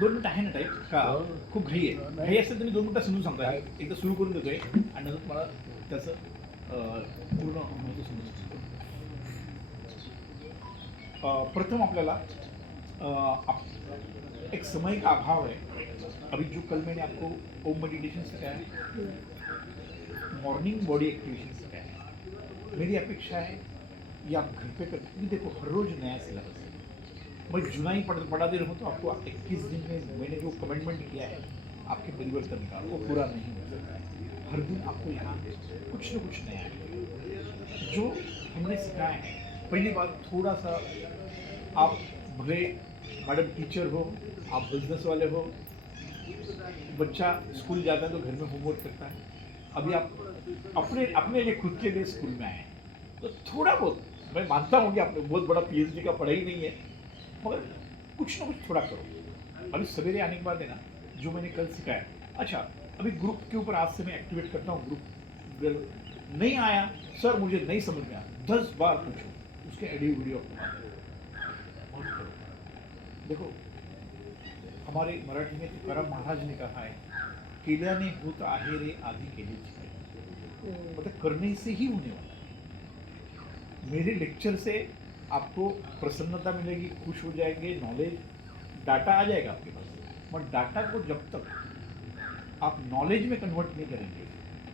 2 मिनिटं आहे ना टाईप का? खूप घाई आहे. घाई असेल तर मी 2 मिनिटं समजून सांगतो. एकदा सुरू करून देतोय आणि नंतर तुम्हाला त्याचं पूर्ण महत्त्व समजतं. प्रथम आपल्याला एक समय का अभाव है. अभी जो कल मैंने आपको ओम मेडिटेशन सिखाया, मॉर्निंग बॉडी एक्टिवेशन सिखाया है, मेरी अपेक्षा है ये आप घर पे कर, क्योंकि देखो हर रोज नया सिलेबस है. मैं जुना ही पढ़ाते रहूँ तो आपको 21 दिन में मैंने जो कमिटमेंट किया है आपके परिवर्तन का वो पूरा नहीं हो सकता है. हर दिन आपको यहाँ कुछ न कुछ नया है जो हमने सिखाया है. पहली बात, थोड़ा सा आप भले मैडम टीचर हो, आप बिजनेस वाले हो, बच्चा स्कूल जाता है तो घर में होमवर्क करता है. अभी आप अपने अपने लिए खुद के लिए स्कूल में आए हैं तो थोड़ा बहुत, मैं मानता हूँ कि आपने बहुत बड़ा पीएचडी का पढ़ाई नहीं है, मगर कुछ ना कुछ थोड़ा करो. अभी सवेरे आने के बाद है ना, जो मैंने कल सिखाया, अच्छा अभी ग्रुप के ऊपर आज से मैं एक्टिवेट करता हूँ ग्रुप. नहीं आया सर, मुझे नहीं समझ में आया, 10 बार पूछो, उसके ऑडियो वीडियो बहुत करो. देखो हमारे मराठी में तुकाराम महाराज ने कहा है, केल्याने होत आहे रे आधी केलीच पाहिजे. मतलब करने से ही होने वाला है. मेरे लेक्चर से आपको प्रसन्नता मिलेगी, खुश हो जाएंगे, नॉलेज डाटा आ जाएगा आपके पास. बट डाटा को जब तक आप नॉलेज में कन्वर्ट नहीं करेंगे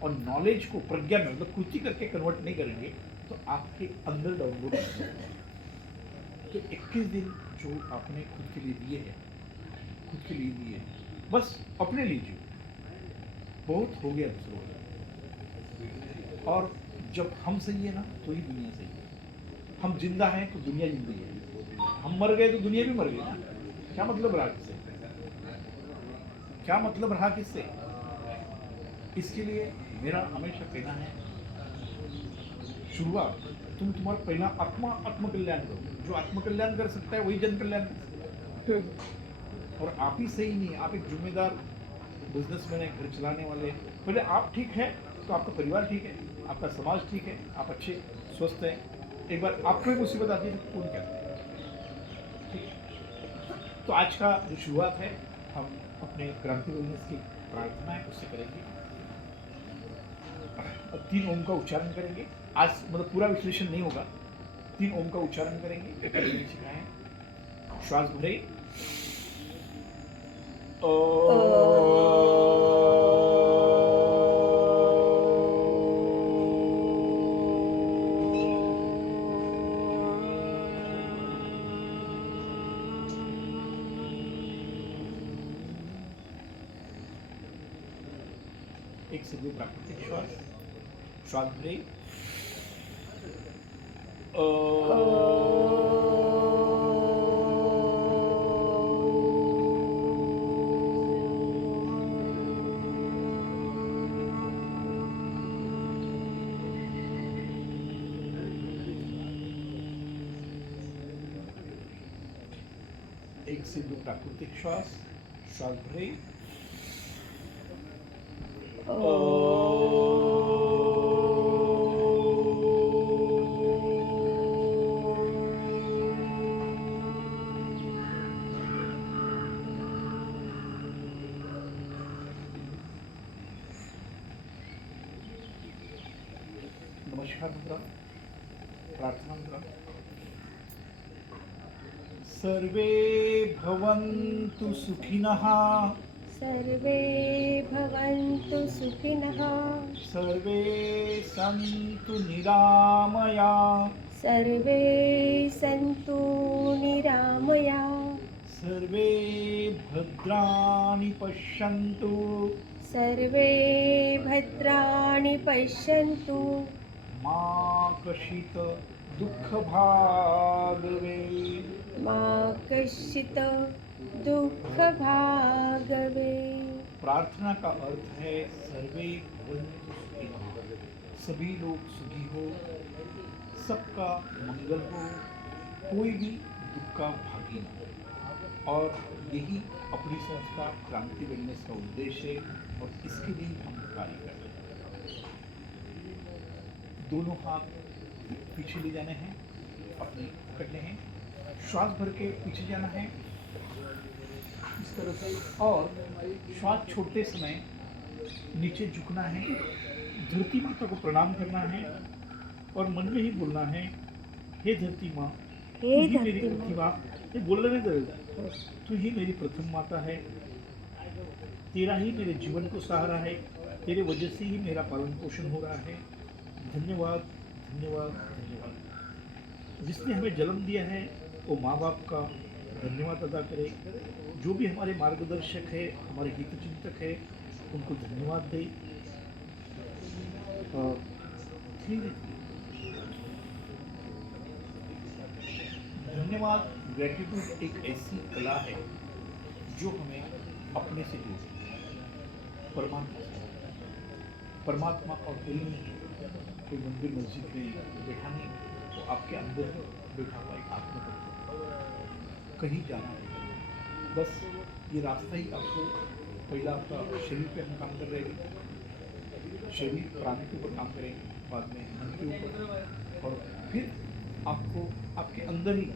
और नॉलेज को प्रज्ञा में मतलब कृति करके कन्वर्ट नहीं करेंगे तो आपके अंदर डाउनलोड नहीं होगा. तो 21 दिन जो आपने खुद के लिए दिए हैं, खुद के लिए दिए हैं, बस अपने लीजिए, बहुत हो गया दूसरों का. और जब हम सही है ना तो ही दुनिया सही है. हम जिंदा हैं तो दुनिया जिंदी है. हम मर गए तो दुनिया भी मर गई ना. क्या मतलब रहा किससे? क्या मतलब रहा किससे? इसके लिए मेरा हमेशा कहना है, शुरुआत तुम्हारा पहला आत्मकल्याण करो. जो आत्मकल्याण कर सकता है वही जन कल्याण कर सकता है. और आप ही सही नहीं, आप एक जिम्मेदार बिजनेसमैन है, घर चलाने वाले. पहले आप ठीक है तो आपका परिवार ठीक है, आपका समाज ठीक है, आप अच्छे स्वस्थ हैं. एक बार आपको ही मुसीबत आती है तो कौन क्या करे? ठीक है. तो आज का जो शुरुआत है, हम अपने क्रांति वेलनेस की प्रार्थना है उससे करेंगे. 3 ओम का उच्चारण करेंगे. आज मतलब पूरा विश्लेषण नहीं होगा, 3 ओम का उच्चारण करेंगे. एक सिखाए, श्वास भरे, एक से 2 प्राकृतिक श्वास. श्वास भरे, एक से 2 प्राकृतिक श्वास. श्वास भरे, नमस्कार मुद्रा, प्रार्थना मुद्रा. सर्वे भवन्तु सुखिनः, सर्वे भवन्तु सुखिनः, सर्वे सन्तु निरामया, सर्वे सन्तु निरामया, सर्वे भद्राणि पश्यन्तु, सर्वे भद्राणि पश्यन्तु, मा कश्चित् दुःखभाग्. मा कश्चित् दुःखभाग्. प्रार्थना का अर्थ है सर्वे भवन्तु सुखिनः, सभी लोग सुखी हो, सबका मंगल हो, कोई भी दुख का भागी न हो. और यही अपनी संस्था क्रांति वेलनेस का उद्देश्य है और इसके लिए हम कार्य कर रहे हैं. दोनों हाथ पीछे ले जाने हैं, अपने पकड़ने हैं. श्वास भर के पीछे जाना है. इस तरह से, और श्वास छोड़ते समय नीचे झुकना है, धरती माता को प्रणाम करना है और मन में ही बोलना है, हे धरती माँ, तू हे ही मेरी धरती प्रतिभा। माँ। ये बोलने में दर्द, तू ही मेरी प्रथम माता है, तेरा ही मेरे जीवन को सहारा है, तेरे वजह से ही मेरा पालन पोषण हो रहा है। धन्यवाद, धन्यवाद, धन्यवाद। जिसने हमें जन्म दिया है वो माँ बाप का धन्यवाद अदा करे। जो भी हमारे मार्गदर्शक है, हमारे हित चिंतक है, उनको धन्यवाद दे। और धीरे धीरे धन्यवाद, ग्रेटिट्यूड एक ऐसी कला है जो हमें अपने से जोड़ती है, परमात्मा से। परमात्मा और दिल में कोई मंदिर मस्जिद में बैठा नहीं, तो आपके अंदर बैठा हुआ एक आत्मा तत्व। कहीं जाना नहीं, बस ये रास्ता ही आपको, पहला आपका शरीर पे हम काम कर रहे हैं, शरीर प्राण के ऊपर काम करेंगे, बाद में मन के ऊपर, और फिर आपको आपके अंदर ही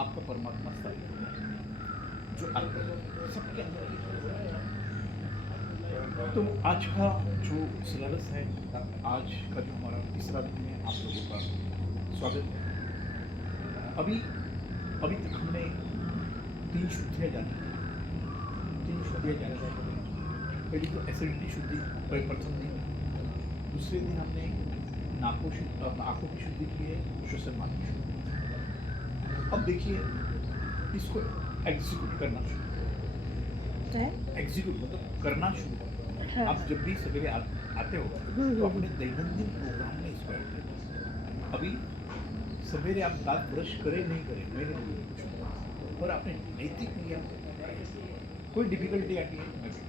आपका परमात्मा स्थापित होगा जो अंदर सबके अंदर ही। तो आज का जो सिलेबस है, आज का जो हमारा तीसरा दिन है, आप लोगों का स्वागत है। अभी तक हमने 3 शुद्धियाँ जानी, 3 शुद्धियाँ जानी। पहली तो एसिडिटी शुद्धि प्रथम दिन, दूसरे दिन हमने आँखों की शुद्धि की है, श्वसन मार्ग की शुद्धि। अब देखिए, इसको एग्जीक्यूट करना शुरू करो। एग्जीक्यूट मतलब करना शुरू करो। हाँ। आप जब भी सवेरे आते हो तो अपने दैनंदिन प्रोग्राम में इसको ऐड करो। अभी सवेरे आप दांत ब्रश करें नहीं करें, मैंने नहीं पूछा, और आपने नैतिक लिया, कोई डिफिकल्टी आती है, मैं भी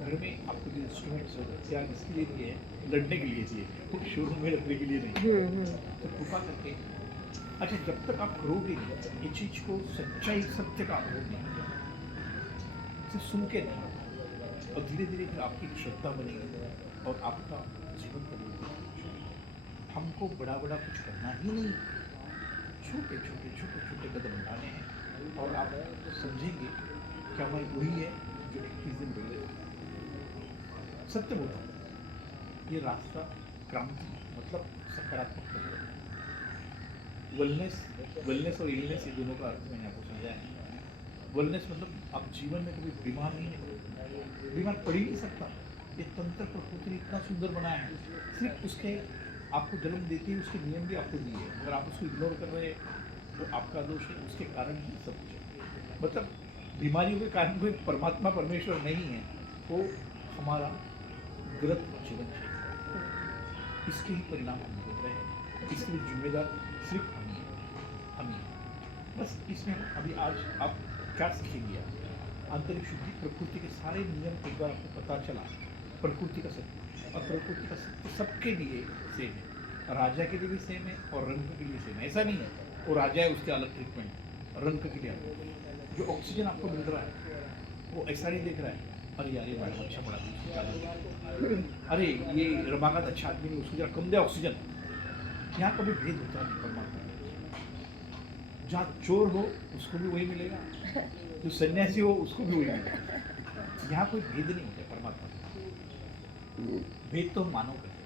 घर में आपको जो इंस्ट्रूमेंट्स क्या इसके लिए दिए हैं, लड़ने के लिए चाहिए, तो शोरूम में रखने के लिए नहीं। तो कृपा करके, अच्छा, जब तक आप करोगे नहीं, ये चीज को सच्चाई सत्य का अनुभव नहीं किया, सिर्फ सुन के नहीं, और धीरे धीरे फिर आपकी श्रद्धा बनेगी और आपका जीवन बनेगा। हमको बड़ा बड़ा कुछ करना ही नहीं, छोटे छोटे छोटे छोटे कदम उठाने हैं, और आप समझेंगे क्या मैं वही है जो 21 दिन पहले था। सत्य बोलता हूँ, ये रास्ता क्रांति मतलब सकारात्मक परिवर्तन। वेलनेस और इलनेस, ये दोनों का अर्थ मैंने आपको समझाया है। वेलनेस मतलब आप जीवन में कभी बीमार नहीं है, बीमार पड़ ही नहीं सकता। ये तंत्र प्रकृति ने इतना सुंदर बनाया है, सिर्फ उसके आपको जन्म देती है, उसके नियम भी आपको दिए हैं। अगर आप उसको इग्नोर कर रहे हैं तो आपका दोष है, उसके कारण ही सब कुछ है। मतलब बीमारियों के कारण कोई परमात्मा परमेश्वर नहीं है, वो हमारा गलत जीवन है, इसके ही परिणाम हम भुगत रहे हैं। इसके लिए जिम्मेदार सिर्फ हम ही हैं। बस इसमें अभी आज आप क्या सीखेंगे? आंतरिक शुद्धि, प्रकृति के सारे नियम एक बार आपको पता चला, प्रकृति का सत्य, और प्रकृति का सत्य सबके लिए सेम है। राजा के लिए भी सेम है और रंग के लिए सेम है। ऐसा नहीं है वो राजा है उसके अलग ट्रीटमेंट, रंग के लिए अलग। जो ऑक्सीजन आपको मिल रहा है वो ऐसा नहीं देख रहा है, अरे यार ये मैडम अच्छा पढ़ा दी, अरे ये रमाकांत अच्छा आदमी नहीं, उसको जरा कम दे ऑक्सीजन। यहाँ कभी भेद होता नहीं परमात्मा। जहाँ चोर हो उसको भी वही मिलेगा, जो सन्यासी हो उसको भी वही मिलेगा। यहाँ कोई भेद नहीं होता परमात्मा, भेद तो हम मानव करते हैं।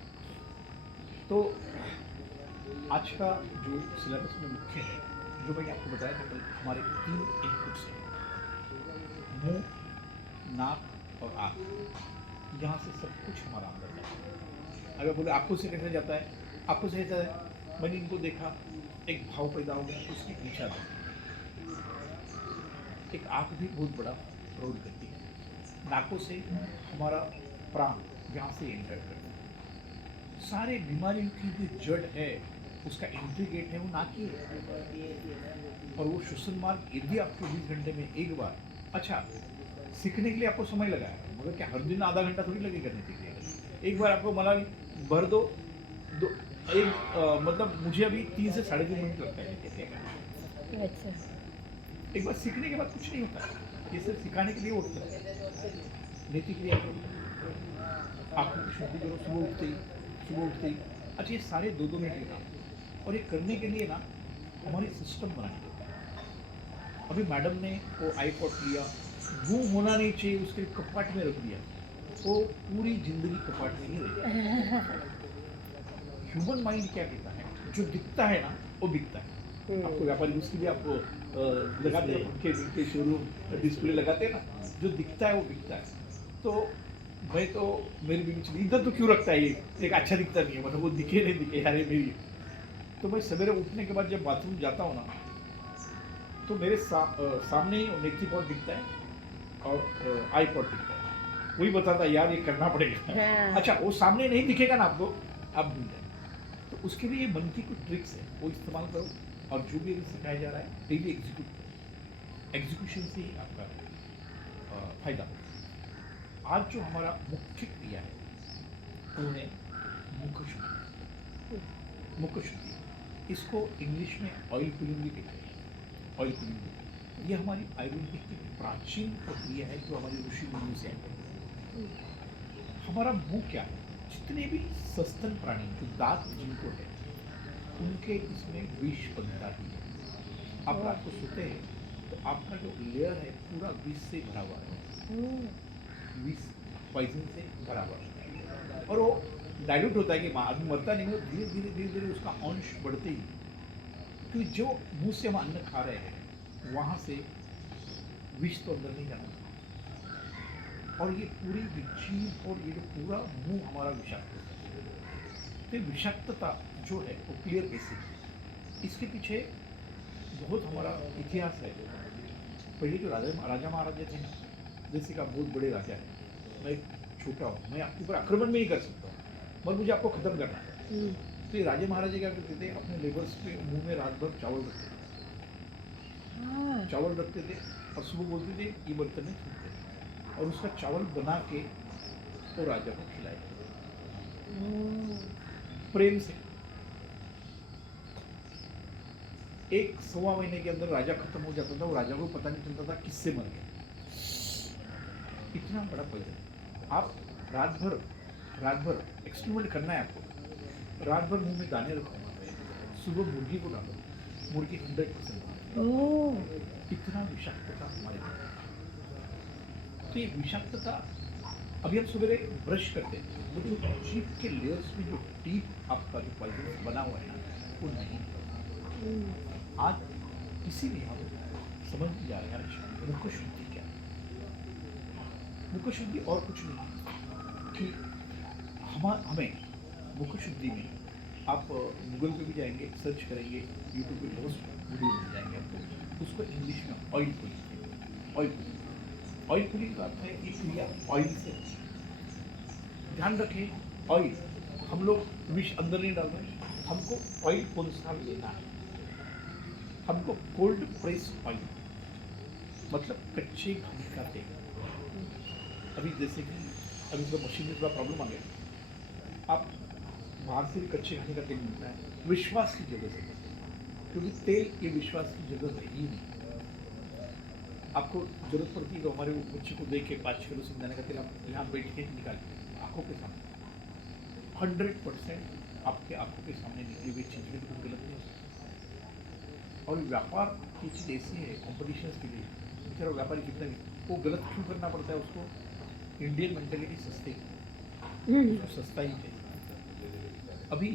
तो आज का जो सिलेबस में मुख्य है, जो मैंने आपको बताया था, हमारे 3 इनपुट्स हैं, मुंह, नाक और आँख। यहाँ से सब कुछ हमारा अंदर जाता है। अगर बोले आँखों से कैसे जाता है, आँखों से जाता है, मैंने इनको देखा, एक भाव पैदा हो गया, उसकी इच्छा थी। एक आँख भी बहुत बड़ा रोल करती है। नाकों से हमारा प्राण यहाँ से एंटर करता है। सारे बीमारियों की जो जड़ है, उसका एंट्री गेट है वो नाक ही है। और वो श्वसन मार्ग यदि आप 24 घंटे में एक बार, अच्छा सीखने के लिए आपको समय लगा है, मगर क्या हर दिन आधा घंटा थोड़ी लगेगा करने के लिए। एक बार आपको मला भर दो, मतलब मुझे अभी 3 से 3.5 मिनट लगता है। अच्छा। एक बार सीखने के बाद कुछ नहीं होता, ये सिर्फ सिखाने के लिए होता है। नीति क्रिया करो, आँखों की शुद्धि करो, सुबह उठते ही। अच्छा, ये सारे 2-2 मिनट के काम, और ये करने के लिए ना हमारी सिस्टम बनानी होती है। अभी मैडम ने वो आईपॉड लिया, मुंह होना नहीं चाहिए, उसके कपाट में रख दिया, वो पूरी जिंदगी कपाट में ही रहेगी। ह्यूमन माइंड क्या कहता है, जो दिखता है ना वो बिकता है। आपको व्यापारी उसके लिए आपको लगाते हैं उनके शोरूम डिस्प्ले लगाते हैं ना, जो दिखता है वो बिकता है। तो मैं तो मेरी बीवी चली इधर तो क्यों रखता है ये, एक अच्छा दिखता नहीं है, मतलब वो दिखे नहीं दिखे यार ये मेरी। तो मैं सवेरे उठने के बाद जब बाथरूम जाता हूँ ना, तो मेरे सामने ही नेत्री पॉट दिखता है और आई पॉट दिखता है। वही बताता है यार ये करना पड़ेगा। हाँ। अच्छा वो सामने नहीं दिखेगा ना आपको, आप भूल जाए। तो उसके लिए मन की कुछ ट्रिक्स है, वो इस्तेमाल करो और जो भी अभी सिखाया जा रहा है डेली एग्जीक्यूट करो। एग्जीक्यूशन से ही आपका फायदा होगा। आज जो हमारा मुख्य क्रिया है वो है मुख शुद्धि। मुख शुद्धि, इसको इंग्लिश में ऑयल पुलिंग भी कहते हैं। ऑयल पुलिंग ये हमारी आयुर्वेदिक की प्राचीन प्रक्रिया है जो हमारे ऋषि मुनियों से आई है। हमारा मुंह क्या है, जितने भी सस्तन प्राणी जो दांत जिनको है उनके इसमें विष बनता ही है। आप रात को सोते हैं तो आपका जो लेयर है पूरा विष से भरा हुआ है, विष पॉइजन से भरा हुआ है, और वो डाइल्यूट होता है कि आदमी मरता नहीं, वो धीरे धीरे धीरे धीरे उसका अंश बढ़ते ही, क्योंकि जो मुंह से हम अन्न खा रहे हैं वहाँ से विष तो अंदर नहीं जाना, और ये पूरी जीभ और ये जो पूरा मुंह हमारा विषाक्त है। तो विषाक्तता जो है वो क्लियर कैसे, इसके पीछे बहुत हमारा इतिहास है। पहले जो राजा महाराजा थे ना, जैसे कि आप बहुत बड़े राजा हैं, मैं छोटा हूँ, मैं आपके ऊपर आक्रमण में नहीं कर सकता हूँ, मगर मुझे आपको खत्म करना है। तो ये राजा महाराजा क्या करते थे, अपने लेबर्स के मुंह में रात भर चावल रखते थे, चावल रखते थे और सुबह बोलते थे ये बर्तन में छूटते थे, और उसका चावल बना के तो राजा को खिलाए प्रेम से। एक सवा महीने के अंदर राजा खत्म हो जाता था, वो राजा को पता नहीं चलता था किससे मर गया। इतना बड़ा पॉइजन। आप रात भर एक्सपेरिमेंट करना है आपको, रात भर मुंह में दाने रखो, सुबह मुर्गी को डालो, मुर्गी 100%। इतना विषाक्तता हमारे पास। तो ये विषाक्तता, अभी हम सवेरे ब्रश करते हैं, वो जो जीभ के लेयर्स में जो डीप आपका जो पॉइजन बना हुआ है ना, वो नहीं। आज इसीलिए हम समझ नहीं जा रहे हैं मुख शुद्धि क्या है। मुख शुद्धि और कुछ नहीं कि हमें मुख शुद्धि में, आप गूगल पे भी जाएंगे, सर्च करेंगे, यूट्यूब पे बहुत वीडियो मिल जाएंगे आपको, उसको इंग्लिश में ऑयल पुलिंग। ऑयल पुलिंग का अर्थ है कि क्रिया ऑयल से। ध्यान रखें, ऑयल हम लोग विष अंदर नहीं डाल रहे, हमको ऑयल कौन सा लेना है, हमको कोल्ड प्रेस ऑयल, मतलब कच्चे घी का तेल। अभी जैसे कि अभी तो मशीन में थोड़ा प्रॉब्लम आ गया, आप बाहर से भी कच्चे घी का तेल मिलता है, विश्वास की जगह से, क्योंकि तेल ये विश्वास की जगह है ही नहीं। आपको जरूरत पड़ती है तो हमारे बच्चे को देख के 5 किलो सिंगाने का तेल आप यहाँ बैठ के निकालिए आंखों के सामने, 100% आपके आंखों के सामने निकली हुई चीज़ में कुछ गलत नहीं हो सकता। और व्यापार की चीज़ ऐसी है, कॉम्पिटिशन के लिए बेचारा व्यापारी कितना भी, वो गलत क्यों करना पड़ता है उसको, इंडियन मेंटेलिटी सस्ती, उसको सस्ता ही चाहिए। अभी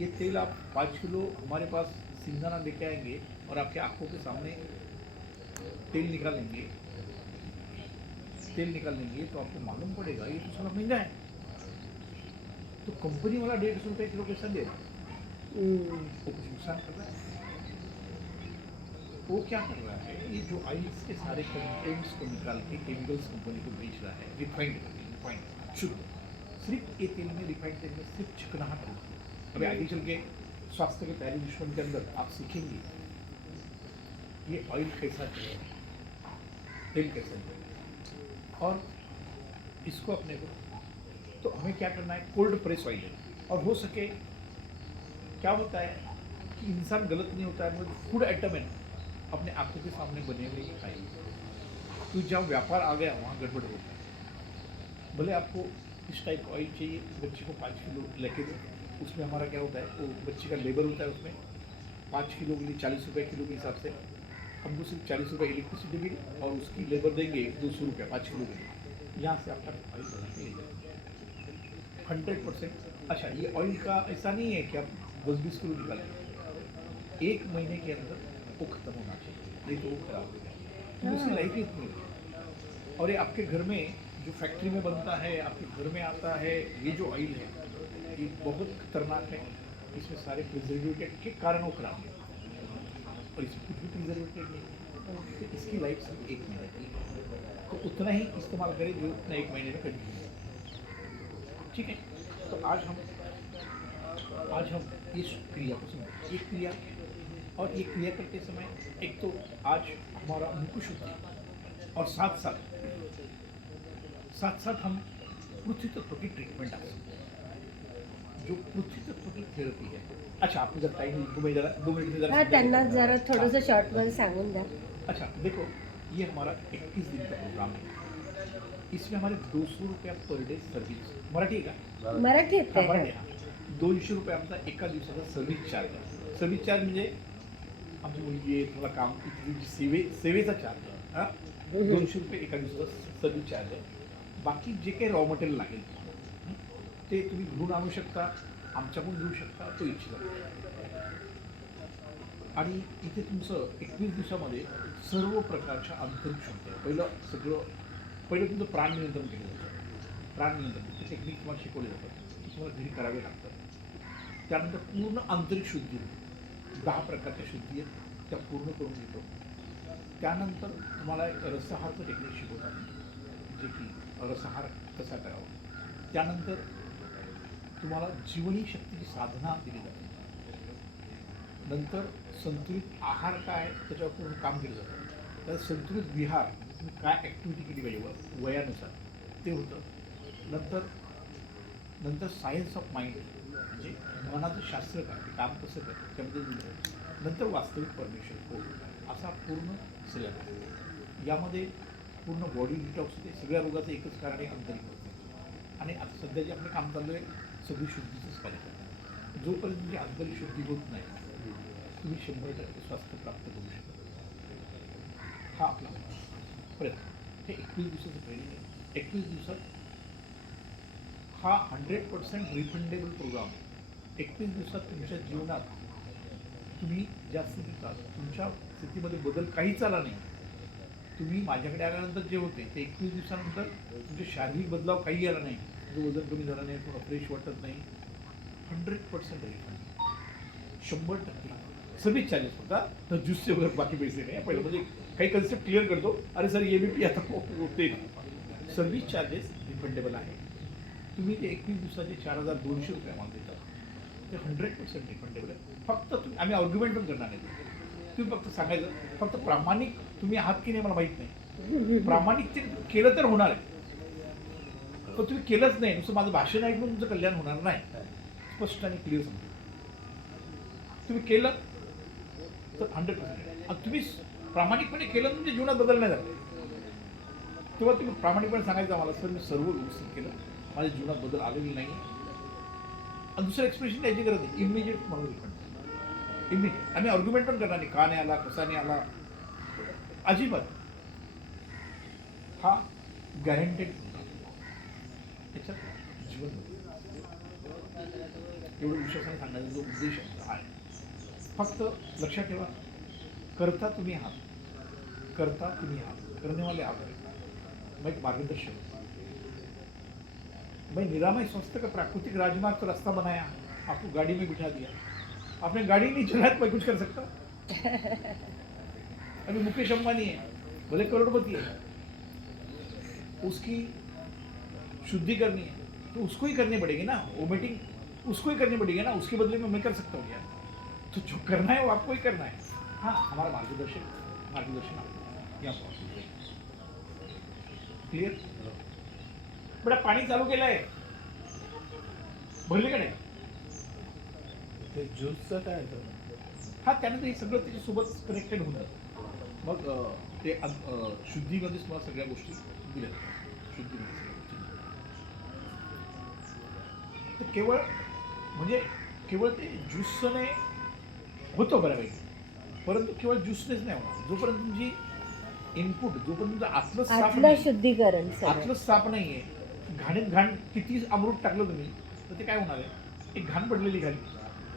ये तेल आप 5 किलो हमारे पास सिंगाना लेके आएंगे और आपके आंखों के सामने तेल निकालेंगे, तो आपको मालूम पड़ेगा ये तो थोड़ा महंगा है। तो कंपनी वाला 150 रुपये किलो कैसा दे रहा है, वो कुछ नुकसान कर रहा है। वो क्या कर रहा है, ये जो आइल्स के सारे कंटेंट्स को निकाल के केमिकल्स कंपनी को बेच रहा है, रिफाइंड शुद्ध, सिर्फ ये तेल में, रिफाइंड तेल में सिर्फ चिकनाहट होती है। अभी आगे चल के स्वास्थ्य के पहले दुश्मन के अंदर आप सीखेंगे ये ऑयल कैसा चलेगा, तेल कैसा चलेगा, और इसको अपने को, तो हमें क्या करना है, कोल्ड प्रेस ऑयल। और हो सके क्या होता है कि इंसान गलत नहीं होता है, मतलब फूड आइटम है अपने आंखों के सामने बने हुए ही खाइए, तो जहाँ व्यापार आ गया वहाँ गड़बड़ होता है। भले आपको इस टाइप का ऑयल चाहिए, बच्चे को 5 किलो लेके दो, उसमें हमारा क्या होता है, वो बच्चे का लेबर होता है, उसमें 5 किलो के लिए 40 रुपये किलो के हिसाब से हमको सिर्फ 40 रुपये इलेक्ट्रिसिटी बिल और उसकी लेबर देंगे 200 रुपया 5 किलो देंगे, यहाँ से आपका ऑयल बना के ले जाएंगे 100%। अच्छा, ये ऑयल का ऐसा नहीं है कि आप 10-20 किलो निकालेंगे, 1 महीने के अंदर वो खत्म होना चाहिए, नहीं तो वो खराब हो जाएगा, तो उसकी लाइफ ही इतनी है। और ये आपके घर में जो फैक्ट्री में बनता है, आपके घर में आता है, ये जो ऑयल है ये बहुत खतरनाक है, इसमें सारे प्रिजर्वेटिव के कारण वो खराब है, और इसमें कुछ भी प्रिजर्वेटिव नहीं, तो इसकी लाइफ सिर्फ 1 महीने की है, तो उतना ही इस्तेमाल करें जो उतना 1 महीने में कंटिन्यू है। ठीक है, तो आज हम इस क्रिया को समझें, ये क्रिया, और ये क्रिया करते समय एक तो आज हमारा मुख शुद्धि, और साथ साथ हम पृथ्वी तत्व की ट्रीटमेंट आ सकते हैं, जो पृथ्वी तत्व की थेरपी है। अच्छा, आपको जरा टाइम तुम्हें जरा 2 मिनट में हा त्यांना जरा थोडंसं हाँ। शॉर्टमध्ये सांगून द्या. अच्छा देखो, ये हमारा 21 दिन का प्रोग्राम है, इसमें हमारे 200 रुपया पर डे सर्विस, मराठी आहे का? मराठी येते हा, मराठी, हां. 200 रुपये आमचा एका दिवसाचा सर्व्हिस चार्ज आहे. सर्व्हिस चार्ज म्हणजे आमची मुलगी आहे, तुम्हाला काम इथली सेवेचा चार्ज आहे. हां, 200 रुपये एका दिवसाचा सर्व्हिस चार्ज आहे. बाकी जे काही रॉ मटेरियल लागेल हं, ते तुम्ही घेऊन आणू शकता, आमच्याकडून घेऊ शकता, तो इच्छिता. आणि इथे तुमचं 21 दिवसामध्ये सर्व प्रकारच्या आंतरिक क्षमता, पहिलं तुमचं प्राण नियंत्रण केलं जातं. प्राण नियंत्रण ते टेक्निक तुम्हाला शिकवले जातात, ते तुम्हाला घरी करावे लागतात. त्यानंतर पूर्ण आंतरिक शुद्धी, 10 प्रकारच्या शुद्धी आहेत, त्या पूर्ण करून घेतो. त्यानंतर तुम्हाला एक रसहारचं टेक्निक शिकवतात, जे की रसहार कसा करावा. त्यानंतर तुम्हाला जीवनी शक्तीची साधना दिली जाते. नंतर संतुलित आहार काय त्याच्यावर पूर्ण काम केलं जातं. तर संतुलित विहार, तुम्ही काय ॲक्टिव्हिटी केली पाहिजे वयानुसार ते होतं. नंतर सायन्स ऑफ माइंड, म्हणजे मनाचं शास्त्र काय, ते काम कसं काय त्यामध्ये दिलं. नंतर वास्तविक परमेश्वर हो, असा पूर्ण सिलेबस आहे. यामध्ये पूर्ण बॉडी डिटॉक्स होते, सगळ्या रोगाचं एकच कारण आहे, आंतरिक होते. आणि आता सध्या जे आपलं काम चालू आहे सगळी शुद्धीचंच कार्य करतात. जोपर्यंत तुमची आंतरिक शुद्धी होत नाही, तुम्ही 100% स्वास्थ्य प्राप्त करू शकता. हा आपला प्रयत्न. हे 21 दिवसाचं ट्रेनिंग आहे. 21 दिवसात हा 100% रिफंडेबल प्रोग्राम. 21 दिवसात तुमच्या जीवनात तुम्ही ज्या स्थितीत आहात, तुमच्या स्थितीमध्ये बदल काहीच आला नाही. तुम्ही माझ्याकडे आल्यानंतर जे होते ते 21 दिवसानंतर तुमचे शारीरिक बदलाव काही आला नाही, तुमचं वजन कमी झालं नाही, थोडं फ्रेश वाटत नाही. 100% रिफंड, 100%. सर्विस चार्जेस होता, तर ज्यूसचे वगैरे बाकी पैसे नाही. पहिलं म्हणजे काही कन्सेप्ट क्लिअर करतो, अरे सर ये भी आता होते. सर्विस चार्जेस रिफंडेबल आहे. तुम्ही ते 21 दिवसाचे 4,200 रुपये आम्हाला देतात, ते 100% रिफंडेबल आहे. फक्त तुम्ही, आम्ही आर्ग्युमेंट पण करणार नाही, तुम्ही फक्त सांगायचं, फक्त प्रामाणिक तुम्ही आहात की नाही मला माहीत नाही, प्रामाणिक ते केलं तर होणार आहे. पण तुम्ही केलंच नाही, नुसतं माझं भाषण ऐकून तुमचं कल्याण होणार नाही. स्पष्ट आणि क्लिअर सांगतो, तुम्ही केलं तर 100%. आणि तुम्ही प्रामाणिकपणे केलं म्हणजे जीवनात बदल नाही झाले, तेव्हा तुम्ही प्रामाणिकपणे सांगायचं आम्हाला, सर मी सर्व व्यवस्थित केलं, माझ्या जीवनात बदल आलेली नाही. आणि दुसरं एक्सप्रेशन द्यायची गरज नाही, इमिजिएट म्हणून रिफंड, इमिजिएट. आम्ही आर्ग्युमेंट पण करणार नाही, का नाही आला, कसा नाही आला, अजिबात. हा गॅरंटेड त्याच्यात जीवन एवढं विश्वासाने सांगण्याचा जो उद्देश आहे. फक्त लक्षात ठेवा, करता तुम्ही आहात, करनेवाले आहात. मैं एक मार्गदर्शक, मैं निरामय स्वस्थ का प्राकृतिक राजमार्ग का रास्ता बनाया, आपको गाड़ी में बिठा दिया, आपने गाड़ी नहीं चलाया तो मैं कुछ कर सकता? अभी मुकेश अंबानी है, भले करोड़पति है, उसकी शुद्धि करनी है तो उसको ही करनी पड़ेगी ना, वोमिटिंग उसको ही करनी पड़ेगी ना, उसके बदले में मैं कर सकता हूँ क्या? तो जो करना है वो आपको ही करना है. हाँ, हमारा मार्गदर्शन आपको यहाँ क्लियर. बेटा पाणी चालू केलं आहे, भरली का नाही? ते ज्यूसचं काय होतं? हा, त्यानंतर हे सगळं त्याच्यासोबत कनेक्टेड होऊन जातं. मग ते शुद्धीमध्येच मला सगळ्या गोष्टी दिल्या जातात. शुद्धीमध्ये तर केवळ ते ज्यूसने होतं बऱ्यापैकी, परंतु केवळ ज्यूसनेच नाही होणार. जोपर्यंत तुमची इनपुट, जोपर्यंत तुमचं आतलं साफ आतलं नाही, शुद्धीकरण सगळं. आतलं साफ नाहीये, घाणीत घाण किती अमृत टाकलं तुम्ही तर ते काय होणार आहे? एक घाण पडलेली घाणी,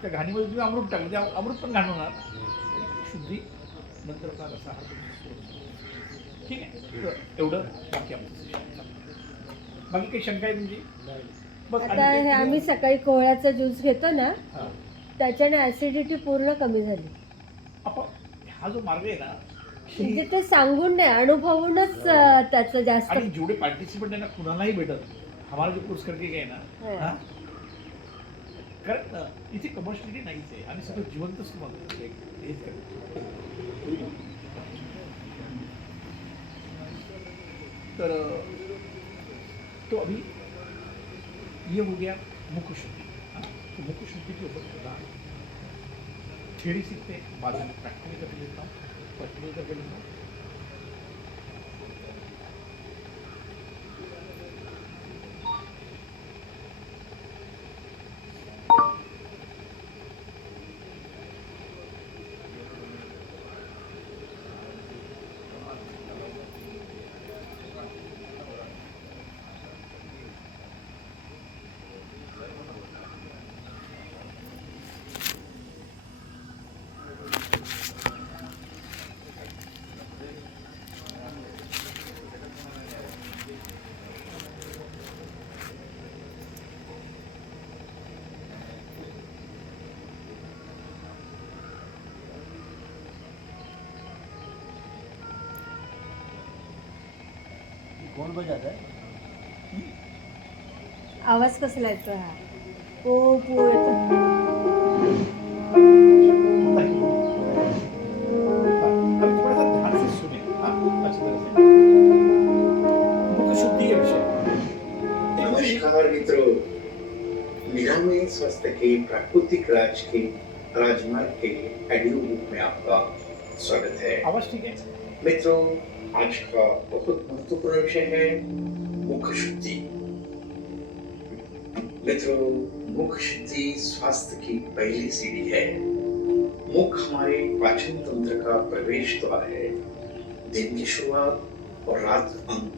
त्या घाणीमध्ये तुम्ही अमृत टाकलं, त्या अमृत पण घाण होणार. शुद्धी नंतर का रसाहार तुमची. ठीक आहे, तर एवढं बाकी आमचं session चालू. बाकी काही शंका आहे तुमची? नाही. बस आणि आता ते- हे आम्ही सकाळी कोहळ्याचा ज्यूस घेतो ना, हां. त्याच्याने ऍसिडिटी पूर्ण कमी झाली. आपण हा जो मार्ग आहे ना, म्हणजे ते सांगून नाही, अनुभवूनच त्याचं जास्त. आणि जेवढे पार्टिसिपंट आहे ना कुणालाही भेटत हमारा जो कोर्स करके गए ना, हा. हां, कारण इथे कमर्शियलिटी नाहीच आहे आणि सगळं जिवंतच तुम्हाला हेच करतो. तर तो अभी ये हो गया मुख शुद्धि. हाँ, तो मुख शुद्धि के ऊपर थोड़ा थियरी सीखते हैं, बाद में प्रैक्टिकल करके लेता हूँ, प्रैक्टिकल करके लेता हूँ. कौन बजाता है? आवाज कसला येतो हा? ओ पो येतो. अभी थोड़ा सा ध्यान से सुने, हाँ, अच्छी तरह से. मुख शुद्धि के विषय. नमस्कार मित्रों, 99 स्वास्थ्य के प्राकृतिक राज के राजमार्ग के ऑडियो बुक में आपका स्वागत है. आवाज ठीक है? मित्रों, आज का बहुत महत्वपूर्ण विषय है मुख शुद्धि. मित्रों, मुख शुद्धि स्वास्थ्य की पहली सीढ़ी है. मुख हमारे पाचन तंत्र का प्रवेश द्वार है. दिन की शुरुआत और रात अंत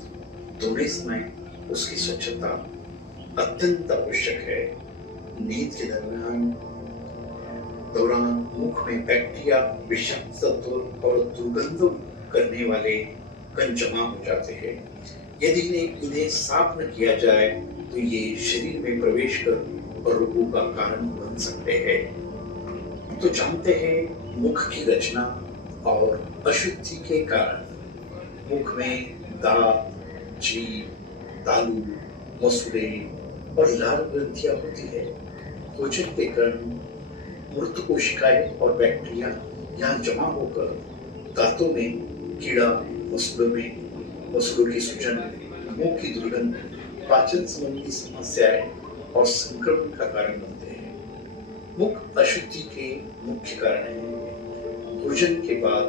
दोनों समय उसकी स्वच्छता अत्यंत आवश्यक है. नींद के दौरान मुख में बैक्टीरिया, विषाक्त तत्व और दुर्गंध करने वाले कण जमा हो जाते हैं. यदि इन्हें साफ न किया जाए तो ये शरीर में प्रवेश कर रोगों का कारण बन सकते हैं. तो जानते हैं मुख की रचना और अशुद्धि के कारण. मुख में दांत, जीभ, तालू, मसूड़े और लाल ग्रंथियां होती है. भोजन के कारण मृत कोशिकाएं और बैक्टीरिया यहाँ जमा होकर दांतों में कीड़ा, मसूड़ों की सूजन, मुंह की दुर्गंध, पाचन संबंधी समस्याएं और संक्रमण का कारण बनते हैं. मुख अशुद्धि के मुख्य कारण है भोजन के बाद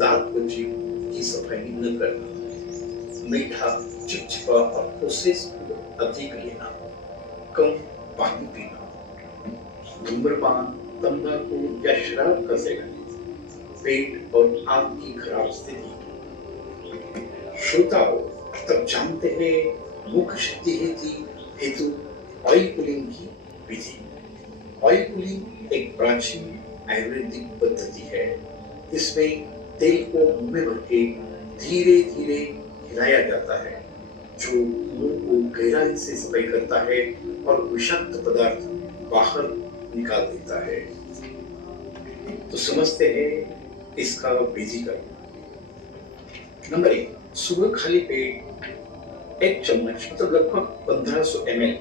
दांत व जीभ की सफाई न करना, मीठा, चिपचिपा और प्रोसेस्ड अधिक लेना, कम पानी पीना, धूम्रपान, तंबाकू या शराब का सेवन, पेट और आंत की खराब स्थिति. श्रोताओं, तब जानते हैं मुख शुद्धि हेतु ऑयल पुलिंग की विधि. ऑयल पुलिंग एक प्राचीन आयुर्वेदिक पद्धति है. इसमें तेल को मुंह में भर के धीरे धीरे हिलाया जाता है, जो मुंह को गहराई से सफाई करता है और विषाक्त पदार्थ बाहर निकाल देता है. तो समझते हैं इसका विधि का. नंबर 1, सुबह खाली पेट 1 चम्मच मतलब लगभग 1500 ml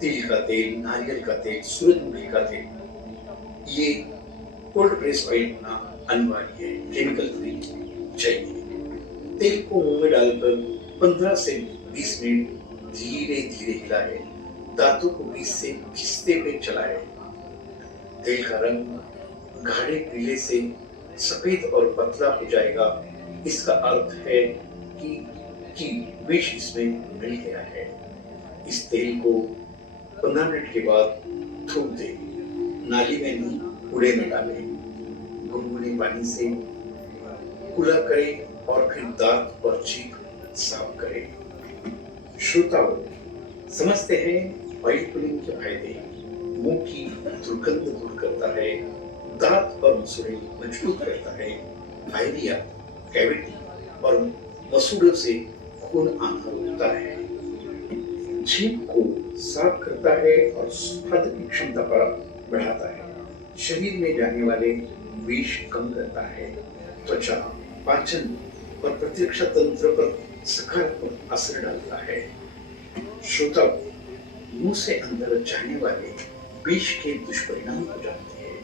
तिल का तेल, नारियल का तेल, सूरजमुखी का तेल, ये कोल्ड प्रेस ऑयल होना अनिवार्य है, केमिकल फ्री चाहिए. तेल को मुंह में डालकर 15 से 20 मिनट धीरे धीरे हिलाए, दांतों को बीच से घिसते हुए चलाए. तेल का रंग गाढ़े पीले से सफेद और पतला हो जाएगा. इसका अर्थ है कि विष इसमें मिल गया है. इस तेल को 15 मिनट के बाद थूक दे. नाली में नहीं, कूड़े में डालें. गुनगुने पानी से कुला करें और फिर दांत और जीभ साफ करें। श्रोताओं, समझते हैं ऑयल पुलिंग के फायदे। मुंह की दुर्गंध दूर करता है, दांत और मसूड़े मजबूत करता है, डायरिया, कैविटी और मसूड़ों से खून आना रोकता है, जीभ को साफ करता है और स्वाद की क्षमता पर बढ़ाता है, शरीर में जाने वाले विष कम करता है, त्वचा, पाचन और प्रतिरक्षा तंत्र पर सकारात्मक असर डालता है। श्रोता मुंह से अंदर जाने वाले विष के दुष्परिणाम को जानते हैं।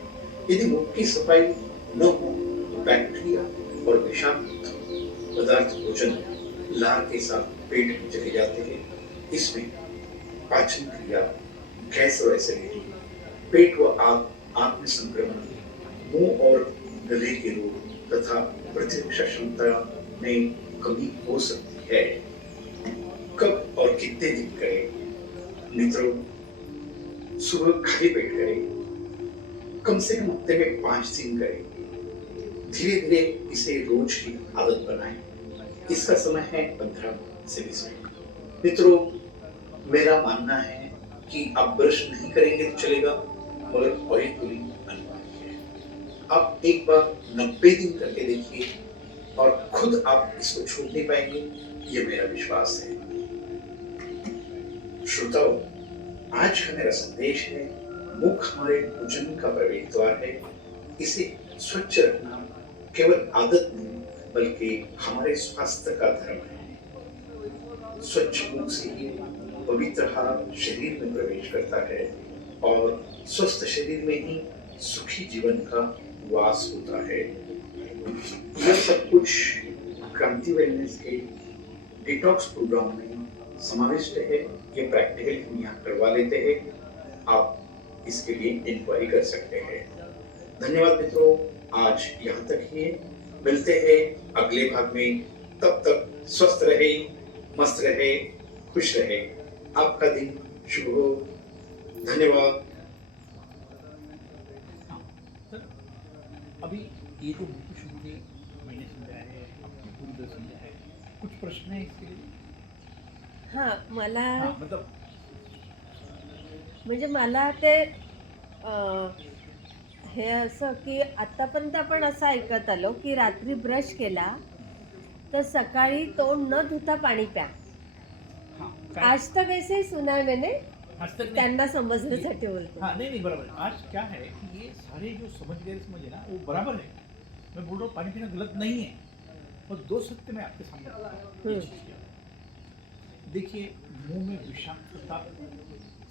यदि मुंह की सफाई न हो तो बैक्टीरिया और विषाक्त पदार्थ भोजन लार के साथ पेट में चले जाते हैं। इसमें पाचन क्रिया, गैस और एसिडिटी, पेट व आंत में संक्रमण, मुंह और गले के रोग तथा प्रतिरक्षा क्षमता में कमी हो सकती है। कब और कितने दिन करें? मित्रों, सुबह खाली पेट करें, कम से कम हफ्ते में 5 दिन करें। धीरे धीरे इसे रोज की आदत बनाएं। इसका समय है 15 से 20 मिनट। मित्रों, मेरा मानना है कि आप ब्रश नहीं करेंगे तो चलेगा, मगर ऑयल पुलिंग अनिवार्य है। आप एक बार 90 दिन करके देखिए और खुद आप इसको छोड़ नहीं पाएंगे, ये मेरा विश्वास है। श्रोताओं, आज का मेरा संदेश है, मुख हमारे भोजन का प्रवेश द्वार है। इसे स्वच्छ रखना केवल आदत नहीं बल्कि हमारे स्वास्थ्य का धर्म है। स्वच्छ मुख से ही पवित्र आहार शरीर में प्रवेश करता है और स्वस्थ शरीर में ही सुखी जीवन का वास होता है। यह सब कुछ क्रांति वेलनेस के डिटॉक्स प्रोग्राम में समाविष्ट है। ये प्रैक्टिकल हम यहाँ करवा लेते हैं। आप इसके लिए इंक्वायरी कर सकते हैं। धन्यवाद मित्रों, आज यहाँ तक ही है। मिलते हैं अगले भाग में। तब तक स्वस्थ रहे, मस्त रहे, खुश रहे। आपका दिन शुभ हो। धन्यवाद। सर, अभी ये जो मुख्य शुरू के मैंने समझाया है, आपने पूरी तरह समझा है, कुछ प्रश्न है इसके लिए? हां, मला हाँ, मतलब म्हणजे मला ते हे असं की आतापर्यंत आपण असं ऐकत आलो की रात्री ब्रश केला तर सकाळी तोंड न धुता पाणी प्या. हाँ, काय- आज तक ऐसे ही सुना है मैंने. आज तक नहीं। त्यांना समजण्यासाठी बोलतो. हाँ, नहीं बराबर है। आज क्या है कि ये सारे जो समझ गए समझे ना, वो बराबर है। मैं बोल रहा हूँ पानी पीना गलत नहीं है, और 2 सत्य मैं आपके सामने रखता हूँ। ये चीज़ क्या है? देखिए, मुंह में विषाक्तता,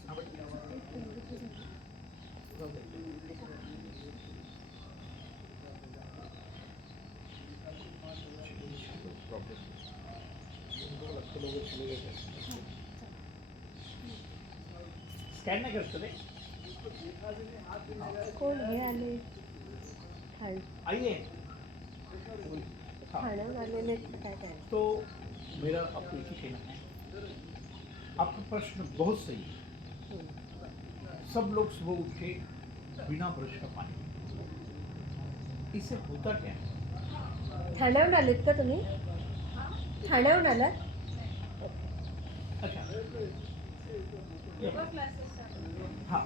हाँ भाई, स्कॅन नाही करत ते. कोण हे आले आइए। हाँ, ठाण्याहून आलेले काय काय. तो मेरा आपको एक ही कहना है, आपका प्रश्न बहुत सही है। सब लोग सुबह उठ के बिना ब्रश का पानी पीते हैं। इससे होता क्या है? ठाण्याहून आलेत का तुम्ही? ठाण्याहून आलात? अच्छा, हाँ,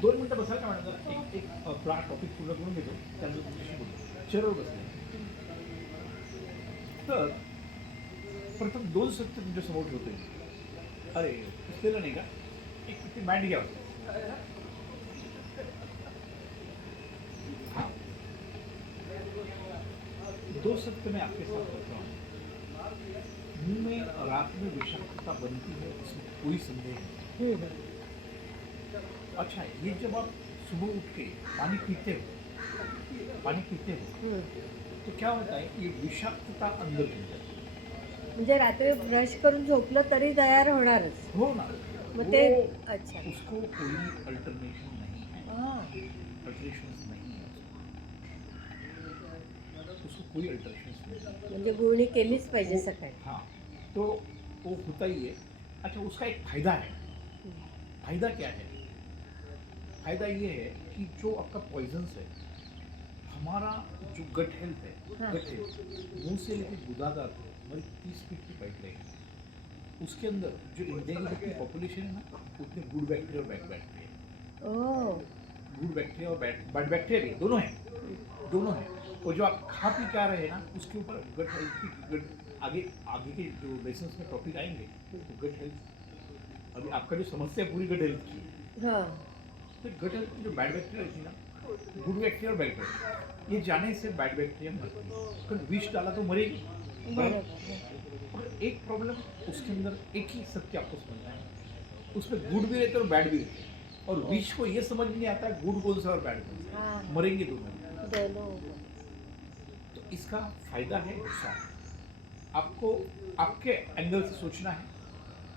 2 मिनटं बसाल का मॅडम? जरा एक थोडा टॉपिक पूर्ण करून घेतो, त्यानंतर तुमच्याशी बोलतो. चेअरवर बसले. तर प्रथम 2 सत्य तुमच्या समोर ठेवतोय. अरे, दिसलेलं नाही का? एक ती मॅट घ्या. हाँ, 2 सत्य मैं आपके साथ करता हूँ. मुंह में रात में विषाक्तता बनती है, इसमें कोई संदेह नहीं. अच्छा, ये जब आप सुबह उठ के पानी पीते हो तो क्या होता है, ये विषाक्तता अंदर चली जाती है. म्हणजे रात्री ब्रश करून झोपलं तरी तयार होणारच. हो ना. मग ते वो अच्छा. उसको कोई अल्टरनेशन नहीं है, अल्टरेशंस नहीं है उसको कोई अल्टरेशंस नहीं है. म्हणजे गुळणी केलीच पाहिजे सकाळी. हाँ, तो वो होता ही है. अच्छा, उसका एक फायदा है. फायदा क्या है? फायदा ये है कि जो आपका पॉइजन्स है, हमारा जो गट हेल्थ है, हाँ। गट हेल्थ मुंह से लेकर गुदा तक हमारी 30 फीट की पाइप रहेगी। उसके अंदर जो इंडिया की जितनी पॉपुलेशन है ना, उतने गुड बैक्टीरिया और बैड बैक्टीरिया, ओ गुड बैक्टीरिया और बैड बैक्टीरिया भी दोनों हैं, दोनों हैं। और जो आप खा पी के आ रहे हैं ना, उसके ऊपर गट हेल्थ की गट आगे आगे के जो लेसन्स में टॉपिक आएंगे, तो गट हेल्थ अभी आपका जो समस्या है पूरी गट हेल्थ की है। हाँ तो गट हेल्थ की जो बैड बैक्टीरिया थी ना, गुड बैक्टीरिया और बैड बैक्टीरिया, ये जाने से बैड बैक्टीरिया मरती है, अगर विष डाला तो मरेगी। बरोबर है. और एक प्रॉब्लम उसके अंदर, एक ही सत्य आपको समझना है, उसमें गुड भी रहते हैं और बैड भी रहते हैं, और विष को ये समझ नहीं आता है गुड कौन सा और बैड कौन सा, हाँ मरेंगे दोनों। दोनों तो इसका फायदा है, नुकसान है। आपको आपके एंगल से सोचना है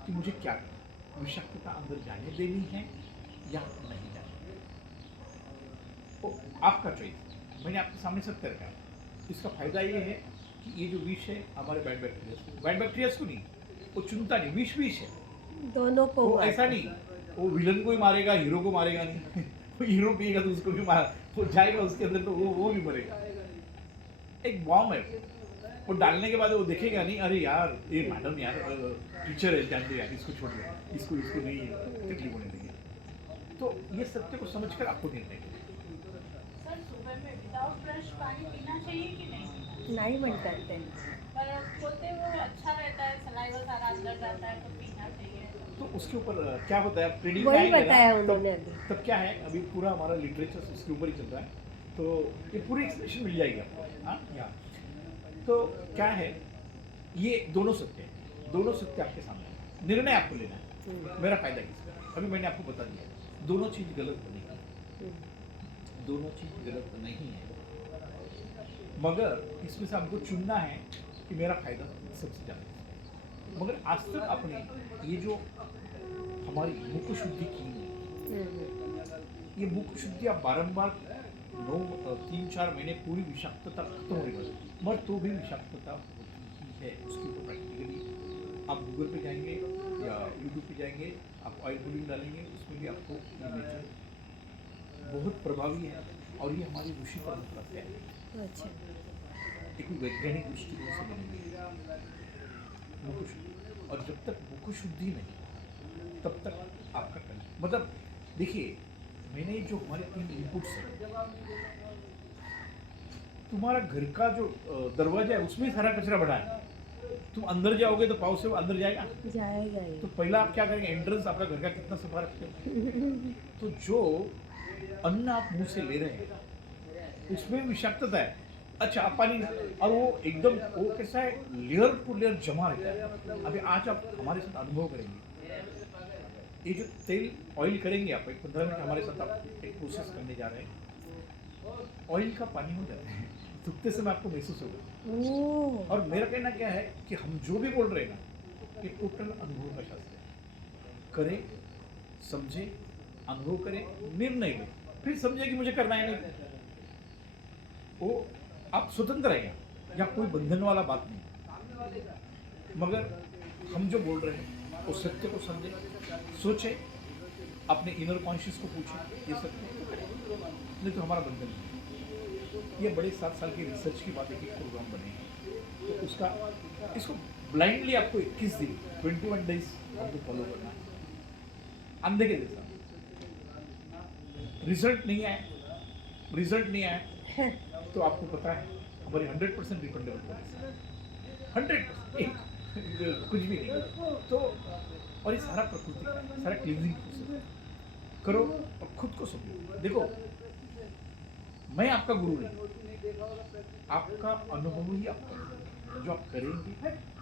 कि मुझे क्या करना, विषाक्तता अंदर जाने देनी है या नहीं जाने देनी। तो आपका चॉइस, मैंने आपके सामने सत्य रखा है। इसका फायदा ये है कि ये जो विष है हमारे बैड बैक्टीरिया को नहीं, वो चुनता नहीं, विष है। दोनों को वो ऐसा नहीं, वो विलन को ही मारेगा, हीरो को मारेगा नहीं। वो हीरो पिएगा तो उसको भी मार, वो जाएगा उसके अंदर तो वो भी मरेगा। एक बॉम्ब है, वो डालने के बाद वो देखेगा नहीं, अरे यार ये मैडम यार टीचर है, जान दे यार, इसको छोड़ दो, इसको नहीं तकलीफ होने देंगे। तो ये सत्य को समझकर आपको निर्णय लेना है। सर सुबह में विदाउट ब्रश पानी पीना चाहिए कि नहीं? नाही म्हणतात ते. पर बोलते वो अच्छा रहता है, सलाइवा सारा अंदर जाता है तो पीना चाहिए। तो उसके ऊपर क्या होता है, आप ट्रेडिंग वही बताया उन्होंने अभी. तब क्या है, अभी पूरा हमारा लिटरेचर उसके ऊपर ही चल रहा है, तो ये पूरी एक्सप्लेनेशन मिल जाएगी आपको। हाँ यहाँ तो क्या है, ये दोनों सत्य है, दोनों सत्य आपके सामने है, निर्णय आपको लेना है, मेरा फायदा किसका। अभी मैंने आपको बता दिया, दोनों चीज गलत नहीं है, दोनों चीज गलत नहीं है, मगर इसमें से हमको चुनना है कि मेरा फायदा सबसे ज़्यादा है। मगर आज तक आपने ये जो हमारी मुख शुद्धि की है, ये मुख शुद्धि आप बारंबार 3-4 महीने पूरी विषाक्तता खत्म होने वाली, मगर तो भी विषाक्तता होती ही है। उसके ऊपर प्रैक्टिकली आप गूगल पे जाएंगे या यूट्यूब पे जाएंगे, आप ऑयल पुलिंग डालेंगे, उसमें भी आपको ये मेथड बहुत प्रभावी है, और ये हमारी ऋषि परंपरा से है, अच्छा. एक वैज्ञानिक दृष्टिकोण से बनेगी मुख शुद्धि। और जब तक मुख शुद्धि नहीं, तब तक आपका मतलब देखिए, मैंने जो हमारे 3 इनपुट्स हैं, तुम्हारा घर का जो दरवाजा है उसमें सारा कचरा भरा है, तुम अंदर जाओगे तो पाव से वो अंदर जाएगा। जाएगा ही. तो पहला आप क्या करेंगे, एंट्रेंस आपका घर का कितना सफा रखते हो। तो जो अन्न आप मुंह से ले रहे हैं उसमें विषाक्तता है। अच्छा, आप पानी, और वो एकदम वो कैसा है, लेयर टू लेयर जमा रहता है। अभी आज आप हमारे साथ अनुभव करेंगे, ये जो तेल ऑयल करेंगे आप, 15 मिनट हमारे साथ आप एक प्रोसेस करने जा रहे हैं, ऑयल का पानी हो जाता है, थुकते समय आपको महसूस होगा। ओह और मेरा कहना क्या है कि हम जो भी बोल रहे हैं ना, ये टोटल अनुभव का शास्त्र है। करें, समझे, अनुभव करें, निर्णय लें, फिर समझे कि मुझे करना है नहीं, वो आप स्वतंत्र हैं, या कोई बंधन वाला बात नहीं। मगर हम जो बोल रहे हैं वो सत्य को समझे, सोचे, अपने इनर कॉन्शियस को पूछे, ये सत्य है, नहीं तो हमारा बंधन नहीं। ये बड़े 7 साल की रिसर्च की बात, एक प्रोग्राम बने हैं, तो उसका इसको ब्लाइंडली आपको 21 दिन 21 डेज आपको फॉलो करना है, अंधे के जैसा। रिजल्ट नहीं आया तो आपको पता है हमारी 100% रिफंडेबल पॉलिसी, 100%, कुछ भी नहीं। तो और ये सारा प्रकृति का, सारा क्लीनिंग प्रोसेस करो और खुद को समझो। देखो, मैं आपका गुरु नहीं, आपका अनुभव ही आपका, जो आप करेंगे,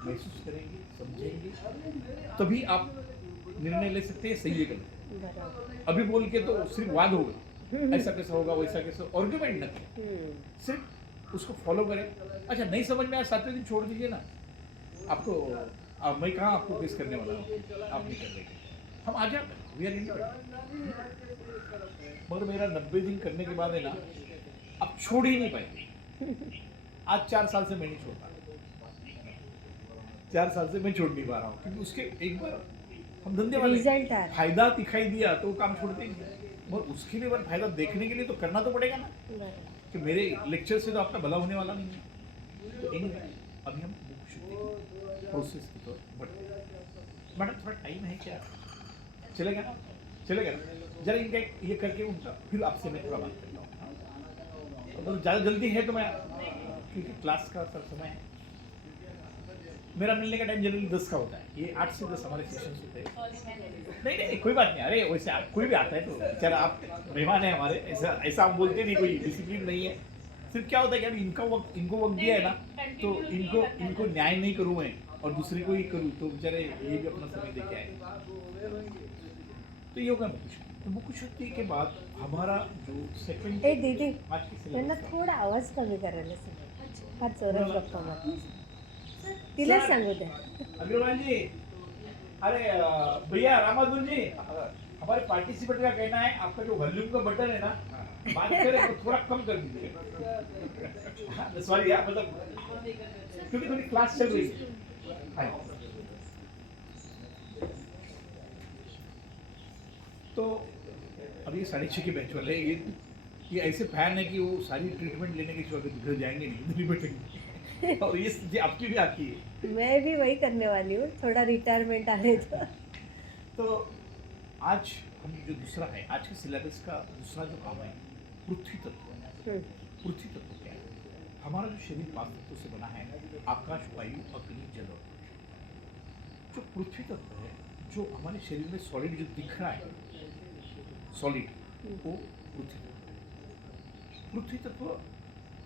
महसूस करेंगे, समझेंगे, तभी आप निर्णय ले सकते हैं, सही है गलत। बरोबर. अभी बोल के तो सिर्फ वाद होगा, ऐसा कैसा होगा, वैसा कैसा, आर्ग्यूमेंट न करें, सिर्फ उसको फॉलो करें। अच्छा, नहीं समझ में आया, 7वें दिन छोड़ दीजिए ना। आपको मैं कहाँ आपको फेस करने वाला हूँ, आप नहीं कर लेंगे, हम आ जाते, वी आर इंडिपेंडेंट। मगर मेरा 90 दिन करने के बाद है ना, आप छोड़ ही नहीं पाएंगे। आज 4 साल से मैं नहीं छोड़ पा रहा, 4 साल से मैं छोड़ नहीं पा रहा हूँ, क्योंकि उसके एक बार हम धंधे वाले, रिजल्ट आ रहा. फायदा दिखाई दिया तो वो काम छोड़ते ही नहीं। और उसके लिए फायदा देखने के लिए तो करना तो पड़ेगा ना, बरं. कि मेरे लेक्चर से तो आपका भला होने वाला नहीं है. तो anyway, अभी हम बुक शुद्धि की प्रोसेस की तो बढ़ते हैं. मैडम थोड़ा टाइम है क्या? चलेगा ना? चलेगा ना? जरा इनका ये करके उनका फिर आपसे मैं थोड़ा बात करता हूँ. हाँ? तो ज़्यादा जल्दी है तो मैं, क्योंकि क्लास का सर समय है. मेरा मिलने का टाइम जनरली 10 का होता है. ये 8 से 10 हमारे सेशंस होते हैं. सॉरी मैंने नहीं नहीं कोई बात नहीं. अरे वैसे कोई भी आता है तो बेचारा, आप मेहमान है हमारे, ऐसा ऐसा हम बोलते नहीं, कोई डिसिप्लिन नहीं है. सिर्फ क्या होता है कि अभी इनको वक्त दिया है ना, तो इनको न्याय नहीं करूँ मैं और दूसरे को ही करूँ, तो बेचारे ये भी अपना समय दे के आए. तो ये होगा मुकुश. तो मुकुश शुद्धि के बाद हमारा जो सेकंड ए दीदी, आज की त्यांना syllabus थोडा आवाज कमी करायला सांगा. फार जोरात गप्पा मार. तिला सांगू द्या. अग्रवाल जी, अरे भैया रामाधुर जी, हमारे पार्टिसिपेंट का कहना है आपका जो वॉल्यूम का बटन है ना, बात करें तो थोड़ा कम कर दीजिए. सॉरी यार, मतलब क्योंकि थोड़ी क्लास चल रही है. हाँ. तो अभी 6:30 के बैच वाले ये ऐसे फैन है कि वो सारी ट्रीटमेंट लेने के बाद घर जाएंगे नहीं, इधर ही बैठेंगे. और ये स्थिति आपकी भी आती है. मैं भी वही करने वाली हूँ, थोड़ा रिटायरमेंट आने तो. तो आज हम जो दूसरा है, आज के सिलेबस का दूसरा जो काम है, पृथ्वी तत्व. पृथ्वी तत्व क्या है? हमारा जो शरीर 5 तत्वों से बना है, आकाश, वायु, अग्नि, जल और तेज. जो पृथ्वी तत्व है, जो हमारे शरीर में सॉलिड जो दिख रहा है, सॉलिड, वो पृथ्वी तत्व है.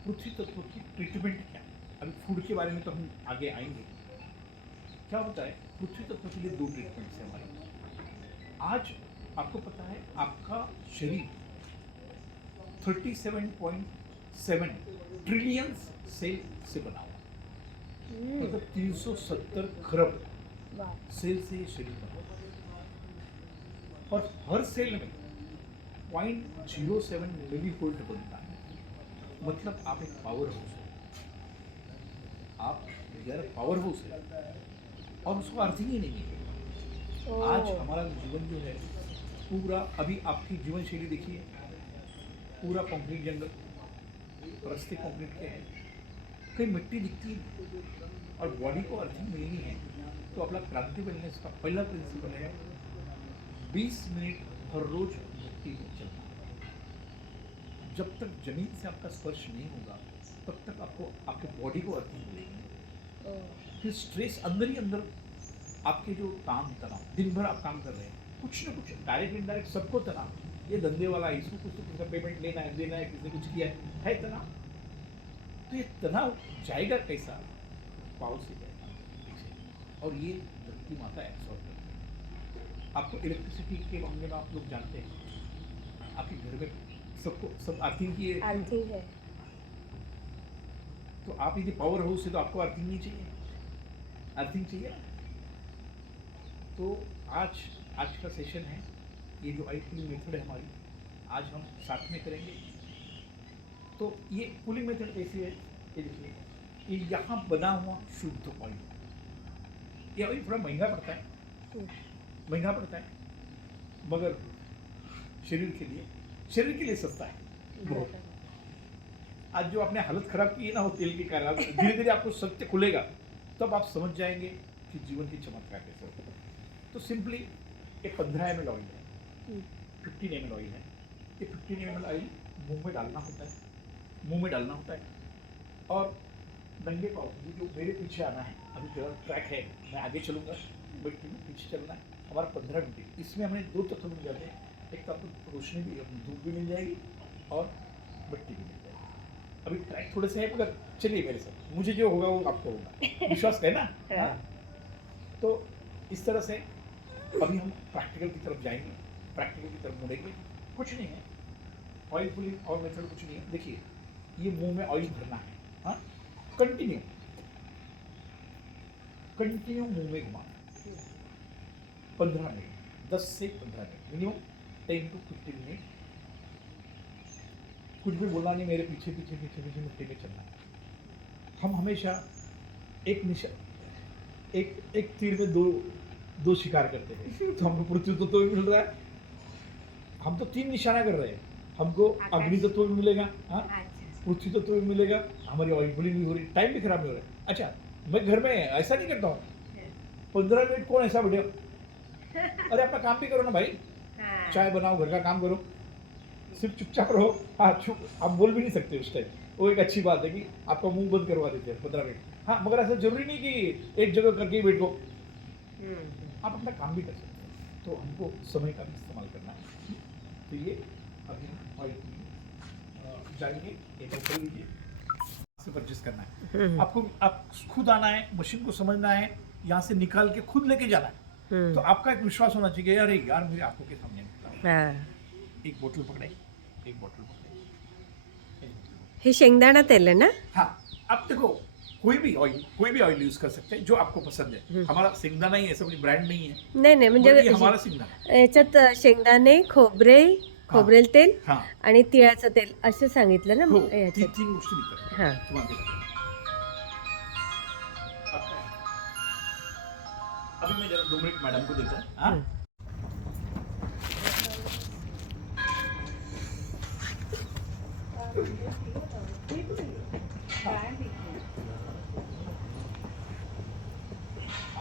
पृथ्वी तत्व की ट्रीटमेंट क्या है? अभी फूड के बारे में तो हम आगे आएंगे. क्या होता है पृथ्वी तत्व के लिए 2 ट्रीटमेंट्स है हमारी. आज आपको पता है आपका शरीर 37.7 ट्रिलियन सेल से बना हुआ है. मतलब 370 खरब वाह. सेल से ये शरीर बना हुआ है. और हर सेल में 0.07 मिली वोल्ट बनता है. मतलब आप एक पावर हाउस है. आप यार पावर हाउस है और उसको अर्थ ही नहीं है. आज हमारा जीवन जो है पूरा, अभी आपकी जीवन शैली देखिए, पूरा कंक्रीट जंगल, रास्ते कंक्रीट के हैं, कहीं मिट्टी दिखती है. और बॉडी को अर्थिंग मिलनी है तो अपना क्रांति वेलनेस का पहला प्रिंसिपल है 20 मिनट हर रोज मिट्टी में चलना. जब तक जमीन से आपका स्पर्श नहीं होगा तब तक आपको आपके बॉडी को अर्थिंग मिलेगी. फिर स्ट्रेस अंदर ही अंदर, आपके जो काम तनाव, दिन भर आप काम कर रहे हैं, कुछ ना कुछ डायरेक्ट इनडायरेक्ट सबको तनाव. ये धंधे वाला है, इसको कुछ तो कुछ पेमेंट लेना है, देना है, किसी ने कुछ किया है तनाव. तो ये तनाव जाएगा कैसा? पावर से जाएगा. और ये धरती माता एब्सॉर्ब करती है. आपको इलेक्ट्रिसिटी के मामले में आप लोग जानते हैं, आपके घर में सबको सब अर्थिंग की है. अर्थिंग है. तो आप यदि पावर हाउस है तो आपको अर्थिंग नहीं चाहिए, अर्थिंग चाहिए ना. तो आज का सेशन है, ये जो ऑयल पुलिंग मेथड है हमारी, आज हम साथ में करेंगे. तो ये पुलिंग मेथड कैसी है ये देखिए. ये यहाँ बना हुआ शुद्ध ऑयल. ये ऑयल थोड़ा महंगा पड़ता है, मगर शरीर के लिए सस्ता है बहुत. आज जो आपने हालत खराब की है ना वो तेल के कारण, धीरे धीरे आपको सत्य खुलेगा तब आप समझ जाएंगे कि जीवन की चमत्कार कैसे होता है. तो सिंपली ये 15 ml ऑयल है, 15 ml ऑयल है. ये 15 ml ऑयल मुंह में डालना होता है. और नंगे पाँव, ये जो मेरे पीछे आना है, अभी जो ट्रैक है मैं आगे चलूँगा, बैठ पीछे चलना है. हमारा 15 मिनट, इसमें हमें 2 तत्व मिल जाते हैं. एक तो आपको रोशनी भी, धूप भी मिल जाएगी और मिट्टी भी मिल जाएगी. अभी ट्रैक थोड़े से है मगर चलिए मेरे साथ, मुझे जो होगा वो आपको होगा. विश्वास है ना? हाँ. तो इस तरह से अभी हम प्रैक्टिकल की तरफ जाएंगे, प्रैक्टिकल की तरफ मुड़ेंगे. कुछ नहीं है, ऑयल पुलिंग और मेथड कुछ नहीं है. देखिए ये मुंह में ऑयल भरना है. हाँ, कंटिन्यू मुंह में घुमाना 15 minute, 10 say 15 minute, minimum 10 to 15 minute. कुछ भी बोलना नहीं, मेरे पीछे मिट्टी में चलना है. हम हमेशा एक तीर में दो शिकार करते हैं. तो हमको पृथ्वी तो भी मिल रहा है हम तो 3 निशाना कर रहे हैं। हमको अग्नि तत्व भी मिलेगा, हाँ, अच्छा पृथ्वी तत्व भी मिलेगा, हमारी ऑयल पुलिंग भी हो रही, टाइम भी खराब नहीं हो रहा है। अच्छा, मैं घर में ऐसा नहीं करता हूँ, 15 मिनट कौन ऐसा बैठे, अरे अपना काम भी करो ना भाई, हाँ चाय बनाओ, घर का काम करो, सिर्फ चुपचाप रहो। हाँ, चुप, आप बोल भी नहीं सकते उस टाइम। वो एक अच्छी बात है कि आपका मुंह बंद करवा देते हैं 15 मिनट। हाँ, मगर ऐसा जरूरी नहीं कि एक जगह करके ही बैठो, आप अपना काम भी कर सकते हैं। तो हमको समय का भी इस्तेमाल करना है। तो ये अभी ऑयल जाएंगे, एक कर लीजिए, से परचेस करना है आपको। आप खुद आना है, मशीन को समझना है, यहाँ से निकाल के खुद लेके जाना है। तो आपका एक विश्वास होना चाहिए, अरे यार मेरे आंखों के सामने निकला। हाँ एक बोतल पकड़ाई, एक बोतल पकड़ाई। हे शेंगदाणा तेल है ना? हाँ, आप देखो, कोई भी ऑयल यूज कर सकते हैं जो आपको पसंद है। हमारा सिंगदाना ही ऐसा कोई ब्रांड नहीं है, नाही नाही बट ये म्हणजे हमारा सिंगदाना। याच्यात शेंगदाणे, खोबरेल तेल हाँ, आणि तिळाचं तेल असं सांगितलं ना हो, याच्यात. तीन गोष्टी निघतात. हां तुम्हाला देतो. अभी मैं जरा 2 मिनट मैडम को देता हूँ. हाँ?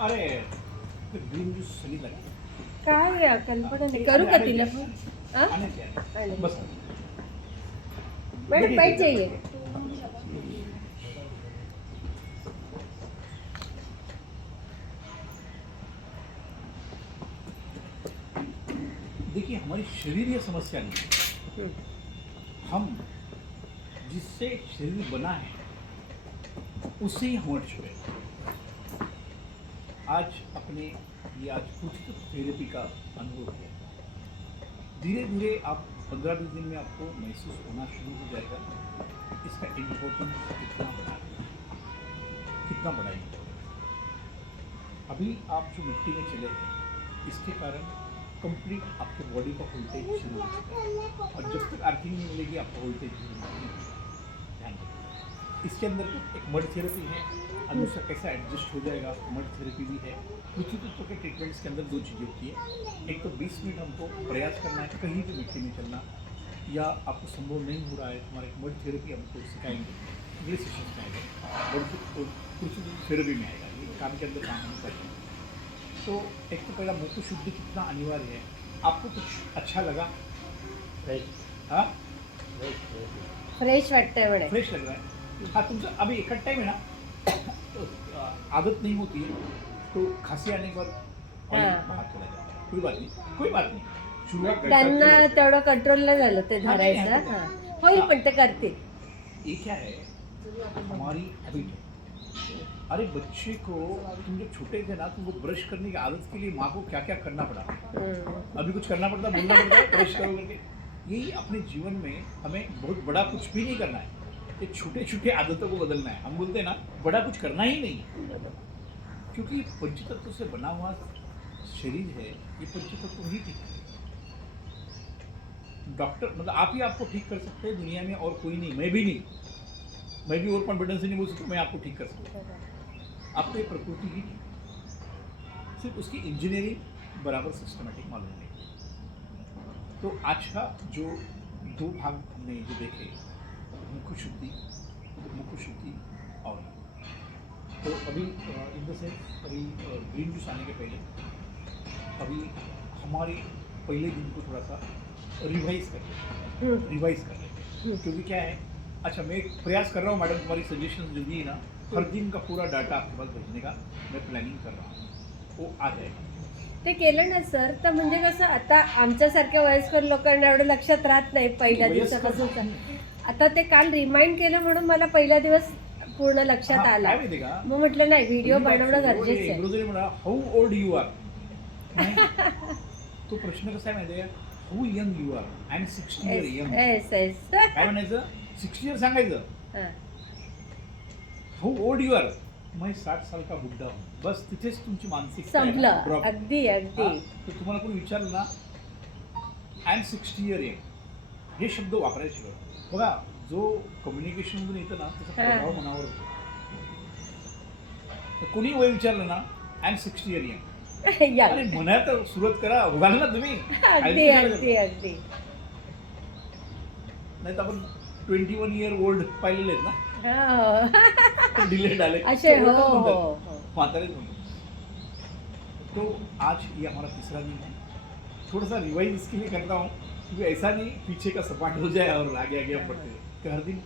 अरे ग्रीन ज्यूस सही लगे. काय या कल्पना नाही करू का तिला फोन? हा? आने क्या है? आने. बस मैडम बैठ जाइए. देखिए, हमारी शरीर ये समस्या नहीं है. हम जिससे शरीर बना है उससे ही हम हट चुके हैं. आज अपने ये आज कुछ थेरेपी का अनुभव किया. धीरे धीरे आप 15-20 दिन में आपको महसूस होना शुरू हो जाएगा इसका इम्पोर्टेंस कितना बड़ा है. अभी आप जो मिट्टी में चले इसके कारण कंप्लीट आपके बॉडी का वोल्टेज शुरू हो चुका है, और जब तक अर्थिंग नहीं मिलेगी आपका वोल्टेज ध्यान रखिए. इसके अंदर एक मड थेरेपी है, अब उसका कैसा एडजस्ट हो जाएगा. मड थेरेपी भी है. पृथ्वी तत्व के ट्रीटमेंट्स के अंदर 2 चीज़ें होती है. एक तो 20 मिनट हमको प्रयास करना है कहीं भी मिट्टी में चलना, या आपको संभव नहीं हो रहा है हमारा एक मड थेरेपी हमको सिखाएंगे. अगले सेशन में आएगा पृथ्वी तत्व थेरेपी में आएगा. ये काम के अंदर काम हम करते हैं. तो एक तो पहला मुख को शुद्धि कितना अनिवार्य है. आपको कुछ अच्छा लगा? हाँ, फ्रेश वाटतंय म्हणे. फ्रेश लग रहा है. हाँ, तुमसे अभी इकट्ठा टाइम है ना, तो आदत नहीं होती है तो खांसी आने के बाद ऑयल हाँ. बाहर चला जाता है. कोई बात नहीं, कोई बात नहीं. शुरुआत त्यांना करते हैं. तेवढं कंट्रोल नाही झालं ते हाँ, नहीं, धरायचं. हाँ, हां. होईल पण ते करतील. ये क्या है, हमारी हैबिट है. अरे बच्चे को तुम जब छोटे थे ना, तुमको ब्रश करने की आदत के लिए माँ को क्या क्या करना पड़ा. अभी कुछ करना पड़ता, बोलना पड़ता, ब्रश करो करके. यही अपने जीवन में हमें बहुत बड़ा कुछ भी नहीं करना है, ये छोटे छोटे आदतों को बदलना है. हम बोलते हैं ना, बड़ा कुछ करना ही नहीं है, क्योंकि पंचतत्व से बना हुआ शरीर है. ये पंचतत्व ही ठीक है. डॉक्टर मतलब आप ही आपको ठीक कर सकते हैं दुनिया में, और कोई नहीं. मैं भी नहीं, मैं भी ओवर कॉन्फिडेंस से नहीं बोल सकता मैं आपको ठीक कर सकता हूँ. आपको ये प्रकृति ही ठीक है, सिर्फ उसकी इंजीनियरिंग बराबर सिस्टमेटिक मालूम नहीं. तो आज का जो 2 भाग हमने जो देखे, मुख शुद्धि और तो अभी इन द सेंस अभी ग्रीन जूस आने के पहले अभी हमारे पहले दिन को थोड़ा सा रिवाइज कर लेते. क्योंकि क्या है, अच्छा मैं एक प्रयास कर रहा हूँ मैडम, तुम्हारी सजेशन जो दी है ना, हर दिन का पूरा डाटा आपके पास भेजने का मैं प्लॅनिंग कर रहा हूँ. वो आ जाएगा. ते केलं ना सर, तर म्हणजे कसं आता आमच्यासारख्या वयस्कर लोकांना एवढं लक्षात राहत नाही पहिल्या दिवसापासून. आता ते काल रिमाइंड केलं म्हणून मला पहिला दिवस पूर्ण लक्षात हाँ, आला. काय माहिती का, मग म्हटलं नाही व्हिडिओ बनवणं गरजेचं आहे. इंग्रजी म्हणा हाऊ ओल्ड यू आर. तो प्रश्न कसा आहे माहिती आहे, how young you are. I am 60 year young. Yes yes. काय म्हणायचं, 60 इयर सांगायचं. हां. हाऊ ओल्ड यू आर, मैं 60 साल का बुड्ढा हूँ. बस तिथेच तुमची मानसिकता संपलं. ड्रॉप. अगदी अगदी. तर तुम्हाला कोणी विचारलं ना, आय एम 60 इयर यंग, हे शब्द वापरायचे शिकवा. बघा, जो कम्युनिकेशनमधून येतं ना त्याचा प्रभाव मनावर होतो. तर कोणी वय विचारलं ना, आय एम 60 इयर यंग, या अरे मनात सुरुवात करा, उगाल ना तुम्ही. अगदी अगदी अगदी नाही तर आपण 21 इयर ओल्ड पाहिलेले आहेत ना, हो. डिलेट आले असे ते हो ओल्डच हो म्हणतात. हो म्हातारेच म्हणतो. तो आज ये हमारा तीसरा दिन है. थोड़ा सा रिवाइज इसके लिए करता हूँ क्योंकि ऐसा नहीं पीछे का सपाट हो जाए और आगे आगे हम बढ़ते रहे. कि हर दिन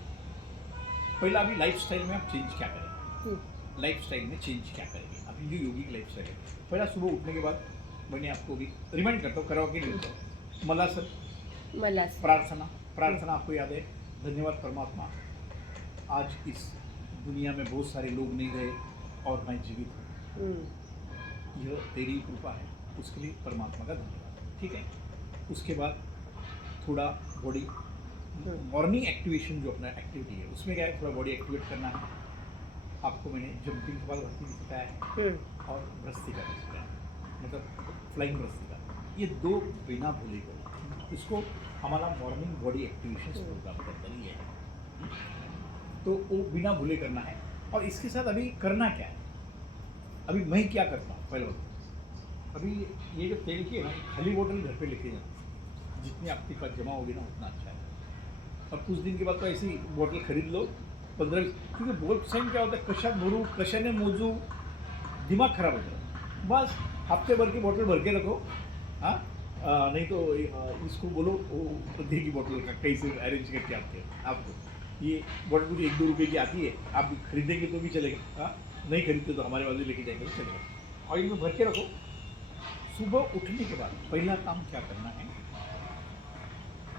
पहला अभी लाइफ स्टाइल में आप चेंज क्या करें, लाइफ स्टाइल में चेंज क्या करेंगे. अभी जो योगिक लाइफ स्टाइल है, पहला सुबह उठने के बाद मैंने आपको भी रिमाइंड करता हूँ, कराओ कि नहीं होता. मला सर मला प्रार्थना प्रार्थना आपको याद है. धन्यवाद परमात्मा, आज इस दुनिया में बहुत सारे लोग नहीं रहे और मैं जीवित हूँ. यह तेरी कृपा है, उसके लिए परमात्मा का धन्यवाद. ठीक है. उसके बाद थोड़ा बॉडी मॉर्निंग एक्टिवेशन जो अपना एक्टिविटी है उसमें क्या है, थोड़ा बॉडी एक्टिवेट करना है. आपको मैंने जंपिंग कपालभाति भी सिखाया है और भ्रस्तिका भी सिखाया है, मतलब फ्लाइंग भ्रस्तिका. ये दो बिना भूले को इसको हमारा मॉर्निंग बॉडी एक्टिवेशन प्रोग्राम के अंदर ही है. तो वो बिना भूले करना है. और इसके साथ अभी करना क्या है, अभी मैं क्या करता हूँ पहले बताऊँ. अभी ये जो तेल की है ना, खाली बोतल घर पे लेके जाना, जितनी आपके पास जमा होगी ना उतना अच्छा है. और कुछ दिन के बाद तो ऐसी बॉटल खरीद लो 15, क्योंकि बहुत टाइम क्या होता है, कशा भरू कशाने मोजू, दिमाग खराब हो जाता. बस हफ्ते भर की बोतल भर के रखो. हाँ, नहीं तो इसको बोलो वो देगी बोतल का कैसे अरेंज करके आपको. ये बोतल कुछ 1-2 रुपये की आती है, आप खरीदेंगे तो भी चलेगा. हाँ, नहीं खरीदते तो हमारे वाले लेके जाएंगे तो चलेगा. ऑयल में भर के रखो. सुबह उठने के बाद पहला काम क्या करना है,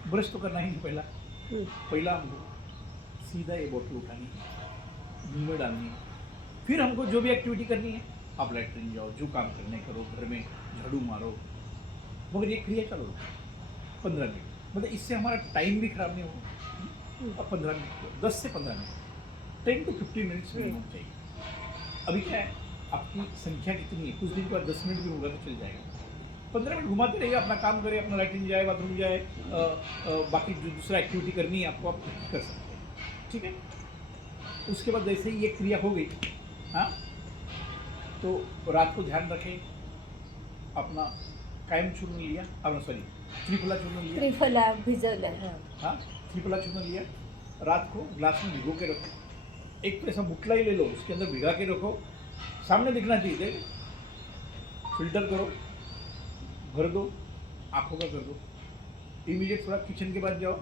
ब्रश तो करना ही नहीं. पहला हमको सीधा ये बोतल उठानी है, मुँह में डालनी है. फिर हमको जो भी एक्टिविटी करनी है, आप लैट्रिन जाओ, जो काम करने करो, घर में झाड़ू मारो, मगर ये क्रिया चलो 15 मिनट. मतलब इससे हमारा टाइम भी खराब नहीं होगा. और 15 minute 10 say 15 minute 10 to 15 minutes minimum चाहिए. अभी क्या है, आपकी संख्या कितनी है, कुछ दिन के बाद 10 मिनट भी होगा तो चल जाएगा. 15 मिनट घुमाते रहिए, अपना काम करिए, अपना लैट्रिन जाए, बाथरूम जाए, बाकी जो दूसरा एक्टिविटी करनी है आपको आप कर सकते हैं. ठीक है. उसके बाद जैसे ही ये क्रिया हो गई, हाँ, तो रात को ध्यान रखें, अपना कायम चूर्ण लिया, अपना सॉरी त्रिफला चूर्ण लिया. त्रिफला भिजवलं. हां हाँ, त्रिफला चूर्ण लिया, रात को ग्लास में भिगो के रखो. एक तो ऐसा बुटला ही ले लो, उसके अंदर भिगा के रखो, सामने दिखना चाहिए. फिल्टर करो, भर दो, आँखों का कर दो. इमीडिएट थोड़ा किचन के बाद जाओ,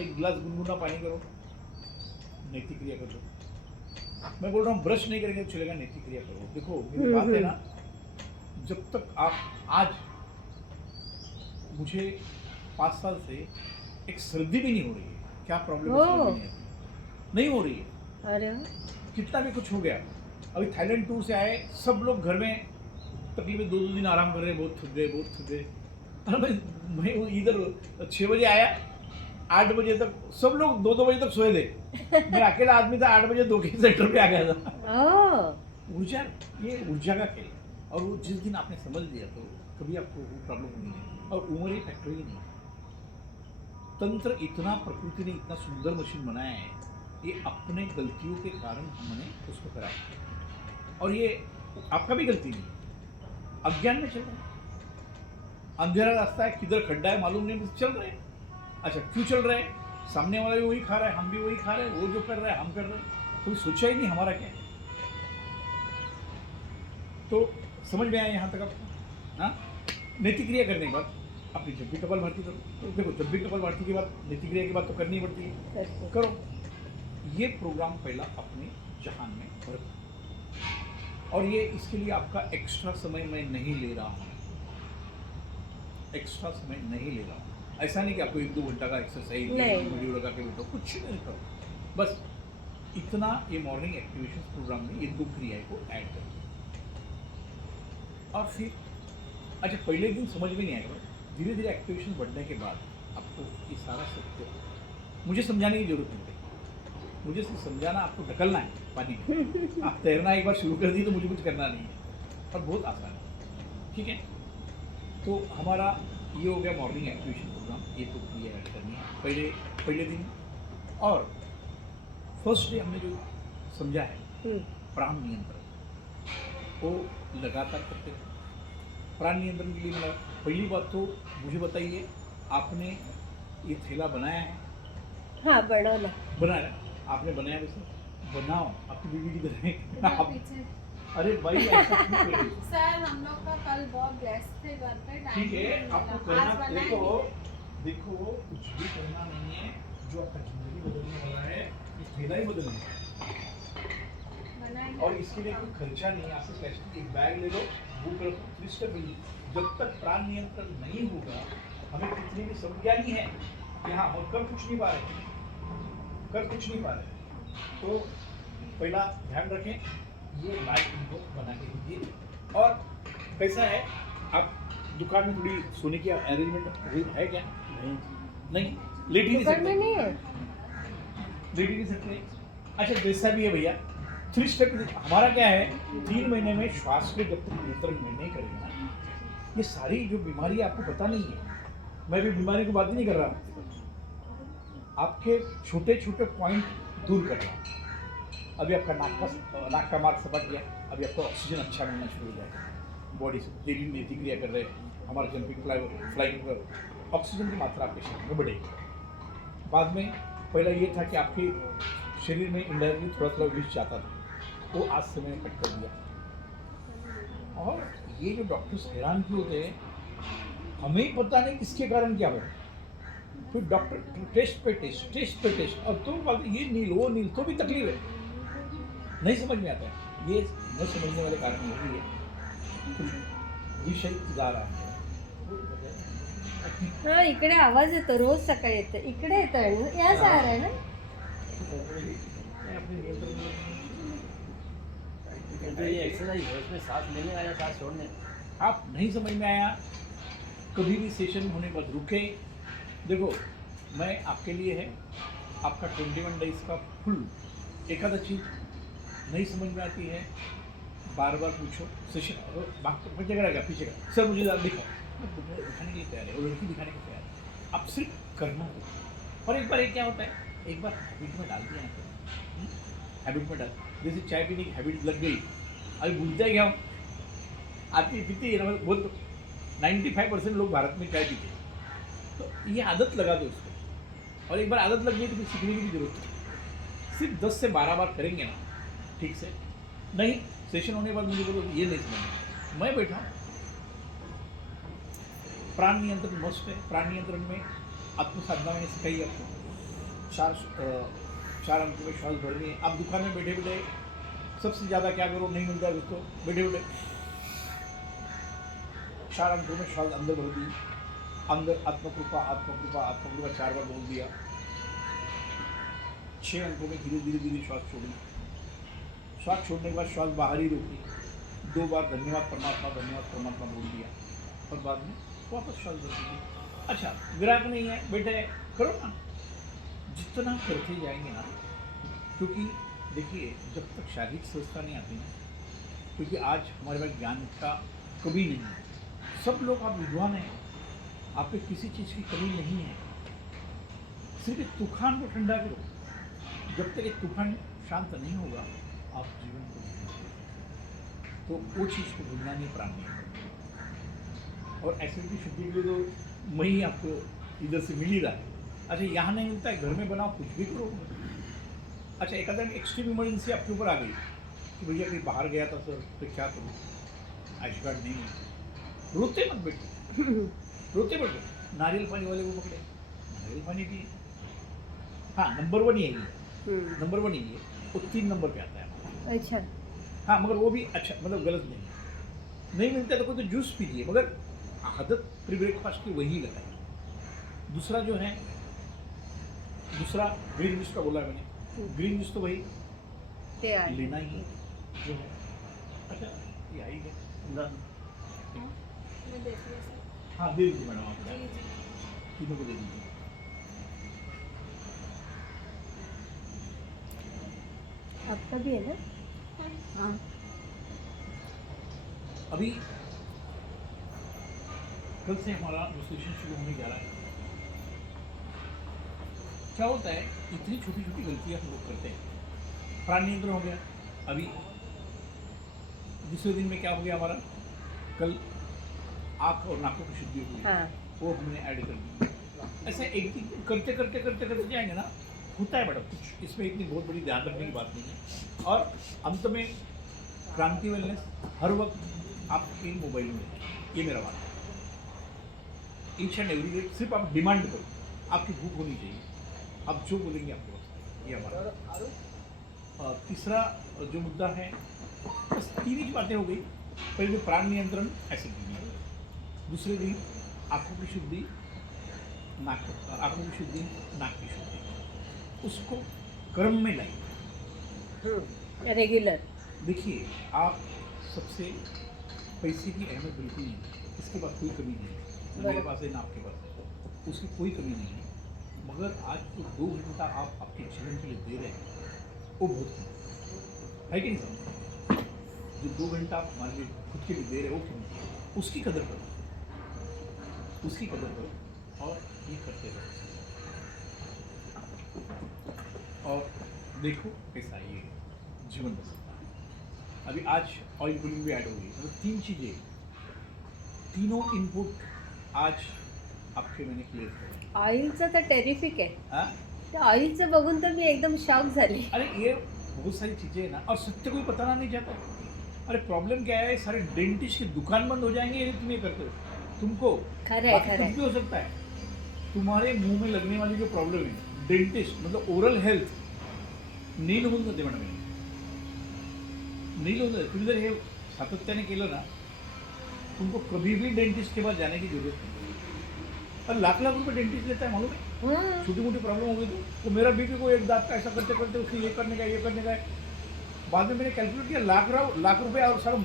एक गिलास गुनगुना पानी करो, नैतिक क्रिया कर दो. मैं बोल रहा हूँ ब्रश नहीं करेंगे तो चलेगा, नैतिक क्रिया करो. देखो मेरी बात है ना, जब तक आप आज मुझे 5 साल से एक सर्दी भी नहीं हो रही है. क्या प्रॉब्लम है, सर्दी नहीं हो रही है. अरे कितना भी कुछ हो गया. अभी थाईलैंड टूर से आए, सब लोग घर में तकरीबन 2 दिन आराम कर रहे हैं, बहुत थक गए. अरे मैं इधर 6 बजे आया, 8 बजे तक सब लोग 2-2 बजे तक सोए थे. मैं अकेला आदमी था, 8 बजे 2 के सेंटर पे आ गया था. ऊर्जा, ये ऊर्जा का खेल है. और वो जिस दिन आपने समझ लिया तो कभी आपको वो प्रॉब्लम नहीं है. और उम्र ही फैक्टर ही नहीं है. तंत्र इतना, प्रकृति ने इतना सुंदर मशीन बनाया है, ये अपने गलतियों के कारण हमने उसको कराया. और ये आपका भी गलती नहीं, अज्ञान में चल रहा है. अंधेरा रास्ता है, किधर खड्डा है मालूम नहीं, बस चल रहे हैं. अच्छा, क्यों चल रहे हैं? सामने वाला भी वही खा रहा है, हम भी वही खा रहे हैं, वो जो कर रहा है हम कर रहे हैं. कोई सोचा ही नहीं हमारा क्या है. तो समझ में आया यहाँ तक आपको. हाँ, नैतिक क्रिया करने के बाद अपनी जब भी कपालभाति करो. देखो, जब भी कपालभाति के बाद नैतिक क्रिया के बाद तो करनी ही पड़ती है, करो. ये प्रोग्राम पहला अपने जहान में रखो. और ये इसके लिए आपका एक्स्ट्रा समय मैं नहीं ले रहा हूँ, एक्स्ट्रा समय नहीं ले रहा हूँ. ऐसा नहीं कि आपको 1-2 घंटा का एक्सरसाइज वीडियो लगा के बैठो, कुछ नहीं करो. बस इतना ये मॉर्निंग एक्टिवेशन प्रोग्राम में ये 2 क्रियाएं को ऐड करो. और फिर अच्छा, पहले दिन समझ में नहीं आएगा, धीरे धीरे एक्टिवेशन बढ़ने के बाद आपको ये सारा सत्य मुझे समझाने की जरूरत नहीं है. मुझे सिर्फ समझाना, आपको ढकलना है पानी में. आप तैरना एक बार शुरू कर दी तो मुझे कुछ करना नहीं है, और बहुत आसान है. ठीक है. तो हमारा ये हो गया मॉर्निंग एक्टिवेशन प्रोग्राम. ये तो क्रिया ऐड करनी है पहले दिन. और फर्स्ट डे हमने जो समझा है प्राण नियंत्रण, वो लगातार करते हैं. प्राण नियंत्रण के लिए मतलब पहली बात तो मुझे बताइए, आपने ये थैला बनाया है? हाँ बनवला. बनाया ना? आपने बनाया वैसे बनाओ, आपकी बीवी की तरह इधर आप, पीछे अरे भाई ऐसा क्यों करें? सर हम लोग का कल बहुत गेस्ट थे घर पे, टाइम ठीक है, नहीं मिला। आपको आज करना, बनाएंगे। देखो कुछ भी करना नहीं है, जो आपका जिंदगी बदलने वाला है इस थैला ही बदलना है। बनाएंगे। और इसके लिए कोई खर्चा नहीं है, आपसे प्लास्टिक एक बैग ले लो, बुक रखो, 3 स्टेप मिली। जब तक प्राण नियंत्रण नहीं होगा, हमें कितनी भी समझानी है कि हाँ हम कर कुछ नहीं पा रहे, कर कुछ नहीं पा रहे, तो पहला ध्यान रखें, ये लाइट इनको बना के दीजिए। और कैसा है, आप दुकान में थोड़ी सोने की अरेंजमेंट है क्या? नहीं नहीं, लेट ही नहीं दुकान में सकते, नहीं है. लेट ही नहीं सकते। अच्छा जैसा भी है भैया, 3 स्टेप हमारा क्या है, 3 महीने में श्वास को जब तक नियंत्रण में नहीं करेंगे ना, ये सारी जो बीमारी आपको पता नहीं है, मैं भी बीमारी की बात नहीं कर रहा हूँ, आपके छोटे छोटे पॉइंट दूर कर रहा हूँ। अभी आपका नाक का मार्ग सपट गया, अभी आपको ऑक्सीजन अच्छा मिलना शुरू हो जाएगा बॉडी से, डेली मेथी क्रिया कर रहे हैं, हमारे जंपिंग फ्लाइंग पर ऑक्सीजन की मात्रा आपके शरीर में बढ़ेगी। बाद में पहला ये था कि आपके शरीर में इंडायरेक्टली थोड़ा थोड़ा विष जाता था, वो आज से मैंने कट कर दिया। और ये जो डॉक्टर्स हैरान क्यों होते हैं, हमें ही पता नहीं किसके कारण क्या हो, फिर डॉक्टर टेस्ट पे टेस्ट, और तो बात ये नील वो नील, तो भी तकलीफ है, नहीं समझ में आता है। ये न समझने वाले कारण यही है, कुछ विषय जा रहा है। हा इकडे आवाज येतो, रोज सकाळी येतो, इकडे येतोय ना, या सहारा आहे ना. अपने नियंत्रण में तो ये एक्सरसाइज है, इसमें सांस लेने का या सांस छोड़ने का? आप नहीं समझ में आया, कभी भी सेशन होने पर रुके। देखो मैं आपके लिए है, आपका 21 डेज का फुल, एक आधा चीज नहीं समझ में आती है बार बार पूछो, सेशन पीछे का पीछे का, सर मुझे दिखाओ, दिखाने के लिए तैयार है, वो लड़की दिखाने के लिए तैयार है, आप सिर्फ करना है। और एक बार एक क्या होता है, एक बार हैबिट में डाल दिया ना, हैबिट में डाल, जैसे चाय पीने की हैबिट लग गई, अभी भूलता ही क्या हूँ, आती पीती है ना, बहुत 95% लोग भारत में चाय पीते हैं, तो ये आदत लगा दो उसको, और एक बार आदत लग गई तो फिर सीखने की भी जरूरत नहीं, सिर्फ 10 से 12 बार करेंगे ना ठीक से। नहीं सेशन होने के बाद मुझे बोलो ये नहीं समझ, मैं बैठा हूँ, प्राण नियंत्रण मस्ट है। प्राण नियंत्रण में आत्मसाधना मैंने सिखाई आपको, 4 अंक में श्वास भरनी है। आप दुकान में बैठे बैठे सबसे ज़्यादा क्या करो, नहीं मिलता है दोस्तों, बैठे बैठे 4 अंकों में श्वास अंदर भर दी, अंदर आत्मकृपा आत्मकृपा आत्मकृपा 4 बार बोल दिया, 6 अंकों में धीरे धीरे धीरे श्वास छोड़ी, श्वास छोड़ने के बाद श्वास बाहर ही रोकी, 2 बार धन्यवाद परमात्मा बोल दिया, और बाद में वापस श्वास भर दीजिए। अच्छा विराग नहीं है, बेटे करो ना, जितना करते जाएंगे ना, क्योंकि देखिए जब तक शारीरिक स्वस्थता नहीं आती ना, क्योंकि आज हमारे पास ज्ञान का कभी नहीं है, सब लोग आप विद्वान हैं, आप पे किसी चीज़ की कमी नहीं है, सिर्फ एक तूफान को ठंडा करो, जब तक एक तूफान शांत नहीं होगा आप जीवन को नहीं जी सकते। तो वो चीज़ को भूलना नहीं, प्राण नहीं। और एसिडिटी शुद्धि के लिए तो वही आपको इधर से मिल ही रहा है। अच्छा यहाँ नहीं मिलता है, घर में बनाओ, कुछ भी करो। अच्छा एक आधा एक्सट्रीम इमरजेंसी आपके ऊपर आ गई कि भैया कहीं बाहर गया था सर, तो क्या करूँ, आयुष कार्ड नहीं मिलता, रोते मत बैठो, रोते बैठो, नारियल पानी वाले को पकड़े, नारियल पानी पिए। हाँ नंबर 1 यही है, नंबर 1 यही है, वो 3 नंबर पे आता है। अच्छा हाँ मगर वो भी अच्छा, मतलब गलत नहीं है, नहीं मिलता तो कोई तो जूस पीजिए, मगर आदत प्री ब्रेकफास्ट की वही लगाइए। दूसरा जो है, दूसरा ग्रीन जूस का बोला मैंने, ग्रीन जूस तो वही ते आहे. लेना ही है जो है। अच्छा ये आई है, मैं देखिए सर। हाँ दे दीजिए मैडम, आप जी जी। तीनों को दे दीजिए। आपका भी है ना. हाँ अभी कल से हमारा जो सेशन शुरू होने जा रहा है, क्या होता है इतनी छोटी छोटी गलतियां हम लोग करते हैं। प्राण नियंत्रण हो गया, अभी दूसरे दिन में क्या हो गया हमारा, कल आँख और नाकों की शुद्धि हुई, हाँ वो हमने ऐड कर दी। ऐसे एक दिन करते करते करते करते जाएंगे ना, होता है मैडम कुछ, इसमें इतनी बहुत बड़ी ध्यान रखने की बात नहीं है। और अंत में क्रांति वेलनेस हर वक्त आपके मोबाइल में है, ये मेरा बात है। ईच एंड एवरी डे सिर्फ आप डिमांड करो, आपकी भूख होनी चाहिए, आप जो बोलेंगे आपको बस, ये हमारा। तीसरा जो मुद्दा है, बस 3 ही बातें हो गई। पहले प्राण नियंत्रण एसिडिटी, दूसरे दिन आँखों की शुद्धि, आँखों की शुद्धि, नाक की शुद्धि, उसको क्रम में लाइए। रेगुलर। देखिए, आप सबसे पैसे की अहमियत बिल्कुल नहीं है, इसके बाद कोई कमी नहीं है, मेरे पास है ना आपके पास है, उसकी कोई कमी नहीं है। मगर आज जो 2 घंटा आप आपके जीवन के लिए दे रहे हैं, वो बहुत कम है कि नहीं समझ? जो 2 घंटा आप हमारे लिए खुद के लिए दे रहे हो, वो कम, उसकी कदर करो, उसकी कदर करो और ये करते रहो। और देखो कैसा ये जीवन बन सकता है। अभी आज ऑयल पुलिंग भी ऐड हो गई, मतलब 3 चीज़ें, तीनों इनपुट आज आपके मैंने क्लियर किया। ऑइलचं तर टेरिफिक आहे, हाँ, त्या ऑइलचं बघून तर मी एकदम शॉक झाली. अरे ये बहुत सारी चीज़ें है ना, और सत्य कोई बताना नहीं चाहता। अरे प्रॉब्लम क्या है, सारे डेंटिस्ट की दुकान बंद हो जाएंगे यदि तुम ये करते हो। तुमको खरं आहे, बाकी खरं कुछ आहे. भी हो सकता है, तुम्हारे मुंह में लगने वाली जो प्रॉब्लम है, डेंटिस्ट मतलब ओरल हेल्थ नील होऊन जाते मॅडम, नील होऊन जाते. तुम्ही जर हे सातत्याने केलं ना, तुमको कभी भी डेंटिस्ट के पास जाने की जरूरत नहीं. और लाख लाख रुपए डेंटिस्ट लेता है मालूम है. हम्म. छोटी मोटी प्रॉब्लम हो गई तो मेरा बीपी को एक दांत का ऐसा करते करते उसको ये करने का है. बाद में मैंने कैलकुलेट किया, लाख रुपए और सारा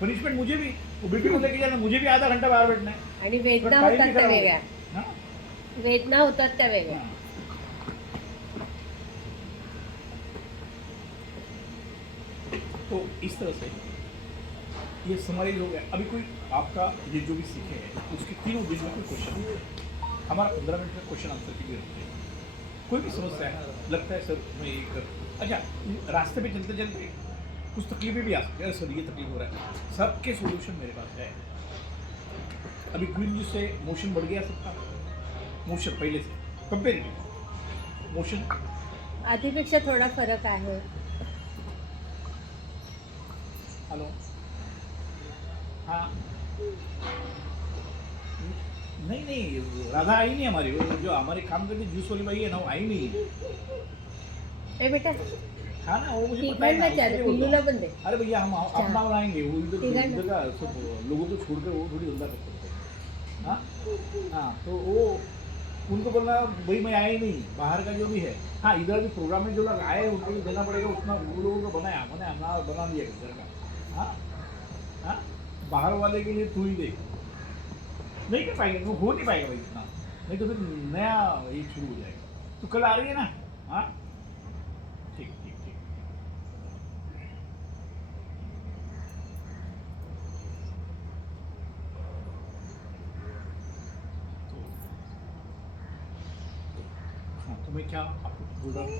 पनिशमेंट मुझे भी, वो बीपी को लेके जाना, मुझे भी आधा घंटा बाहर बैठना है. आणि वेदना टाइम भी होतात त्या खराब हो वेगळ्या, गया. हाँ? वेदना होतात त्या वेगळ्या. हाँ. तो इस तरह से ये समराइज हो गया. अभी कोई आपका ये जो भी सीखे है उसके तीनों दिन में कोई क्वेश्चन है, हमारा 15 मिनट का क्वेश्चन आंसर के लिए रखते हैं. कोई भी समस्या है, लगता है सर मैं ये कर, अच्छा रास्ते पे चलते चलते कुछ तकलीफें भी आ सकती है, सर ये तकलीफ हो रहा है, सबके सॉल्यूशन मेरे पास है. अभी ग्रीन जूस से मोशन बढ़ गया सबका, मोशन पहले से कंपेरेटिव मोशन. आधीपेक्षा थोडा फरक आहे. हेलो, हाँ, नहीं राधा आई नहीं हमारी, वो जो हमारे काम करती जूस वाली भाई है ना, वो आई नहीं. ए बेटा, हाँ ना, वो मुझे ठीक पता है है, ना, मैं चाहती उसके लिए हूँ, बोल रहा पिल्लू हूँ. बंद है. अरे भैया हम अपना बनाएंगे, वो ठीक है इधर ना? इधर का सब लोगों को छोड़कर वो थोड़ी धंधा कर सकते हैं. हाँ हाँ, तो वो उनको बोलना भाई मैं आया ही नहीं, बाहर का जो भी है. हाँ, इधर भी प्रोग्राम में जो लोग आए उनको भी देना पड़ेगा उतना, वो लोगों को बनाया मैंने, हमारा बना दिया इधर का. हाँ हाँ, बाहर वाले के लिए तू ही देख, नहीं कर पाएगा, वो हो नहीं पाएगा भाई इतना, नहीं तो फिर नया ये शुरू हो जाएगा. तो कल आ रही है ना? हाँ, ठीक ठीक ठीक. हाँ, तो मैं क्या आपको बोल रहा हूँ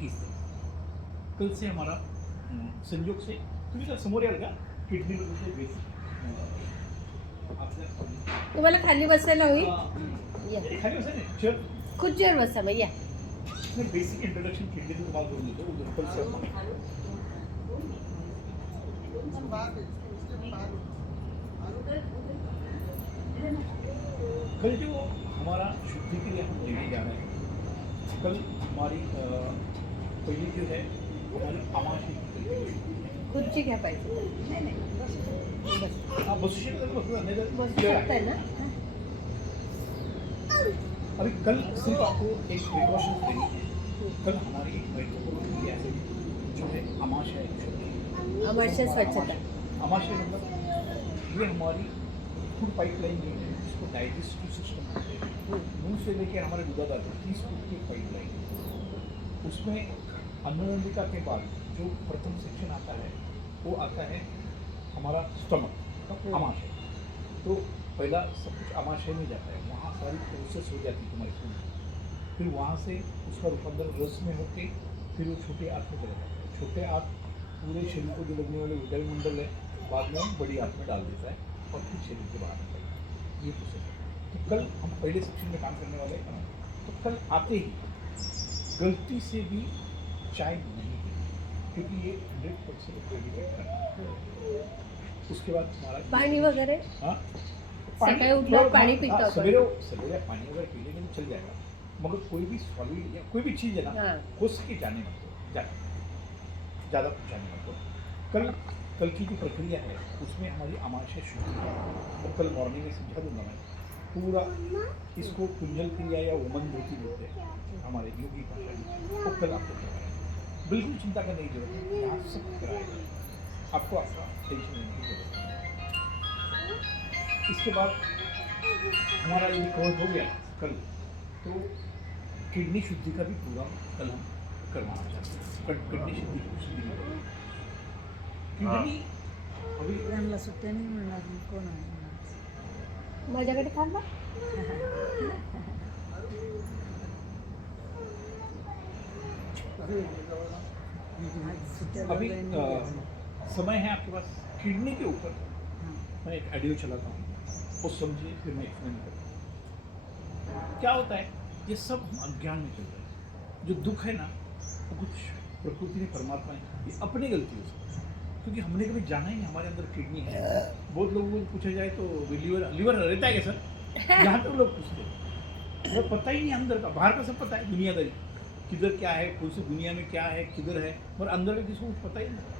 कि कल से हमारा संयोग से तुम्ही जर समोर याल का किडनी बेसिक तुम्हाला खाली बसायला होईल. या, खाली बसा ना, चल. खुर्चीवर बसा बाई, या. मैं बेसिक इंट्रोडक्शन किडनी से बात करून देतो उधर कल से हम. कल जो हमारा शुद्धि के लिए हम लेने जा रहे हैं, कल हमारी पहली जो है हमारी आमाशय की कल. खुर्ची घ्या पाहिजे. बस. हाँ, बसू शकता तो बसू नहीं तो बसू शकताय ना? अभी कल सिर्फ आपको एक प्रिकॉशन देनी है. कल हमारी एक महत्वपूर्ण ऐसे जो है आमाशय शुद्धि. आमाशय स्वच्छता. आमाशय मतलब ये हमारी फूड पाइपलाइन जो है, जिसको डाइजेस्टिव सिस्टम कहते हैं, मुंह से लेकर हमारे गुदा तक 30 फुट की पाइपलाइन. उसमें अन्ननलिका के बाद जो प्रथम सेक्शन आता है वो आता है हमारा स्टमक, आमाशय. तो पहला सब कुछ आमाशय में जाता है, वहाँ सारी प्रोसेस हो जाती है तुम्हारी फूड. फिर वहाँ से उसका रूपांतर रस में होके फिर वो छोटे आँत में चला जाता है. छोटे आँत पूरे शरीर को जो लगने वाले विटामिन मंडल है बाद में बड़ी आँत में डाल देता है. और फिर शरीर के बाहर निकलना, ये प्रोसेस है। तो कल हम पहले सेक्शन में काम करने वाले हैं, तो कल आते ही गलती से भी चाय नहीं पीनी, क्योंकि ये 100% एक्रेडिटेड है। उसके बाद हमारा पानी वगैरह हाँ सकाळी उठल्यावर पाणी पितो आपण. सवेरे पानी वगैरह पी लेंगे तो चल जाएगा, मगर कोई भी सॉलिड या कोई भी चीज़ है ना, हाँ. हो सके जाने मत दो, ज़्यादा कुछ जाने मत दो। कल की जो प्रक्रिया है उसमें हमारी आमाशय शुद्धि है, और कल मॉर्निंग में समझा दूंगा मैं पूरा इसको कुंजल क्रिया या वमन धोती बोलते हैं हमारे योगी भाषा में, वो कल आपको करवाएंगे। बिल्कुल चिंता करने की जरूरत है, यहाँ सब कराएगा, आपको आपका टेंशन लेने की जरूरत नहीं है। इसके बाद हमारा ये कवर हो गया कल, तो किडनी शुद्धि का भी पूरा कल हम करवाना चाहते हैं। किडनी शुद्धि किडनी अभी त्यांना सुट्ट्या नाही मिळणार मग कोण आहे माझ्याकडे थांबा. सुट्ट्या अभी झाल्या समय है आपके पास किडनी के ऊपर। मैं एक ऑडियो चलाता हूँ, वो समझिए, फिर मैं एक्सप्लेन करता हूँ। क्या होता है, ये सब हम अज्ञान में चल रहे हैं। जो दुख है ना, वो कुछ प्रकृति ने, परमात्मा ने, ये अपनी गलती हो सकती है, क्योंकि हमने कभी जाना ही नहीं हमारे अंदर किडनी है। बहुत लोगों को पूछा जाए तो लीवर रहता है क्या सर, यहाँ तक लोग पूछते हैं, वो पता ही नहीं अंदर का, बाहर का सब पता है, दुनियादारी किधर क्या है, कौन सी दुनिया में क्या है, किधर है, और अंदर का किसी को कुछ पता ही नहीं।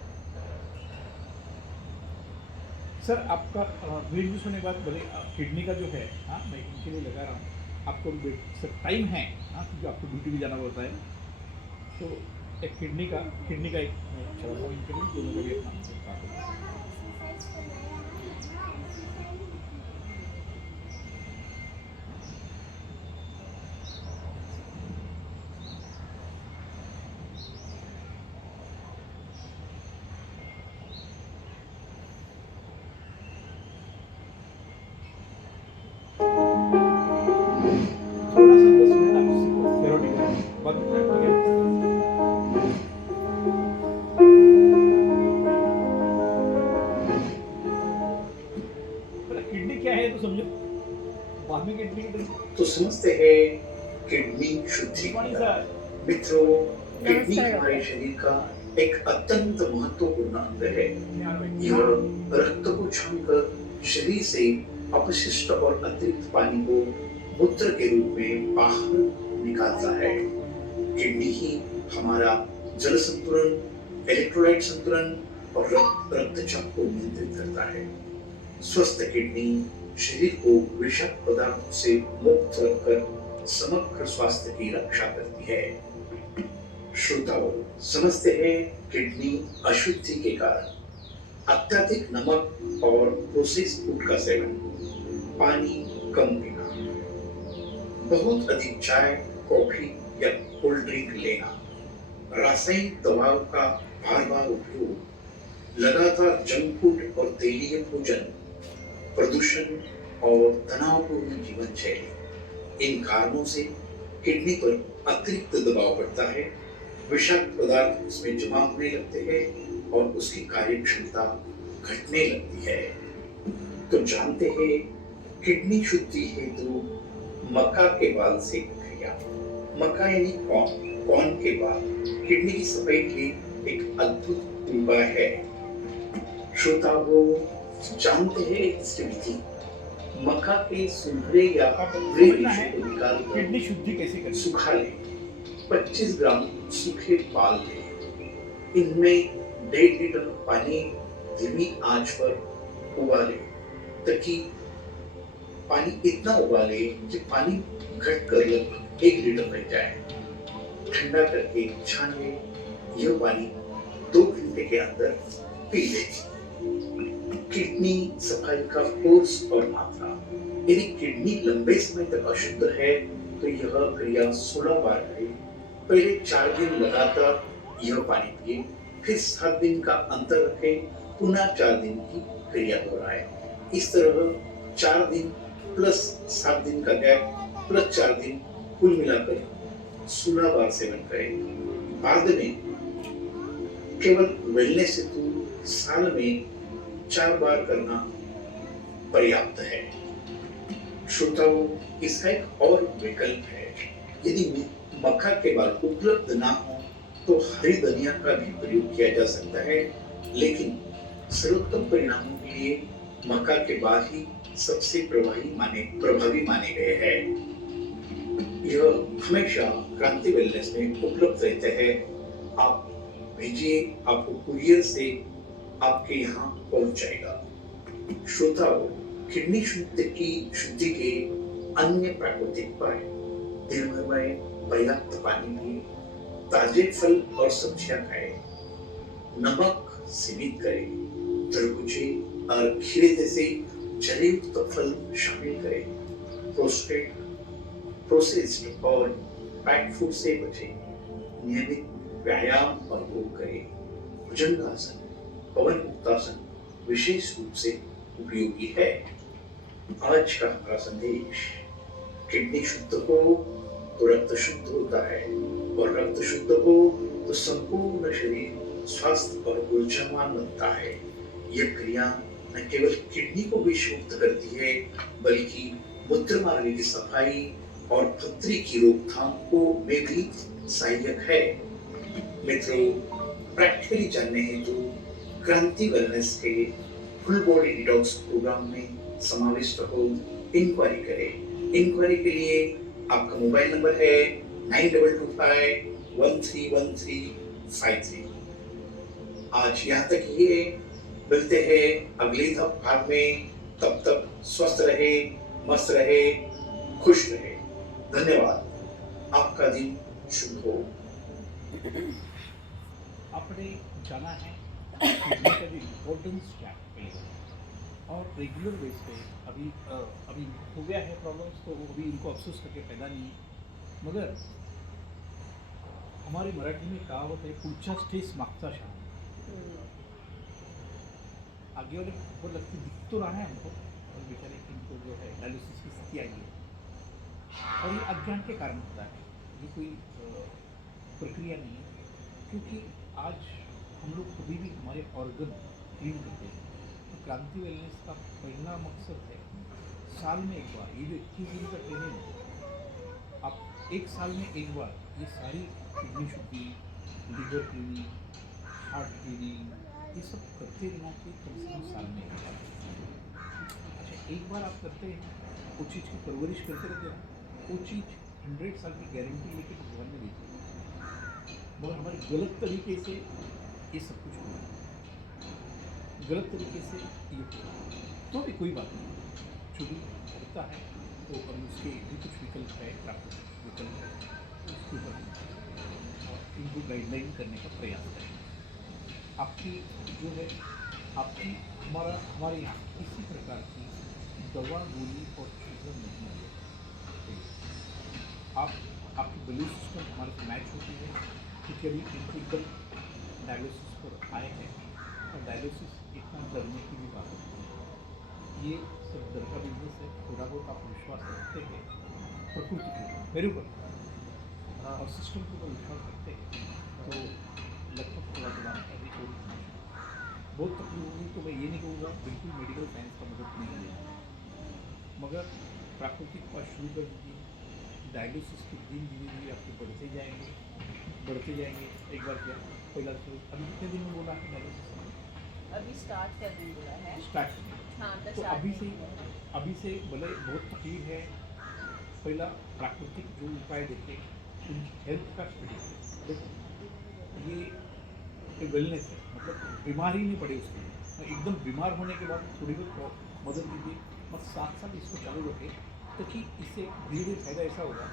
सर आपका ब्रेन होने के बाद भले किडनी का जो है, हाँ मैं इनके लिए लगा रहा हूँ, आपको सर टाइम है, हाँ क्योंकि आपको ड्यूटी भी जाना पड़ता है, तो एक किडनी का एक चलाता हूँ इनके लिए, दोनों का भी अपना काम होता है। थोड़ा सा 10 मिनट आप इसको theoretical बंद करें, ठीक है? किडनी क्या है तो समझो, बाद में किडनी की तो समझते हैं किडनी शुद्धि पानी सर। मित्रों, किडनी नमस्कार हमारे शरीर का एक अत्यंत महत्वपूर्ण अंग है। यह रक्त को छानकर शरीर से अपशिष्ट और अतिरिक्त पानी को मूत्र के रूप में बाहर निकालता है। किडनी ही हमारा जल संतुलन, इलेक्ट्रोलाइट संतुलन और रक्तचाप को नियंत्रित करता है। स्वस्थ किडनी शरीर को विषाक्त पदार्थों से मुक्त रखकर समग्र स्वास्थ्य की रक्षा करती है। श्रोताओं, समझते हैं किडनी अशुद्धि के कारण अत्यधिक नमक और प्रोसेस्ड फूड का सेवन, पानी कम पीना, बहुत अधिक चाय, कॉफी या कोल्ड ड्रिंक लेना, रासायनिक दवाओं का बार-बार उपयोग, लगातार जंक फूड और तेलीय भोजन, प्रदूषण और तनावपूर्ण जीवन शैली, इन कारणों से किडनी पर अतिरिक्त दबाव पड़ता है, विषाक्त पदार्थ उसमें जमा होने लगते हैं और उसकी कार्य क्षमता घटने लगती है। तो जानते हैं किडनी शुद्धि हेतु मक्का के बाल से क्रिया। मक्का यानी कॉर्न के बाल किडनी की सफाई के एक अद्भुत उपाय है। श्रोताओं, जानते हैं इसकी विधि। मक्का के सुनहरे या भूरे रेशे को निकालकर किडनी शुद्धि कैसे करें? सुखा लें। 25 ग्राम सूखे बाल लें। इनमें 1.5 लीटर पानी धीमी आंच पर उबालें, ताकि पानी इतना उबाले कि पानी घटकर लगभग 1 लीटर रह जाए। ठंडा करके छान लें। यह पानी 2 घंटे के अंदर पी लें। किडनी सफाई का कोर्स और मात्रा। यदि किडनी लंबे समय तक अशुद्ध है तो यह क्रिया 16 बार करें। पहले 4 दिन लगातार यह पानी पिए, फिर 7 दिन का अंतर रखें, पुनः 4 दिन की क्रिया दोहराएं। इस तरह 4 दिन प्लस 7 दिन का गैप प्लस 4 दिन, कुल मिलाकर 16 बार सेवन करें। बाद में केवल वेलनेस हेतु साल में 4 बार करना पर्याप्त है। श्रोताओं, इसका एक और विकल्प है। यदि मक्खा के बाल उपलब्ध ना हो तो हरी धनिया का भी प्रयोग किया जा सकता है, लेकिन सर्वोत्तम परिणामों के लिए मक्का के बाल ही सबसे प्रभावी माने गए हैं। यह हमेशा क्रांति वेलनेस में उपलब्ध रहते हैं। आप भेजिए, आपको कुरियर से आपके यहाँ पहुंच जाएगा। श्रोताओं, किडनी शुद्धि के अन्य प्राकृतिक उपाय: दिन भर में पर्याप्त पानी पिए, ताजे फल और सब्जियां खाएं, नमक सीमित करें, तरबूजे और खीरे जैसे जलयुक्त फल शामिल करें, प्रोसेस्ड और पैक्ड फूड से बचें, नियमित व्यायाम और योग करें, भुजंगासन, पवन मुक्तासन विशेष रूप से उपयोगी है। आज का हमारा संदेश: किडनी शुद्ध हो तो रक्त शुद्ध होता है, और रक्त शुद्ध हो तो संपूर्ण शरीर स्वस्थ और ऊर्जावान बनता है। यह क्रिया न केवल किडनी को भी शुद्ध करती है, बल्कि मूत्र मार्ग की सफाई और पथरी की रोकथाम को में भी सहायक है। मित्रों, प्रैक्टिकली जानने हेतु क्रांति वेलनेस के फुल बॉडी डिटॉक्स प्रोग्राम में समाविष्ट हो इंक्वायरी करें। इंक्वायरी के लिए आपका मोबाइल नंबर है 9225131353। आज यहाँ तक ही है। मिलते हैं अगले भाग में। तब तक स्वस्थ रहे, मस्त रहे, खुश रहे। धन्यवाद। आपका दिन शुभ हो। आपने जाना है किडनी का इम्पोर्टेंस क्या है पहले, और रेगुलर बेस पे अभी हो गया है प्रॉब्लम्स, तो अभी इनको अफसोस करके फायदा नहीं है। मगर हमारी मराठी में कहावत है, पुढच्या स्टेज मागचा शाम। आगे वाले को लगती दिख तो रहा है हमको, और बेचारे इनको जो है डायलिसिस की स्थिति आई है, और ये अज्ञान के कारण होता है। ये कोई प्रक्रिया नहीं है, क्योंकि आज हम लोग कभी भी हमारे ऑर्गन क्लीन करते हैं। तो क्रांति वेलनेस का पहला मकसद है साल में एक बार, ये जो 21 दिन का ट्रेनिंग है, आप एक साल में एक बार ये सारी किडनी शुद्धि, लीवर क्लीनिंग, हार्ट क्लीनिंग, ये सब करते रहना चाहिए कम से कम साल में एक बार। अच्छा, एक बार आप करते हैं, वो चीज़ की परवरिश करते रहते हैं, वो चीज़ 100 साल की गारंटी लेके भगवान ने देती है। मगर हमारे गलत तरीके से ये सब कुछ हुआ, गलत तरीके से ये हुआ, तो भी कोई बात नहीं, जो भी होता है तो अभी उसके भी कुछ विकल्प है, प्राकृतिक विकल्प है, तो उसके ऊपर हम इनको गाइडलाइन करने का प्रयास करें। आपकी जो है, आपकी हमारे यहाँ किसी प्रकार की दवा, गोली और चीज़ें नहीं है। आपकी बलून सिस्टम हमारे से मैच होती है, क्योंकि अभी इनको एकदम डायलिसिस पर आए हैं, और डायलिसिस इतना डरने की भी बात होती है। ये सब डर का बिजनेस है। थोड़ा बहुत आप विश्वास रखते हैं प्रकृति के ऊपर, मेरे ऊपर और सिस्टम के ऊपर विश्वास रखते हैं, तो लगभग थोड़ा अभी कोई बहुत तकलीफ होगी। तो मैं ये नहीं कहूँगा बिल्कुल मेडिकल साइंस का मदद नहीं लेना, मगर प्राकृतिक उपाय शुरू कर दीजिए। डायलिसिस के दिन धीरे धीरे आपके बढ़ते जाएंगे। एक बार क्या पहला अभी कितने दिन में बोला है डायलिसिस अभी स्टार्ट करने बोला है। स्टार्ट करना, हाँ, तो अभी से भले बहुत तकलीफ है, पहला प्राकृतिक जो उपाय देखे, उनकी हेल्थ का स्टडी देखो। ये वेलनेस है, मतलब बीमार ही नहीं पड़े उसके, एकदम बीमार होने के बाद थोड़ी बहुत मदद कीजिए, बस साथ साथ इसको चालू रखें, ताकि इससे धीरे धीरे फायदा ऐसा होगा,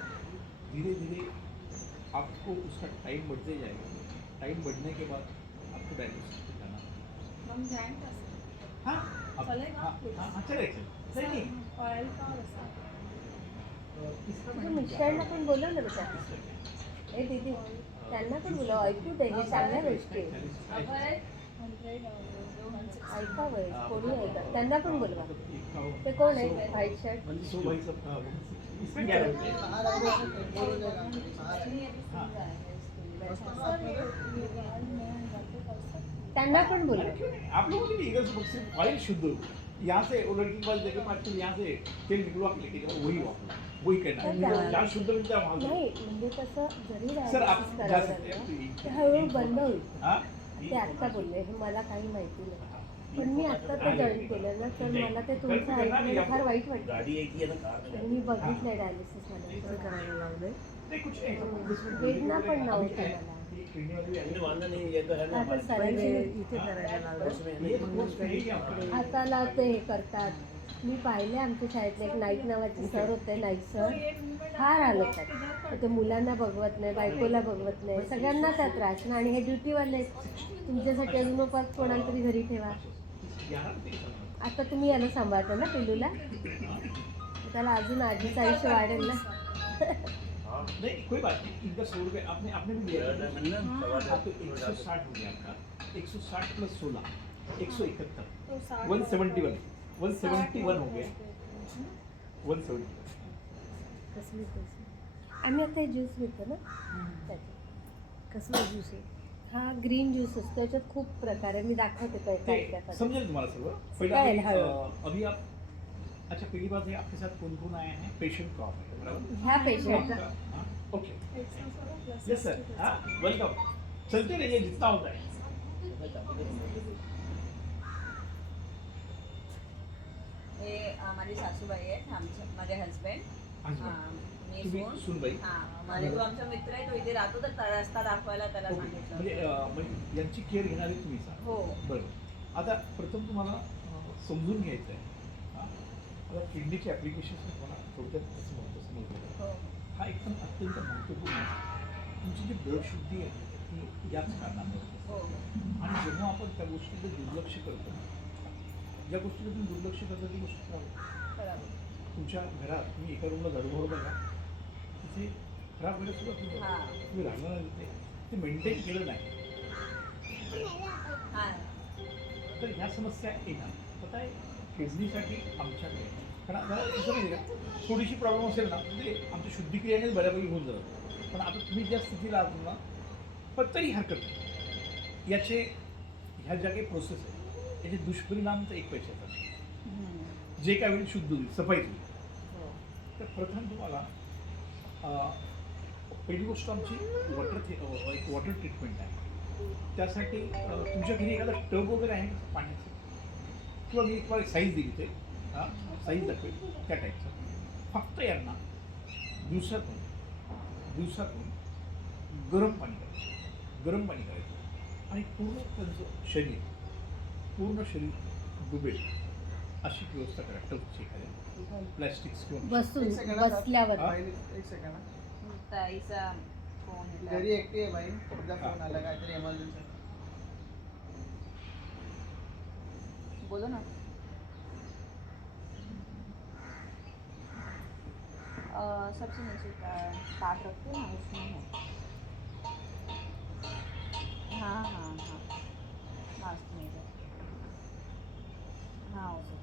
धीरे धीरे आपको उसका टाइम बढ़ते जाएगा। टाइम बढ़ने के बाद आपको डायलिसिस पे जाना है। हम जाएंगे सर। हाँ चलेगा? हाँ चलेगा, नहीं ऑयल का रसा। तुझ्या मिस्टरांना पण बोलव ना बेटा. ए दीदी त्यांना पण बोलव, ऐकू दे, हे चांगल्या गोष्टी आहे. अभय 100 ऐकावं, कोणी ऐका, त्यांना पण बोलवा. ते कोण आहे व्हाईट शर्ट? तो भाई सब था वो, इसमें क्या रहता है? त्यांना पण बोलवा. अरे क्यों नहीं, आप लोगों के लिए सिर्फ ऑयल शुद्ध हो, यहाँ से वो लड़की के पास देखे 5 किलो यहाँ से तेल निकलवा के लेके जाओ, वही वापस वही करना तर है, जहाँ शुद्ध मिलता है वहाँ से। नाही म्हणजे कसं जरी सर आप डायलिसिस जा करावं सकते लागलं हैं ते हळूहळू बंद होईल. हाँ ते आत्ता बोलले हे मला काही माहिती नाही, पण मी आत्ता ते जॉईन केलं ना तर मला ते तुमचं ऐकलेलं फार वाईट वाटतं. गाड़ी एक ही है ना कार आणि मी बघितलंय डायलिसिस मला करायला लावलंय. नहीं कुछ नहीं वेदना पण नव्हती मला. में वांदा नहीं, ये तो है ना आता हमारे पहिले सरांची इथे करायला लावलंय. उसमें ये तो कोर्स करेगी आपका। हाताला ते हे करतात. मी पाहिले आमच्या शाळेतले एक नाईक नावाचे सर होते, नाईक सर फार हालतात. ते मुलांना बघवत नाही, बायकोला बघवत नाही, सगळ्यांना त्या त्रास ना. आणि हे ड्युटीवाले तुमच्यासाठी अजून मग परत कोणाला तरी घरी ठेवा. आता तुम्ही याला सांभाळता ना पिल्लूला, त्याला अजून आजीचं आयुष्य वाढेल ना. नहीं कोई बात नहीं, इनका 100 रुपये आपने आपने भी लिया है। आपको 160 हो गया आपका, 160 प्लस 16 171 तो 171 171 हो गया 171। कसली कसली आम्ही आता हे ज्यूस घेतो ना त्याच्यात. कसलं ज्यूस आहे? हा ग्रीन ज्यूस असतो, त्याच्यात खूप प्रकार आहे. मी दाखवते काय काय काय ते पदार्थ. समझे तुम्हारा सर्व काय पहला हळू. अभी आप अच्छा पहली बात है आपके साथ कौन कौन आए हैं, पेशेंट कौन है बराबर? ह्या पेशंट हाँ, ओके यस सर, हाँ वेलकम, चलते रहिए जितना होता है। हे माझी सासूबाई आहेत, आमचे माझे हस्बंड. मी तुम्ही सून. सूनबाई. माझे तो आमचा मित्र आहे, तो इथे राहतो, तर त्या रस्ता दाखवायला त्याला ओके सांगितलं. म्हणजे यांची केअर घेणारी तुम्ही सांग. हो. बरं आता प्रथम तुम्हाला समजून घ्यायचं आहे. हां आता किडनीचे ॲप्लिकेशन तुम्हाला थोडक्यात समजलं. हो. हा एकदम अत्यंत महत्त्वपूर्ण आहे. तुमची जी ब्लड शुद्धी आहे ती याच कारणामुळे होते. हो. आणि जेव्हा आपण त्या गोष्टीकडे दुर्लक्ष करतो, ज्या गोष्टीकडे तुम्ही दुर्लक्ष करता ती गोष्ट खराब होते. बरोबर. तुमच्या घरात तुम्ही एका रूमला झाडू बघा, तिथे खराब वेळेस सुद्धा तुम्ही राहणार नाही तिथे, ते मेंटेन केलं नाही हां. तर ह्या समस्या येणार. आता किडनीसाठी आमच्याकडे कारण आता कसं माहिती आहे का, थोडीशी प्रॉब्लेम असेल ना म्हणजे आमच्या शुद्धीक्रियानेच बऱ्यापैकी होऊन जातं. पण आता तुम्ही ज्या स्थितीला आहात ना, पण तरी हरकत नाही. याचे ह्या ज्या काही प्रोसेस आहे याचे दुष्परिणाम तर एक पैशाचा जे काय वेळी शुद्ध होईल, सफाई होईल. हो. तर प्रथम तुम्हाला पहिली गोष्ट आमची एक वॉटर ट्रीटमेंट आहे. त्यासाठी तुमच्या घरी एखादा टब वगैरे आहे का पाण्याचं, किंवा मी तुम्हाला एक साईज दिली ते हां साईज दाखवेल त्या टाईपचं. फक्त यांना दिवसातून गरम पाणी करायचं आणि पूर्ण त्यांचं पूर्ण शरीर डुबेल अशी व्यवस्था करा. टबची एखाद्या प्लॅस्टिक्स किंवा बसून बसल्यावर हा? एक सेकंड ताईचा फोन येतोय. घरी एकटी आहे बाई, तुझा फोन आला काहीतरी एमर्जन्सी. बोलो ना. सबसे नीचे कार्ड रखते ना उसमें है. हाँ हाँ हाँ मास्क में है. हाँ ओके.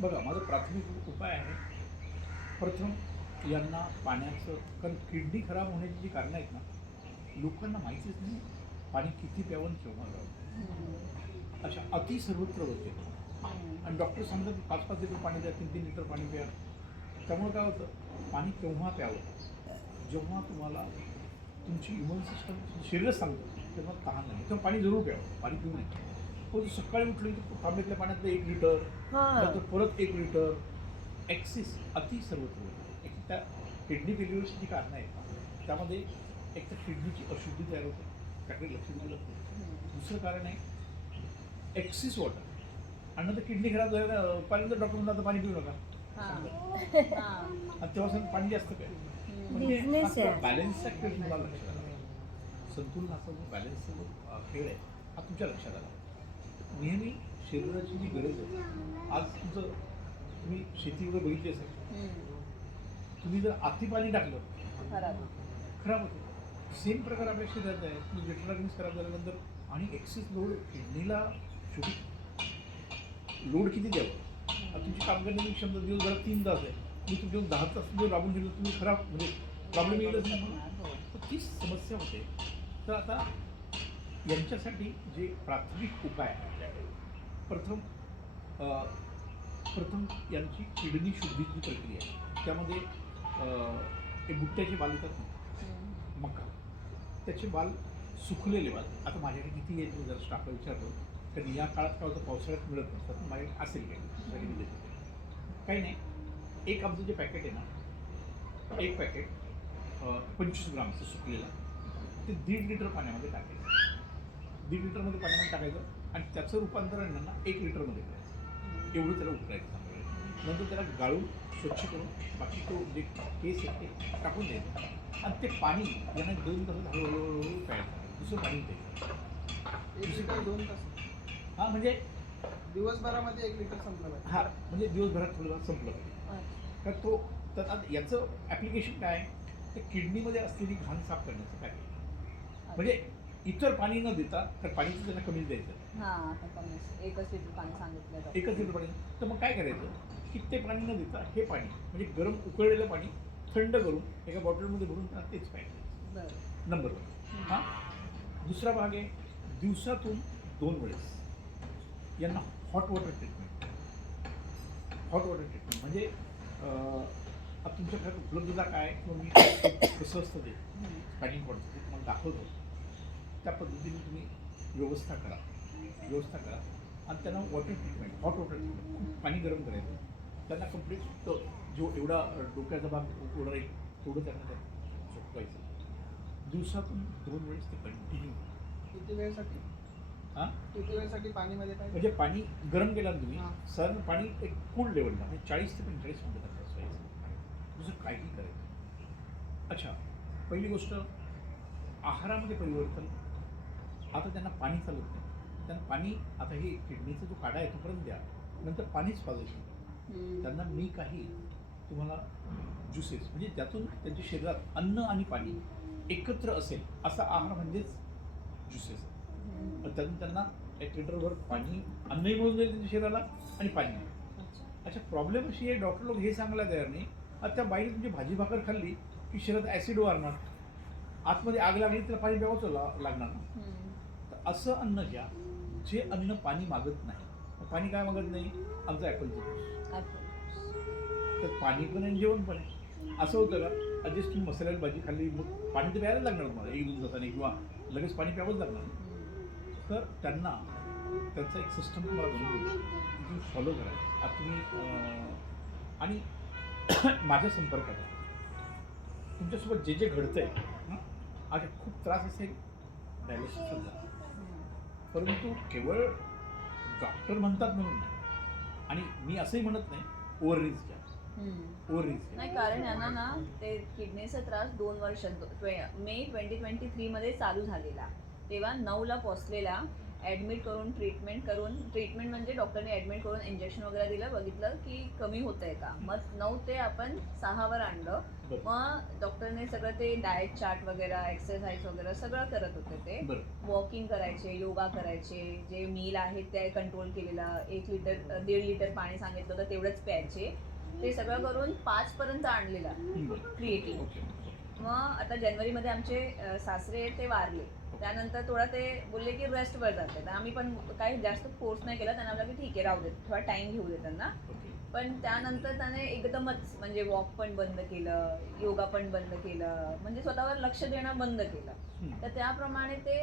बघा माझा प्राथमिक उपाय आहे प्रथम यांना पाण्याचं, कारण किडनी खराब होण्याची जी कारणं आहेत ना लोकांना माहितीच नाही पाणी किती प्यावं आणि केव्हा प्यावं. अच्छा अति सर्वत्र होते आणि डॉक्टर सांगतात 5-5 लिटर पाणी द्या, 3-3 लिटर पाणी प्या. त्यामुळे काय होतं, पाणी केव्हा प्यावं जेव्हा तुम्हाला तुमची इम्युन सिस्टम शरीरच सांगतं तेव्हा तहान नाही तेव्हा पाणी जरूर प्यावं, पाणी पिऊ नये. पण सकाळी उठली की तांब्यातल्या पाण्यातलं 1 लिटर, नंतर परत 1 लिटर, एक्सिस अति सर्वत्र होतं. एक त्या किडनी फेल्युअरची जी कारणं आहेत त्यामध्ये एक तर किडनीची अशुद्धी तयार होते, त्याकडे लक्ष दिलं जातं. दुसरं कारण आहे एक्सिस वॉटर. आणि नंतर किडनी खराब झाल्यानं पाण्यानंतर डॉक्टर म्हणतात आता पाणी पिऊ नका सांगतात. आणि तेव्हा सांग पाणी जास्त प्या. Business आहे. बॅलन्सचा खेळ तुम्हाला लक्षात आला, संतुलनाचा जो बॅलन्सचा जो खेळ आहे हा तुमच्या लक्षात आला. नेहमी शरीराची जी गरज आहे, आज तुमचं तुम्ही शेती वगैरे बघितली असेल, तुम्ही जर अति पाणी टाकलं खराब होतं. सेम प्रकार आपल्या शरीरात आहे. तुम्ही जठराग्नीस खराब झाल्यानंतर आणि एक्सिस लोड किडनीला शेवटी लोड किती द्यावं. आता तुमची काम करण्याची क्षमता दिवसभरात 3 तास आहे, मी तुमच्या 10 तास जर राबून गेलो तुम्ही खराब म्हणजे प्रॉब्लेम येईलच नाही म्हणून. तर तीच समस्या होते. तर आता यांच्यासाठी जे प्राथमिक उपाय आहे, प्रथम यांची किडनी शुद्धीची प्रक्रिया आहे. त्यामध्ये ते बुट्ट्याचे बाल येतात ना, मका, त्याचे बाल सुकलेले बाल. आता माझ्याकडे किती येतो जर स्टाफला विचारतो, कारण या काळात काय होतं, पावसाळ्यात मिळत नसतात, माझ्याकडे असेल काही देतो. काही नाही, एक आमचं जे पॅकेट आहे ना, एक पॅकेट 25 ग्रामचं सुकलेलं, ते 1.5 लिटर पाण्यामध्ये टाकायचं. 1.5 लिटरमध्ये पाण्यामध्ये टाकायचं आणि त्याचं रूपांतरण ना 1 लिटरमध्ये करायचं. एवढं त्याला उकळायचं चांगलं. नंतर त्याला गाळून स्वच्छ करून बाकी तो जे केस आहे ते टाकून द्यायचं आणि ते पाणी यांना 2 तास हळूहळू प्यायचं. दुसरं पाणी द्यायचं. 1 लिटर 2 तास. हां, म्हणजे दिवसभरामध्ये 1 लिटर संपलं पाहिजे. हां, म्हणजे दिवसभरात थोडं संपलं पाहिजे. तर तो तर आता याचं ॲप्लिकेशन काय, तर किडनीमध्ये असलेली घाण साफ करण्याचं काय. म्हणजे इतर पाणी न देता, तर पाणीचं त्यांना कमीच द्यायचं. हां आता कमीच 1 लिटर पाणी सांगितलं डॉक्टर. 1 लिटर पाणी. तर मग काय करायचं की ते पाणी न देता हे पाणी म्हणजे गरम उकळलेलं पाणी थंड करून एका बॉटलमध्ये भरून त्यांना तेच प्यायचं. बरं. नंबर 1. हां, दुसरा भाग आहे, दिवसातून 2 वेळेस यांना hot water treatment. Hot water treatment म्हणजे आता तुमच्या घरात उपलब्धता काय किंवा मी कसं असतं ते स्पॅनिंग पॉटचं ते तुम्हाला दाखवतो. त्या पद्धतीने तुम्ही व्यवस्था करा आणि त्यांना water treatment, hot water treatment, खूप पाणी गरम करायचं. त्यांना कंप्लीट जो एवढा डोक्याचा भाग एवढा आहे तेवढं त्यांना त्यात झोपवायचं. दिवसातून 2 वेळेस ते कंटिन्यू. किती वेळसाठी? हां, किती वेळसाठी पाणीमध्ये काय? म्हणजे पाणी गरम केलं ना तुम्ही, हां. साधारण पाणी एक कूल लेवलला म्हणजे 40 ते 45 मिनिटं त्यांना बसवायचं. दुसरं काहीही करायचं. अच्छा, पहिली गोष्ट आहारामध्ये परिवर्तन. आता त्यांना पाणी चालत नाही, त्यांना पाणी आता हे किडनीचा जो काढा आहे तोपर्यंत द्या, नंतर पाणीच पाजायचं. त्यांना मी काही तुम्हाला ज्युसेस म्हणजे ज्यातून त्यांच्या शरीरात अन्न आणि पाणी एकत्र असेल असा आहार म्हणजेच ज्युसेस. त्यातून त्यांना 1 लिटरभर पाणी, अन्नही मिळून जाईल त्यांच्या शरीराला आणि पाणी. अच्छा, प्रॉब्लेम अशी आहे, डॉक्टर लोक हे सांगायला तयार नाही. आता त्या बाईने तुमची भाजी भाकर खाल्ली की शरीरात ॲसिड वाढणार, आतमध्ये आग लागली तर पाणी प्यावंच लागणार ना. तर असं अन्न घ्या जे अन्न पाणी मागत नाही. पाणी काय मागत नाही, आमचं ॲपलचं ज्यूस. तर पाणी पण आणि जेवण पण आहे. असं होतं का अजिस्ट तुम्ही मसाल्याला भाजी खाल्ली मग पाणी तर प्यायला लागणार तुम्हाला 1-2 तासाने किंवा लगेच पाणी प्यावंच लागणार. तर त्यांना त्यांचा एक सिस्टम तुम्हाला बनवून तुम्ही फॉलो करा. आता तुम्ही आणि माझ्या संपर्कात आहे. तुमच्यासोबत जे जे घडतं आहे आज खूप त्रास असेल डायलिसिसचा जा, परंतु केवळ डॉक्टर म्हणतात म्हणून नाही, आणि मी असंही म्हणत नाही ओव्हर रिस्क घ्या. ओव्हर रिस्क नाही, कारण यांना ना ते किडनीचा त्रास 2 वर्ष मे 2023 मध्ये चालू झालेला. तेव्हा 9ला पोचलेला, ॲडमिट करून ट्रीटमेंट म्हणजे डॉक्टरने ॲडमिट करून इंजेक्शन वगैरे दिलं, बघितलं की कमी होतं आहे का. मग 9 ते आपण 6वर आणलं. मग डॉक्टरने सगळं ते डाएट चार्ट वगैरे, एक्सरसाइज वगैरे सगळं करत होते. ते वॉकिंग करायचे, योगा करायचे, जे मील आहेत ते कंट्रोल केलेला, 1-1.5 लिटर पाणी सांगितलं होतं तेवढंच प्यायचे. ते सगळं करून 5पर्यंत आणलेला क्रिएटिव्ह. मग आता जानेवारीमध्ये आमचे सासरे ते वारले. त्यानंतर थोडा ते बोलले की रेस्टवर जाते, तर आम्ही पण काही जास्त फोर्स नाही केला. त्यांना म्हटलं की ठीक आहे राहू दे, थोडा टाईम घेऊ दे त्यांना. पण त्यानंतर त्याने एकदमच म्हणजे वॉक पण बंद केलं, योगा पण बंद केलं, म्हणजे स्वतःवर लक्ष देणं बंद केलं. तर त्याप्रमाणे ते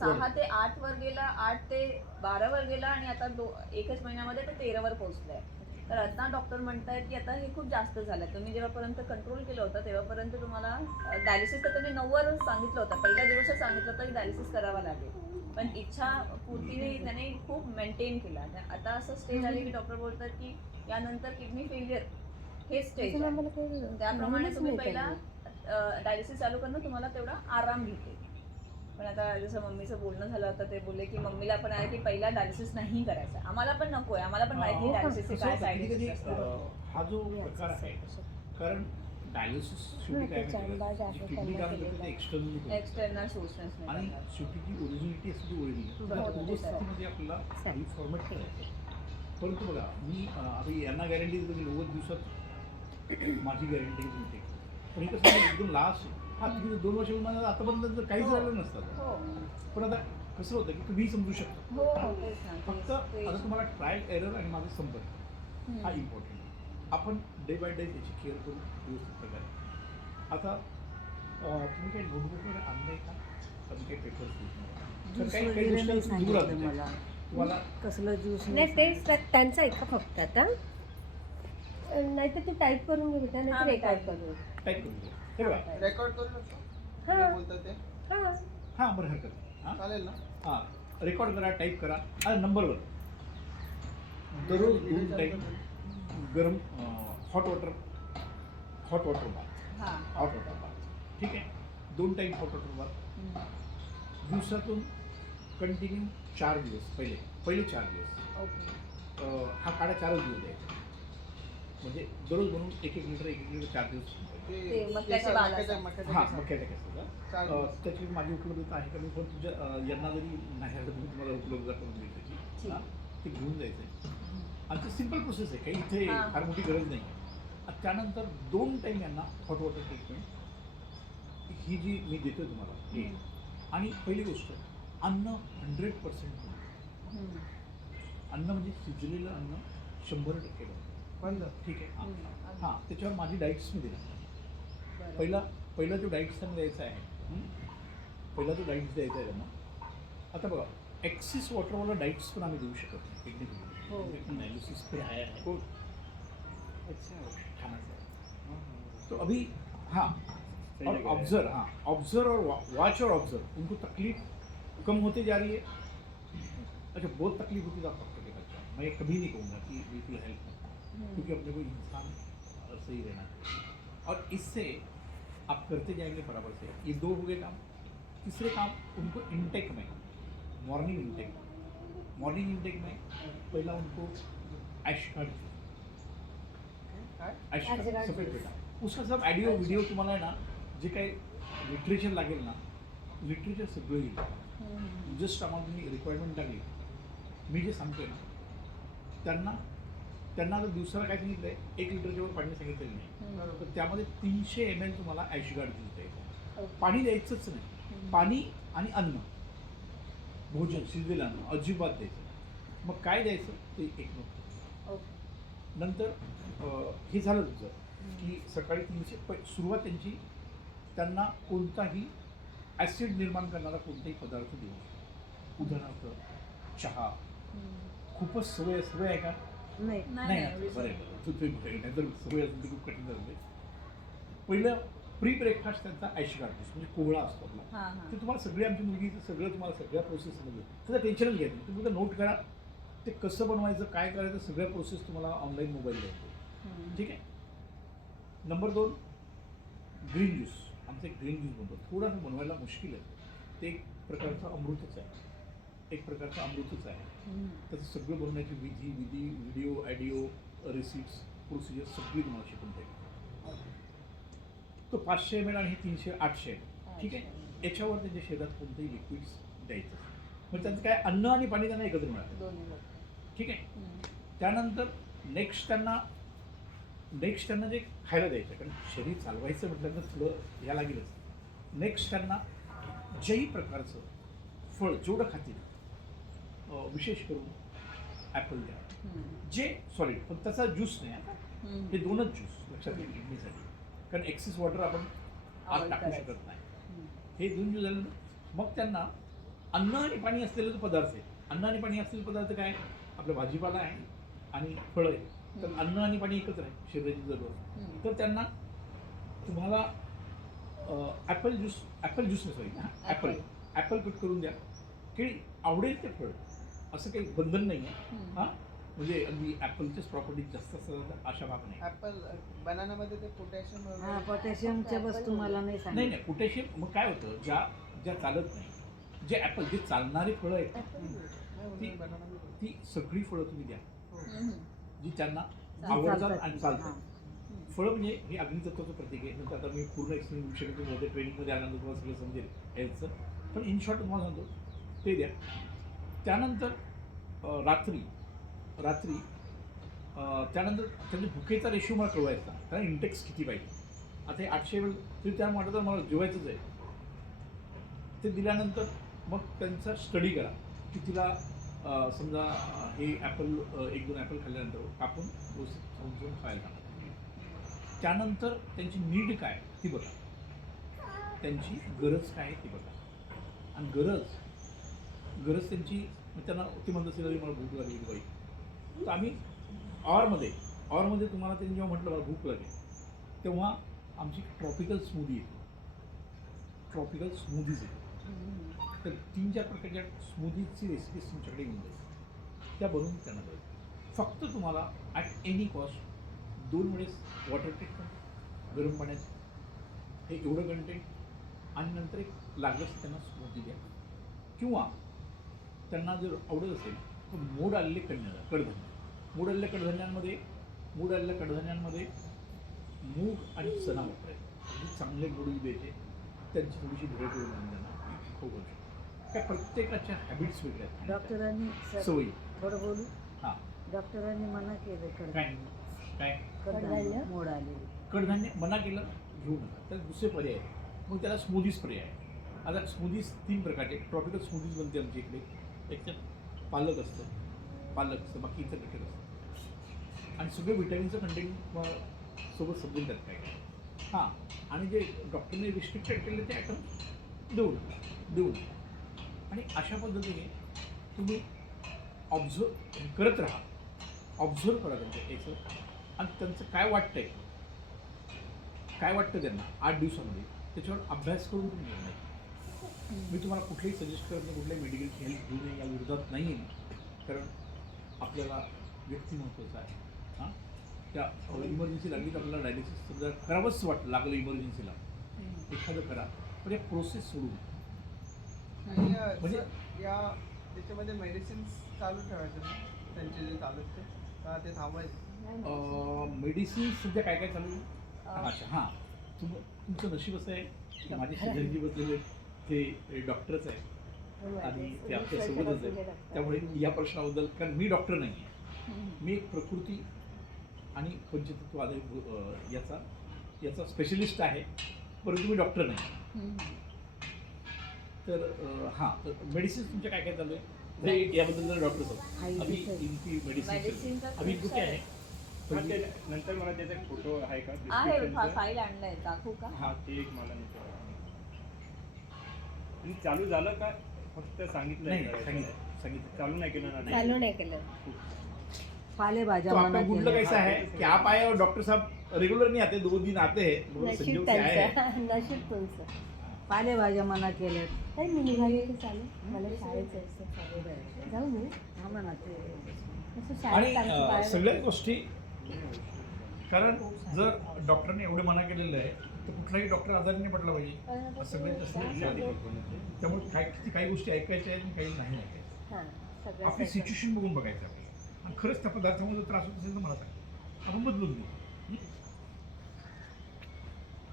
6 ते 8वर गेला, 8 ते 12वर गेला आणि आता 1च महिन्यामध्ये ते 13वर पोहोचलंय. तर आता डॉक्टर म्हणतायत की आता हे खूप जास्त झालं. तुम्ही जेव्हापर्यंत कंट्रोल केलं होतं तेव्हापर्यंत तुम्हाला डायलिसिस तर त्यांनी 9वर सांगितलं होतं, पहिल्या दिवसच सांगितलं होतं की डायलिसिस करावा लागेल. पण इच्छा पूर्तीने त्याने खूप मेंटेन केला. आता असं स्टेज आले की डॉक्टर बोलतात की यानंतर किडनी फेलियर हे स्टेज आहे. त्याप्रमाणे तुम्ही पहिला डायलिसिस चालू करणं तुम्हाला तेवढा आराम घेते. पण आता जसं मम्मीचं बोलणं झालं होतं, ते बोलले की मम्मीला पण आहे की पहिला डायलिसिस नाही करायचा. आम्हाला पण नको आहे, आम्हाला पण माहिती आहे डायलिसिसचे काय साईड इफेक्ट असतात. हा जो प्रकार आहे, कारण डायलिसिस शेवटी काय किडनी काय म्हणतात एक्सटर्नल सोर्सेस आणि शेवटी जी ओरिजिनिटी असते ती ओरिजिनल परिस्थितीमध्ये आपल्याला काही फॉर्मॅट करायचं. परंतु बघा, मी आता यांना गॅरंटी देतो की 90 दिवसात माझी गॅरंटी मिळते. पण हे कसं एकदम लास्ट तुम्ही 2 वर्ष मला आतापर्यंत काहीच राहिलं नसतं. पण आता कसं होतं की तुम्ही समजू शकता. हो हो तेच ना फक्त आता तुम्हाला ट्रायल एरर आणि माझा संपर्क हा इम्पॉर्टंट आहे. आपण डे बाय डे त्याची केअर करू व्यवस्थित प्रकारे. आता तुम्ही काही नोटबुक वगैरे आणलंय का? तुम्ही काही पेपर्स तर ज्यूस काही वगैरे नाही गोष्टी दूर सांगितलं आल्या. मला तुम्हाला कसलं ज्यूस नाही तेच त्यांचं आहे का फक्त आता नाही तर तू टाईप करून घे बेटा हा, नाही मी रेकॉर्ड type करून टाईप करून द्या. हे बघा. रेकॉर्ड करू शकतो हां काय बोलतात ते हां हां बरं हरकत नाही. हां चालेल ना हां रेकॉर्ड करा, टाईप करा आणि नंबरवर दररोज 2 टाईम गरम हॉट वॉटर बाथ हां हॉट वॉटर बाथ ठीक आहे. 2 टाईम हॉट वॉटर बाथ दिवसातून कंटिन्यू 4 दिवस पहिले 4 दिवस ओके हा काढा 4च दिवस द्यायचा. म्हणजे दररोज बनवून 1-1 लिटर 4 दिवस. ते मक्याचे बाल असतात. हां मक्याच्या केसाचा. चार दिवस. त्याची माझी उपलब्धता आहे का मी पण तुझ्या यांना जरी नाही आलं तर मी तुम्हाला उपलब्धता करून देईल त्याची. ठीक. हां ते घेऊन जायचं आहे. आणि ते सिम्पल प्रोसेस आहे काही इथे हां. फार मोठी गरज नाही आहे. त्यानंतर 2 टाईम यांना हॉट वॉटर ट्रीटमेंट ही जी मी देतो तुम्हाला हे. आणि पहिली गोष्ट अन्न 100% अन्न म्हणजे शिजलेलं अन्न 100% बंद ठीक आहे. हां हम्म. हां त्याच्यावर माझी डाईट्स मी दिला. पहिला तो डाईट्स त्यांना द्यायचा आहे. पहिला तो डाईट्स द्यायचा आहे त्यांना. आता बघा एक्सिस वॉटरवाला डाईट्स पण आम्ही देऊ शकत नाही हो. टेक्निकली ॲनालिसिस पे आया है. हो. खाना से तो अभी हाँ और ऑब्जर्व ऑब्जर्व और वॉच और ऑब्जर्व उनको तकलीफ कम होते जा रही है. अच्छा बहुत तकलीफ होती है तो आप डॉक्टर के पास जाओ. मैं ये कभी नहीं कहूँगा कि बिल्कुल हेल्प नहीं क्योंकि अपने को इंसान सही रहना चाहिए. और इससे आप करते जाएंगे बराबर से. ये 2 हो गए काम. तीसरे काम उनको इंटेक में मॉर्निंग इंटेक में पहला उनको ऐश कार्ड Ashgard सफेद juice. बेटा उसका सब ऑडिओ व्हिडिओ तुम्हाला आहे ना जे काही लिटरेचर लागेल ना लिटरेचर सगळं येईल. जस्ट आम्हाला तुम्ही रिक्वायरमेंट लागली मी जे सांगतोय ना त्यांना जर दिवसाला काय सांगितलं आहे 1 लिटरच्या वर पाणी सांगितलेलं नाही तर त्यामध्ये 300 ml तुम्हाला ॲशगार्ड दिलं जाईल. पाणी द्यायचंच नाही. पाणी आणि अन्न भोजन शिजलेलं अन्न अजिबात द्यायचं. मग काय द्यायचं ते एक नंबर. नंतर हे झालं तुमचं की सकाळी 300 सुरुवात त्यांना कोणताही ॲसिड निर्माण करणारा कोणताही पदार्थ देऊ नका. उदाहरणार्थ चहा खूपच सवय आहे का? नाही नाही ना बरं आहे. नाहीतर सवय असेल तर खूप कठीण झालं. पहिलं प्री ब्रेकफास्ट त्यांचा ॲशगार्ड म्हणजे कोवळा असतो आपला. हां हां ते तुम्हाला सगळी आमची मुलगी सगळं तुम्हाला सगळ्या प्रोसेसमध्ये त्याचं टेन्शनच घ्यायचं नाही. तुम्ही फक्त नोट करा ते कसं बनवायचं काय करायचं सगळ्या प्रोसेस तुम्हाला ऑनलाईन मोबाईल द्यायचं. ठीक आहे. Number 2 green juice. आमचं एक ग्रीन ज्यूस बनतो. थोडासा बनवायला मुश्किल आहे. ते एक प्रकारचं अमृतच आहे. त्याचं सगळं बनवण्याची विधी व्हिडिओ ॲडिओ रेसिप्ट्स प्रोसिजर सगळी तुम्हाला शिकून जाईल. तो 500 ml आणि हे 300 800 ml ठीक आहे. याच्यावर त्यांच्या शरीरात कोणतेही लिक्विड्स द्यायचं म्हणजे त्यांचं काय अन्न आणि पाणी त्यांना एकत्र मिळालं. दोन्ही ठीक आहे. त्यानंतर नेक्स्ट त्यांना जे खायला द्यायचं कारण शरीर चालवायचं म्हटलं तर थोडं ह्या लागेलच. नेक्स्ट त्यांना ज्याही प्रकारचं फळ जेवढं खातील विशेष करून ॲपल द्या जे सॉलिड पण त्याचा ज्यूस नाही आता. हे 2च ज्यूस लक्षात घ्या किडनीसाठी कारण एक्सिस वॉटर आपण आत Avoid टाकू करायचं. शकत नाही. हे 2 ज्यूस झालं. मग त्यांना अन्न आणि पाणी असलेले जो पदार्थ आहे अन्न आणि पाणी असलेले पदार्थ काय आपला भाजीपाला आहे आणि फळं आहे. तर अन्न आणि पाणी एकच आहे शरीराची जरूरत. तर त्यांना तुम्हाला ॲपल ज्यूस नाही सॉरी ॲपल कट करून द्या. केळी आवडेल ते फळ असं काही बंधन नाही आहे. हां म्हणजे अगदी ॲपलच्याच प्रॉपर्टीज जास्त असतात अशा भाग नाही. ॲपल बनानामध्ये ते पोटॅशियम हा पोटॅशियमच्या वस्तू मला नाही नाही नाही पोटॅशियम मग काय होतं ज्या चालत नाही जे ॲपल जे चालणारी फळं आहेत ती सगळी फळं तुम्ही द्या जी त्यांना आवडतात आणि चालतात. फळं म्हणजे हे अग्नितत्वाचं प्रतीक आहे. नंतर आता मी पूर्ण एक्सप्लेन करू शकतो मध्ये ट्रेनिंगमध्ये आल्यानंतर तुम्हाला सगळं समजेल हेल्थचं. पण इन शॉर्ट तुम्हाला सांगतो ते द्या. त्यानंतर रात्री त्यानंतर त्यांच्या भुकेचा रेशो मला कळवायचा कारण इंटेक्स किती पाहिजे. आता हे 800 ml तरी त्या म्हटलं तर मला जेवायचंच आहे. ते दिल्यानंतर मग त्यांचा स्टडी करा की तिला समजा हे ॲपल 1-2 ॲपल खाल्ल्यानंतर कापून व्यवस्थित समजून खायला टाका. त्यानंतर त्यांची नीड काय ती बघा, त्यांची गरज काय ती बघा. आणि गरज त्यांची त्यांना ती म्हणत असेल अरे मला भूक लागली बाई, तर आम्ही ऑरमध्ये तुम्हाला त्यांनी जेव्हा म्हटलं मला भूक लागेल तेव्हा आमची ट्रॉपिकल स्मूदी येते, ट्रॉपिकल स्मूदीज येते. तर 3-4 प्रकारच्या स्मूदीजची रेसिपीज तुमच्याकडे येऊन जाईल, त्या बनवून त्यांना जाईल. फक्त तुम्हाला ॲट एनी कॉस्ट 2 वेळेस वॉटर ट्रीटमेंट गरम पाण्याचं हे एवढं कंटेंट आणि नंतर एक लागलंच त्यांना स्मूदी द्या. किंवा त्यांना जर आवडत असेल तर मोड आलेले कडधान्य, मोड आलेल्या कडधान्यांमध्ये मूग आणि चणा वापरायचे, चांगले गोडी द्यायचे, त्यांची थोडीशी भेळ करून आणून त्यांना खाऊ घालू शकतो. त्या प्रत्येकाच्या हॅबिट्स वेगळ्या आहेत, डॉक्टरांनी सर सवयी. थोडं बोलू. हां डॉक्टरांनी मना केलं काय काय कडधान्य मोड आलेली. कडधान्य मना केलं घेऊ नका, तर दुसरे पर्याय आहेत. मग त्याला स्मूदीज पर्याय आहे. आता स्मूदीज 3 प्रकारचे ट्रॉपिकल स्मूदीज बनते आमच्या इकडे. त्याच्यात पालक असतं, बाकी इतर घटक असतं आणि सगळे विटॅमिनचं कंटेंट सोबत समजून त्यात काय हां. आणि जे डॉक्टरने रिस्ट्रिक्टेड केले ते आयटम देऊ नका. आणि अशा पद्धतीने तुम्ही ऑब्झर्व करत राहा, ऑब्झर्व करा त्यांचं याचं आणि त्यांचं काय वाटतं त्यांना 8 दिवसामध्ये, त्याच्यावर अभ्यास करून तुम्ही निर्णय. मी तुम्हाला कुठलेही सजेस्ट करत नाही, कुठल्याही मेडिकल हेल्प घेऊ नये या विरोधात नाही आहे, कारण आपल्याला व्यक्ती महत्त्वाचं आहे. हां, त्या इमर्जन्सी लागली तर आपल्याला डायलिसिस समजा करावंच लागलं इमर्जन्सीला, एखादं करा, पण या प्रोसेस सोडू नये. आणि म्हणजे या त्याच्यामध्ये मेडिसिन्स चालू ठेवायचे ना, त्यांचे जे चालू आहेत का ते थांबवायचे. मेडिसिन सध्या काय काय चालू आहे? अच्छा हां, तुमचं नशीब असं आहे की माझे शेजारी जे बसलेले ते डॉक्टरच आहे आणि ते आपल्यासोबतच आहे. त्यामुळे या प्रश्नाबद्दल, कारण मी डॉक्टर नाही आहे, मी एक प्रकृती आणि पंचतत्व आधारित याचा स्पेशलिस्ट आहे, परंतु मी डॉक्टर नाही. तर हां, तर मेडिसिन्स तुमच्या काय काय चालू आहे हे याबद्दल जर डॉक्टर साहेब अभी इनकी मेडिसिन मेडिसिनचा अभी इनको क्या है नंतर मला त्याचा एक फोटो आहे का आहे prescription चा? फाईल आणलाय, दाखवू का? हा ते एक मला नाही कळलं. आणि चालू झालं का फक्त सांगितलं नाही सांगितलं चालू नाही केलं ना चालू नाही केलं. पालेभाज्या तो मना आपका गुड लक केल्या. ऐसा है कि आप आए और डॉक्टर साहब रेगुलर नहीं आते, 2 दिन आते हैं, मगर नशीब संजोग से आए हैं. त्यांचं, नशीब तुमचं. पालेभाज्या मना केल्यात. नाही मी निघाली की चालेल, मला शाळेत जायचं. जाऊ मी थांबा ना ते. असं आणि शाळेत आमची बाळ- सगळ्याच गोष्टी, कारण जर डॉक्टरने एवढं मना केलेलं आहे तर कुठलाही डॉक्टर आजारी नाही पडला पाहिजे, सगळ्यात जास्त त्यामुळे काही गोष्टी ऐकायच्या आहेत आणि काही नाही ऐकायच्या. हां, सगळ्यात आपली ऐका. सिच्युएशन बघून बघायचं आपल्याला, आणि खरंच त्या पदार्थामध्ये जर त्रास होत असेल तर मला सांगा, आपण बदलून देऊ.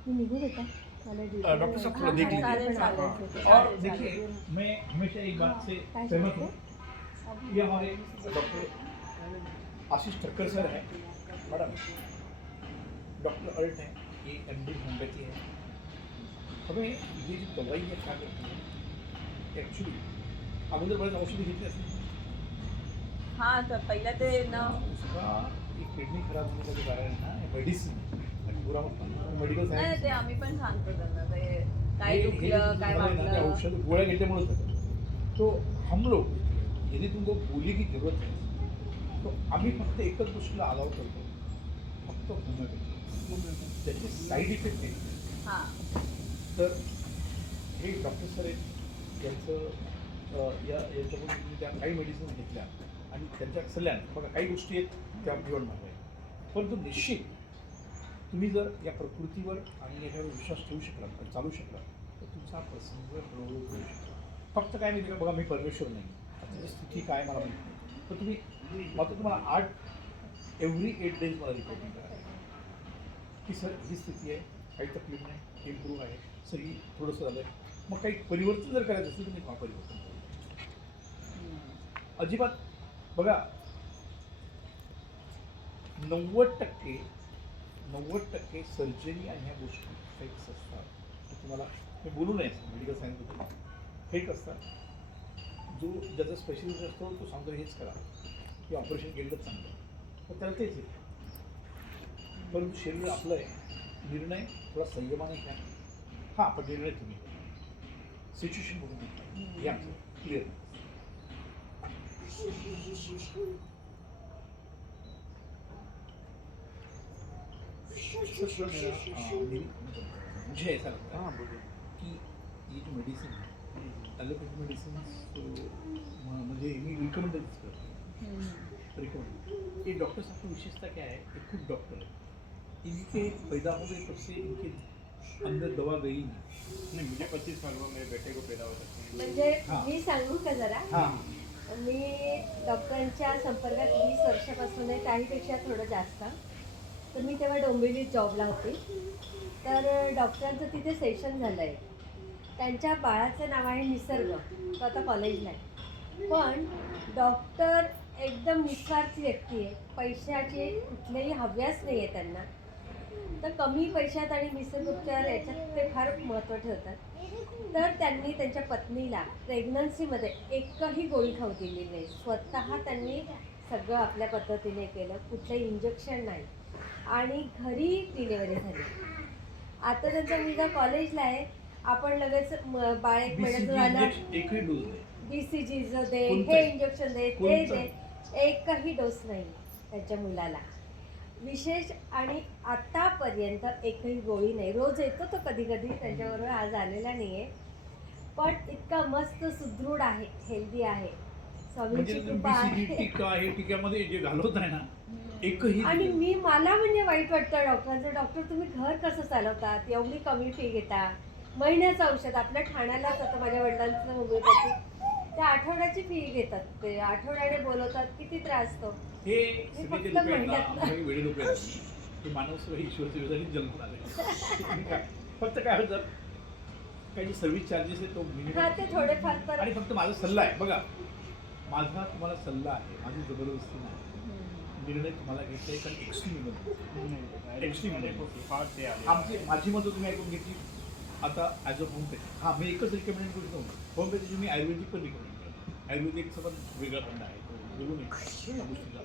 मी निघू बेटा, मला duty डॉक्टर आहे. साहब थोड़ा हां, देख हां, लीजिए. चालेल, हाँ, चालेल. और देखिए मैं हमेशा एक बात से काय सहमत हूँ, सांगते? ये हमारे डॉक्टर आशीष ठक्कर सर हैं, मैडम डॉक्टर अल्ट हैं, ये MD होम्योपैथी है. हमें ये जो दवाई है क्या करती है ॲक्च्युली अगोदर बरेच औषधी घेतली असतील. हा, तर पहिला ते ना उसका एक किडनी खराब होने का जो कारण है ना मेडिसिन आणि बुरा मत मानना, मेडिकल नाही सायन्स ते आम्ही पण सांगतो त्यांना ते काय दुखलं काय वाटलं. औषध गोळ्या घेतल्यामुळे होतं. तो हम लोग यदि तुमको गोली की जरूरत है तो आम्ही फक्त एकच गोष्टीला अलाव करतो, फक्त होमिओपॅथी. त्याचे साईड इफेक्ट नाही. हा, तर हे डॉक्टर सर आहेत, यांचं याच्याकडून मी त्या काही मेडिसिन घेतल्या आणि त्यांच्या सल्ल्याने बघा काही गोष्टी आहेत त्या बियॉन्ड माझ्या आहेत, परंतु निश्चित तुम्ही जर या प्रकृतीवर आणि याच्यावर विश्वास ठेवू शकला तर चालू शकला तर तुमचा प्रसंग हळूहळू होऊ शकतो. फक्त काय माहिती का, बघा मी परमेश्वर नाही, त्याची स्थिती काय मला माहिती नाही, तर तुम्ही मात्र तुम्हाला एव्हरी 8 days मला रिपोर्टिंग करा की सर ही स्थिती आहे, काही तकलीफ नाही, इम्प्रूव्ह आहे, सर ही थोडंसं झालं आहे. मग काही परिवर्तन जर करायचं असेल तर मी परिवर्तन करू. अजिबात बघा 90% सर्जरी आणि ह्या गोष्टी फेक्स असतात. तर तुम्हाला मी बोलू नये मेडिकल सायन्सबद्दल फेक असतात. जो ज्याचा स्पेशलिस्ट असतो तो सांगतो हेच करा, की ऑपरेशन केलं चांगलं, तर त्याला तेच येतं. परंतु शरीर आपलं आहे, निर्णय थोडा संयमाने घ्या. हां, पण निर्णय तुम्ही सिच्युएशन बघून घेतला हे आमचं क्लिअर. मुझे ऐसा लगता है कि ये जो मेडिसिन है, एलोपैथी मेडिसिन मुझे रिकमेंड रिकमेंड ये डॉक्टर्स आपकी विशेषता क्या है, ये खुद डॉक्टर है, इनके पैदा हो गए तब से इनके अंदर दवा गई नहीं, मुझे 25 साल हुआ मेरे बेटे को पैदा हो सकते हैं. म्हणजे हां. मी सांगू का जरा, हां मी डॉक्टरांच्या संपर्कात 20 वर्षापासून आहे, त्याहीपेक्षा थोडं जास्त. तर मी तेव्हा डोंबिवलीत जॉबला होते. तर डॉक्टरांचं तिथे सेशन झालं आहे. त्यांच्या बाळाचं नाव आहे निसर्ग, तो आता कॉलेजला आहे. पण डॉक्टर एकदम निस्वार्थी व्यक्ती आहे, पैशाचे कुठलेही हव्यास नाही आहे त्यांना. तर कमी पैशात आणि निसर्गोपचार याच्यात ते फार महत्त्व ठेवतात. तर त्यांनी त्यांच्या पत्नीला प्रेग्नन्सीमध्ये एकही गोळी खाऊ दिली नाही. स्वतः त्यांनी सगळं आपल्या पद्धतीने केलं, कुठलंही इंजेक्शन नाही, आणि घरी डिलेवरी झाली. आता त्यांचा मुलगा कॉलेजला आहे. आपण लगेच बाळ एक महिन्याचं झालं, एकही डोज नाही, BCGचं दे, कोणतं? हे इंजेक्शन दे, ते कोणतं? दे, एकही डोस नाही त्याच्या मुलाला. विशेष आणि आतापर्यंत एकही गोळी नाही. रोज येतो तो कधी कधी, त्यांच्याबरोबर आज आलेला नाही आहे, पण इतका मस्त सुदृढ आहे, हेल्दी आहे, स्वामींची म्हणजे कृपा BCG आहे. टीका हे टीक्यामध्ये जे घालवत आहे ना, एकही आणि मला म्हणजे वाईट वाटतं डॉक्टरांचं. डॉक्टर तुम्ही घर कसं चालवतात, एवढी कमी फी घेता, महिन्याचं औषध. आपल्या ठाण्यालाच आता माझ्या वडिलांचं होमिओपॅथी, त्या आठवड्याची फी घेतात, ते आठवड्याने बोलवतात, किती त्रास तो. हे मी सगळे फक्त जे लोक आहेत ना, महिन्यातनं. आम्ही वेळे लोक आहेत, ते मानव सेवा ईश्वर सेवेसाठी जन्म आले. फक्त काय होतं, काही जे सर्व्हिस चार्जेस आहेत तो हा, मिनिमम, ते थोडेफार तर आणि फक्त माझा सल्ला आहे बघा, माझा तुम्हाला सल्ला आहे, माझी जबरदस्ती नाही. निर्णय तुम्हाला घ्यायचा आहे, कारण एक्स्ट्रीम एक्स्ट्रीम फार ते आले. माझी मतं तुम्ही ऐकून घेतली. आता ॲज अ होमपॅथी, हां मी एकच रिकमेंड करतो, होमपॅथीची मी आयुर्वेदिक पण रिकमेंड करतो. आयुर्वेदिकचा पण वेगळा फंड आहे, तो बोलू नये त्या गोष्टीला.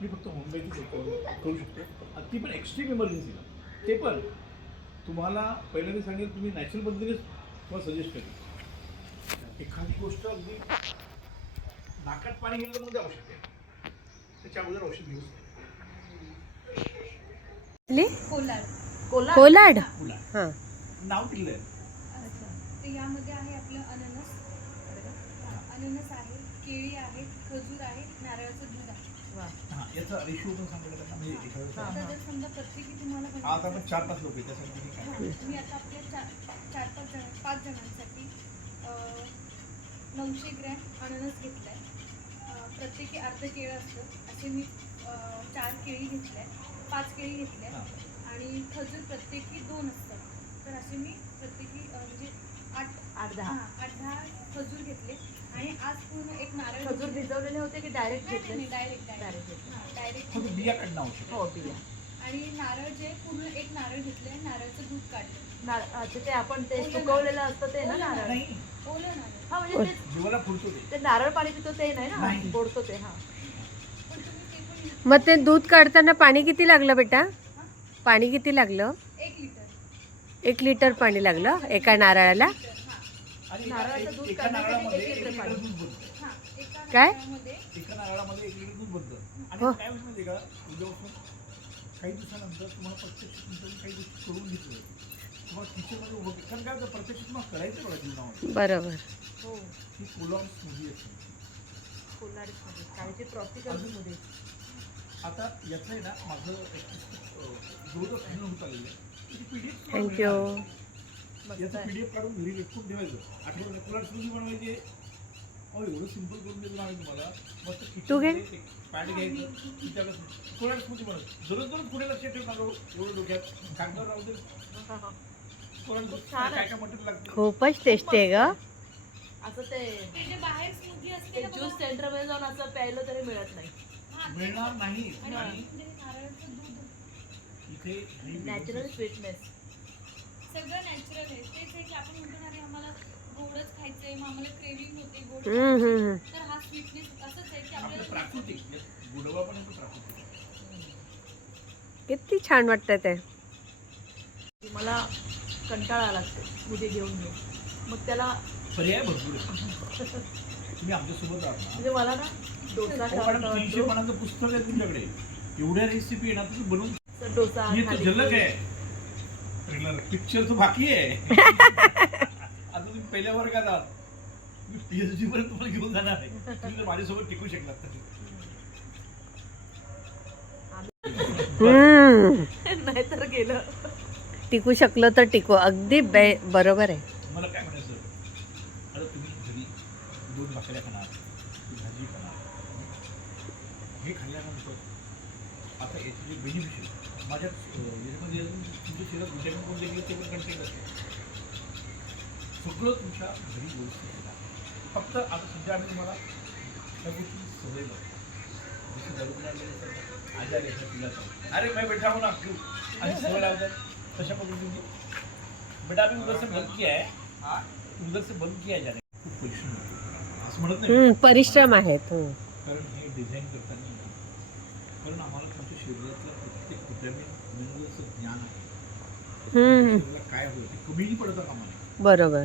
मी फक्त होमपॅथी करू शकतो, आणि ती पण एक्स्ट्रीम इमर्जन्सीला. ते पण तुम्हाला पहिल्यांदा सांगेल, तुम्ही नॅचरल पद्धतीनेच तुम्हाला सजेस्ट करेल. एखादी गोष्ट अगदी नाकात पाणी गेलं तर मग ते औषध आहे, त्याच्या अगोदर औषध घेऊ शकतो. कोलाड. फुला हां, नाव दिलं आहे. तर यामध्ये आहे आपलं अननस, अननस आहे, केळी आहे, खजूर आहे, नारळाचं दूध आहे. हां, याचा रेशो पण सांगितलं का, म्हणजे एखाद्या आता जर समजा प्रत्येकी तुम्हाला आता आपण 4-5 लोक आहेत, त्यासाठी ठीक आहे. मी आता आपल्या 5 जणांसाठी 900 ग्रॅम अननस घेतला आहे. प्रत्येकी अर्ध केळं असतं, असे मी 4 केळी घेतल्या आहे, 5 केळी घेतल्या हां. आणि खजूर प्रत्येकी 2 असतात. तर असे मी प्रत्येकी म्हणजे 8-10 खजूर घेतले. आणि आज पूर्ण एक नारळ खजूर भिजवलेले होते की डायरेक्ट नाही, घेतले? नाही, डायरेक्ट फक्त बिया काढणं आवश्यक हो, बिया. आणि नारळ जे पूर्ण एक नारळ घेतले, नारळाचं दूध काढलं, अच्छा, ते आपण ते सुकवलेलं असतं ते ना नारळ? नाही, ओलं नारळ. हा, म्हणजे जीवाला फुलतो ते नारळ पाणी पितो ते नाही ना, नाही. बोडतो ते. हा, पण तुम्ही ते पण मग ते दूध काढताना पाणी किती लागलं बेटा? पाणी किती लागलं? 1 लिटर. 1 लिटर पाणी लागलं एका नारळाला. आणि नारळाचं दूध एका काढण्यासाठी नारळामध्ये 1 लिटर 1 लिटर पाणी. दूध बनतं. हां, एका काय? नारळामध्ये एका नारळामध्ये 1 लिटर दूध बनतं. आणि हो. काय होतं माहिती आहे का, उद्यापासून काही दिवसानंतर तुम्हाला प्रत्यक्ष तुमच्याकडून काही गोष्टी करून घेतलं, तुम्हाला किचनमध्ये उभं, कारण काय होतं, प्रत्यक्ष तुम्हाला करायचं बघा जीवनामध्ये. बरोबर. हो, ही कोलॉन स्मूदी असते. कोलाडीमध्ये काहीतरी ट्रॉपिकल मध्ये. आता याचं आहे ना, माझं जवळजवळ फायनल होत आलेलं आहे. PDF thank you. याचं PDF काढून घरी लटकून ठेवायचं. आठवड्याला कोलॉन स्मूदी बनवायची. अहो, एवढं सिम्पल करून देतो आम्ही तुम्हाला. मस्त तू घे. किचनमध्ये एक पॅड घ्यायचं, तिच्याकडे कोलॉन स्मूदी बनवायचं. दररोज पुढे लक्ष ठेवू नका, एवढं डोक्यात कागदावर राहू दे. कोलॉन छान काय काय मटेरियल लागते. खूपच टेस्टी आहे ग. असं ते ते जे बाहेर स्मूदी असते ते ना ज्यूस बघा. सेंटर मध्ये जाऊन असं प्यायलं तरी मिळत नाही. हां, ते- मिळणार नाही. आणि आणि म्हणजे नारळाचं दूध इथे नॅचरल स्वीटनेस. सगळं नॅचरल आहे. तेच आहे की आपण म्हणतो ना, अरे आम्हाला गोडच खायचंय मग आम्हाला क्रेविंग होते गोड हम्म, हम्म, खायची. हम्म. तर हा स्वीटनेस असंच आहे की आपलं आपल्याला प्राकृतिक गुडवा पण येतो प्राकृतिक. किती छान वाटतं ते. की मला कंटाळा लागतो उद्या घेऊन घेऊन मग त्याला पर्याय भरपूर आहे. तुम्ही आमच्यासोबत आहात ना. म्हणजे मला ना डोसा हो, खायचा मॅडम 300 वाटतो. पानाचं पुस्तक आहे तुमच्याकडे. एवढ्या रेसिपी आहे ना तुम्ही बनवून तर डोसा ये तो थालीपीठ. झलक आहे. ट्रेलर पिक्चर तो बाकी आहे. आता तुम्ही पहिल्या वर्गात आहात. मी PhD पर्यंत तुम्हाला घेऊन जाणार आहे. तुम्ही जर माझ्यासोबत टिकू शकलात तर. नाहीतर गेलं. टिकू शकलो तर टिकू. अगदी बरोबर आहे. मला काय म्हणायचं, आता तुम्ही घरी 2 भाकऱ्या खाणार, भाजी खाणार, हे खाल्ल्यानंतर आता याचे जे बेनिफिशियल माझ्या याच्यामध्ये अजून तुमच्या शरीरात व्हिटॅमिन कोणते गेले ते पण कंटेंट असते. सगळं तुमच्या घरी व्यवस्थित येणार. फक्त आता सध्या आम्ही तुम्हाला त्या गोष्टी सवय लावतो. जसं दररोज आजार येतात तुला अरे मैं बैठा हूँ ना क्यों आणि सवय लावतात तशा पद्धतीने बेटा आम्ही उधर से बंद किया है, उधर से बंद किया जाणे. खूप परिश्रम होतो असं म्हणत नाही, परिश्रम आहेत. कारण हे डिझाईन करताना कारण आम्हाला तुमच्या शरीरातल्या प्रत्येक व्हिटॅमिन मिनरलचं ज्ञान आहे. शरीराला काय होतं ते कमीही पडतं कामा नये. बरोबर.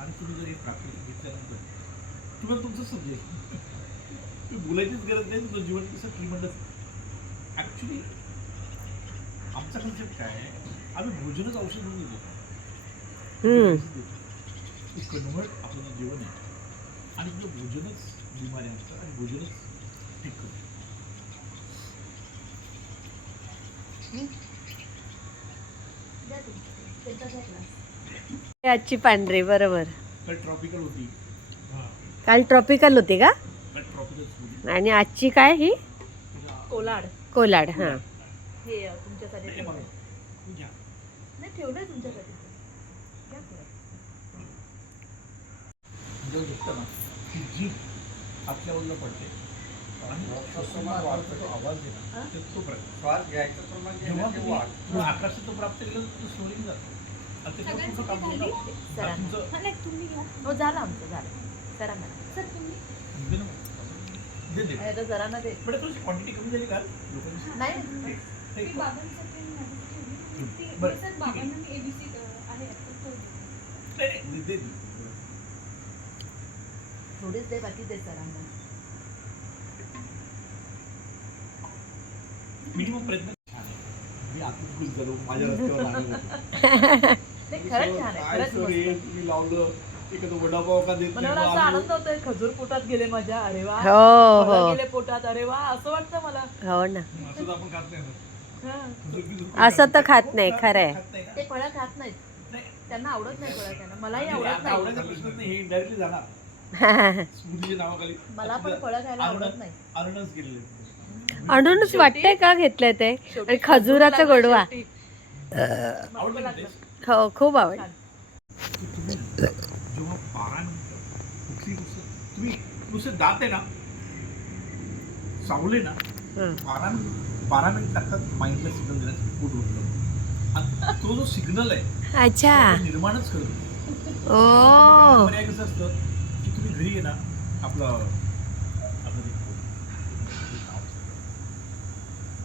आणि तुम्ही जर हे प्राकृतिक घेतल्यानंतर तुम्हाला तुमचं समजेल. तुम्ही बोलायचीच गरज नाही, तुमचं जीवन कसं ट्रीमेंडस. ॲक्च्युली आमचा कन्सेप्ट काय आहे, आम्ही भोजनच औषध म्हणून देतो. कन्व्हर्ट आपलं जे जेवण आहे आणि तुझं भोजनच बिमारी असतं आणि भोजनच ठीक करतं. आजची पांढरी बरोबर. काल ट्रॉपिकल होती. काल ट्रॉपिकल होती का? काल ट्रॉपिकल होती. आणि आजची काय ही? कोलाड. कोलाड. हां. हे तुमच्यासाठी नाही, ठेवलंय. तू घ्या. नाही ठेवलंय तुमच्यासाठी. घ्या थोडं. जेव्हा झोपतं ना ती जीभ आपल्या बाजूला पडते आणि श्वासोच्छ्वास वाढतो तो आवाज देणार तर तो प्रकार श्वास घ्यायचं प्रमाण जेव्हा तुम्ही आकाशात तो प्राप्त केलं तर तो स्लोरिंग जातो. आणि ते सगळ्यांसाठी खूप काम खाली? करतं. सरांना. तुमचं हा, नाही, तुम्ही घ्या हो झालं आमचं झालं. सरांना. सर तुम्ही दे ना. दे दे. नाही तर जरांना ते बरं तुझी क्वांटिटी कमी झाली का लोकांची? नाही मी ते- बाबांसाठी आणि माझ्यासाठी ठेवली. ती बरं, सर ठीक आहे. बाबांना मी ABC आहे तर तो देते. नाही, नाही, दे दे. थोडीच दे बाकी दे सरांना. मिनिमम प्रयत्न छान आहे. मी आतून खुश झालो माझ्या रस्त्यावर आलेलो होतो. नाही खरंच छान आहे. काय खरंच सर हे मस्त. तुम्ही लावलं एखादं वडापाव का देत मला नाही, असा मग आम्ही- आनंद होतोय खजूर पोटात गेले माझ्या. अरे वा. हो फळं हो गेले पोटात. अरे वा असं वाटतं मला. हो ना. असं तर आपण खात नाही ना. हा. असं तर खात नाही, खरं आहे. खात नाही ना. ते फळं खात नाहीत. नाही. त्यांना आवडत नाही फळं त्यांना. मलाही आणि आवडत आता आवडायचा नाही. प्रश्नच नाही, हे डायरेक्टली जाणार स्मृतीच्या नावाखाली. मला पण फळं खायला आवडत नाही. अननस गेलेले. आणूनच वाटतंय का घेतलंय ते? शेवटी आणि खजुराचा गोडवा. शेवटी. मस्त आवडलं लागलं. ते? हो खूप आवड. छान. की तुम्ही जेव्हा 12 मिनिटं कुठली गोष्ट तुम्ही नुसते दात आहे ना चावले ना 12 मिनिट लागतात माइंडला सिग्नल देण्याचं पोट भरलं. आणि तो जो सिग्नल आहे तो अच्छा. आपण निर्माणच करतो. ओ. पर्याय कसं असतं की तुम्ही घरी आहे ना आपलं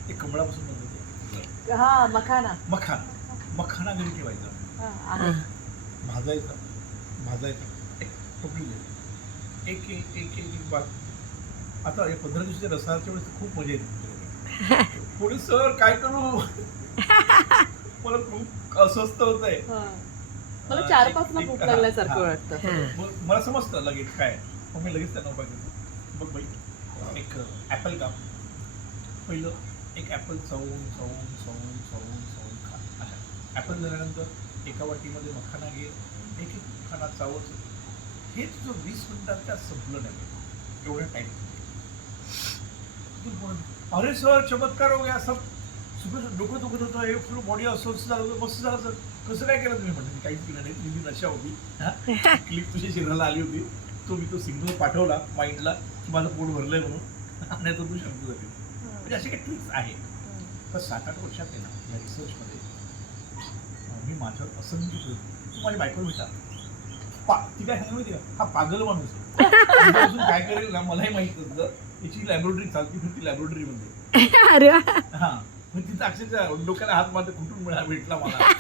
ते कमळापासून बनतं हा मखाना. मखाना घरी ठेवायचा. हा, आहे. भाजायचा एक टोपली घ्यायची. एक एक एक एक एक बाग. आता या 15 दिवसाच्या रसाच्या वेळेस खूप मजा येते. पुढे सर काय करू मला खूप अस्वस्थ होत आहे. हा. मला 4-5 ला भूक लागल्यासारखं हा. वाटतं. मला समजतं लगेच काय मग मी लगेच त्यांना उपाय करतो. बघ बाई एक ॲपल काप. पहिलं एक ॲपल चावून चावून चावून चावून चावून खा. अच्छा ॲपल झाल्यानंतर एका वाटीमध्ये मखाना घे. एक एक मखाना चावत. हे तुझं 20 मिनिटात संपलं नाही एवढं टाईम. अरे सर चमत्कार हो गया सब सगळं डोकं दुखत होतं हे पूर्ण बॉडी अस्वस्थ झालं होतं. मस्त झालं सर. कसं काय केलं तुम्ही? म्हणलं मी काहीच केलं नाही. तुझी नशा होती. हां क्लिप तुझ्या शरीराला आली होती. मी तो सिग्नल पाठवला माइंडला की माझं पोट भरलंय म्हणून नाही तर तू शांत झाली. म्हणजे असे काही ट्रिक्स आहेत. तर 7-8 वर्षात आहे ना या रिसर्चमध्ये मी माझं असंख्य माझ्या बायकोला भेटा ती काय सांगितलं माहिती का, हा पागल माणूस आहे. उद्यापासून काय करेल ना मलाही माहित नसतं. याची लॅबोरेटरी चालती फिरती लॅबोरेटरी मध्ये. अरे वा. हा मग तिथं अक्षरशः डोक्याला हात मारते कुठून भेटला मला.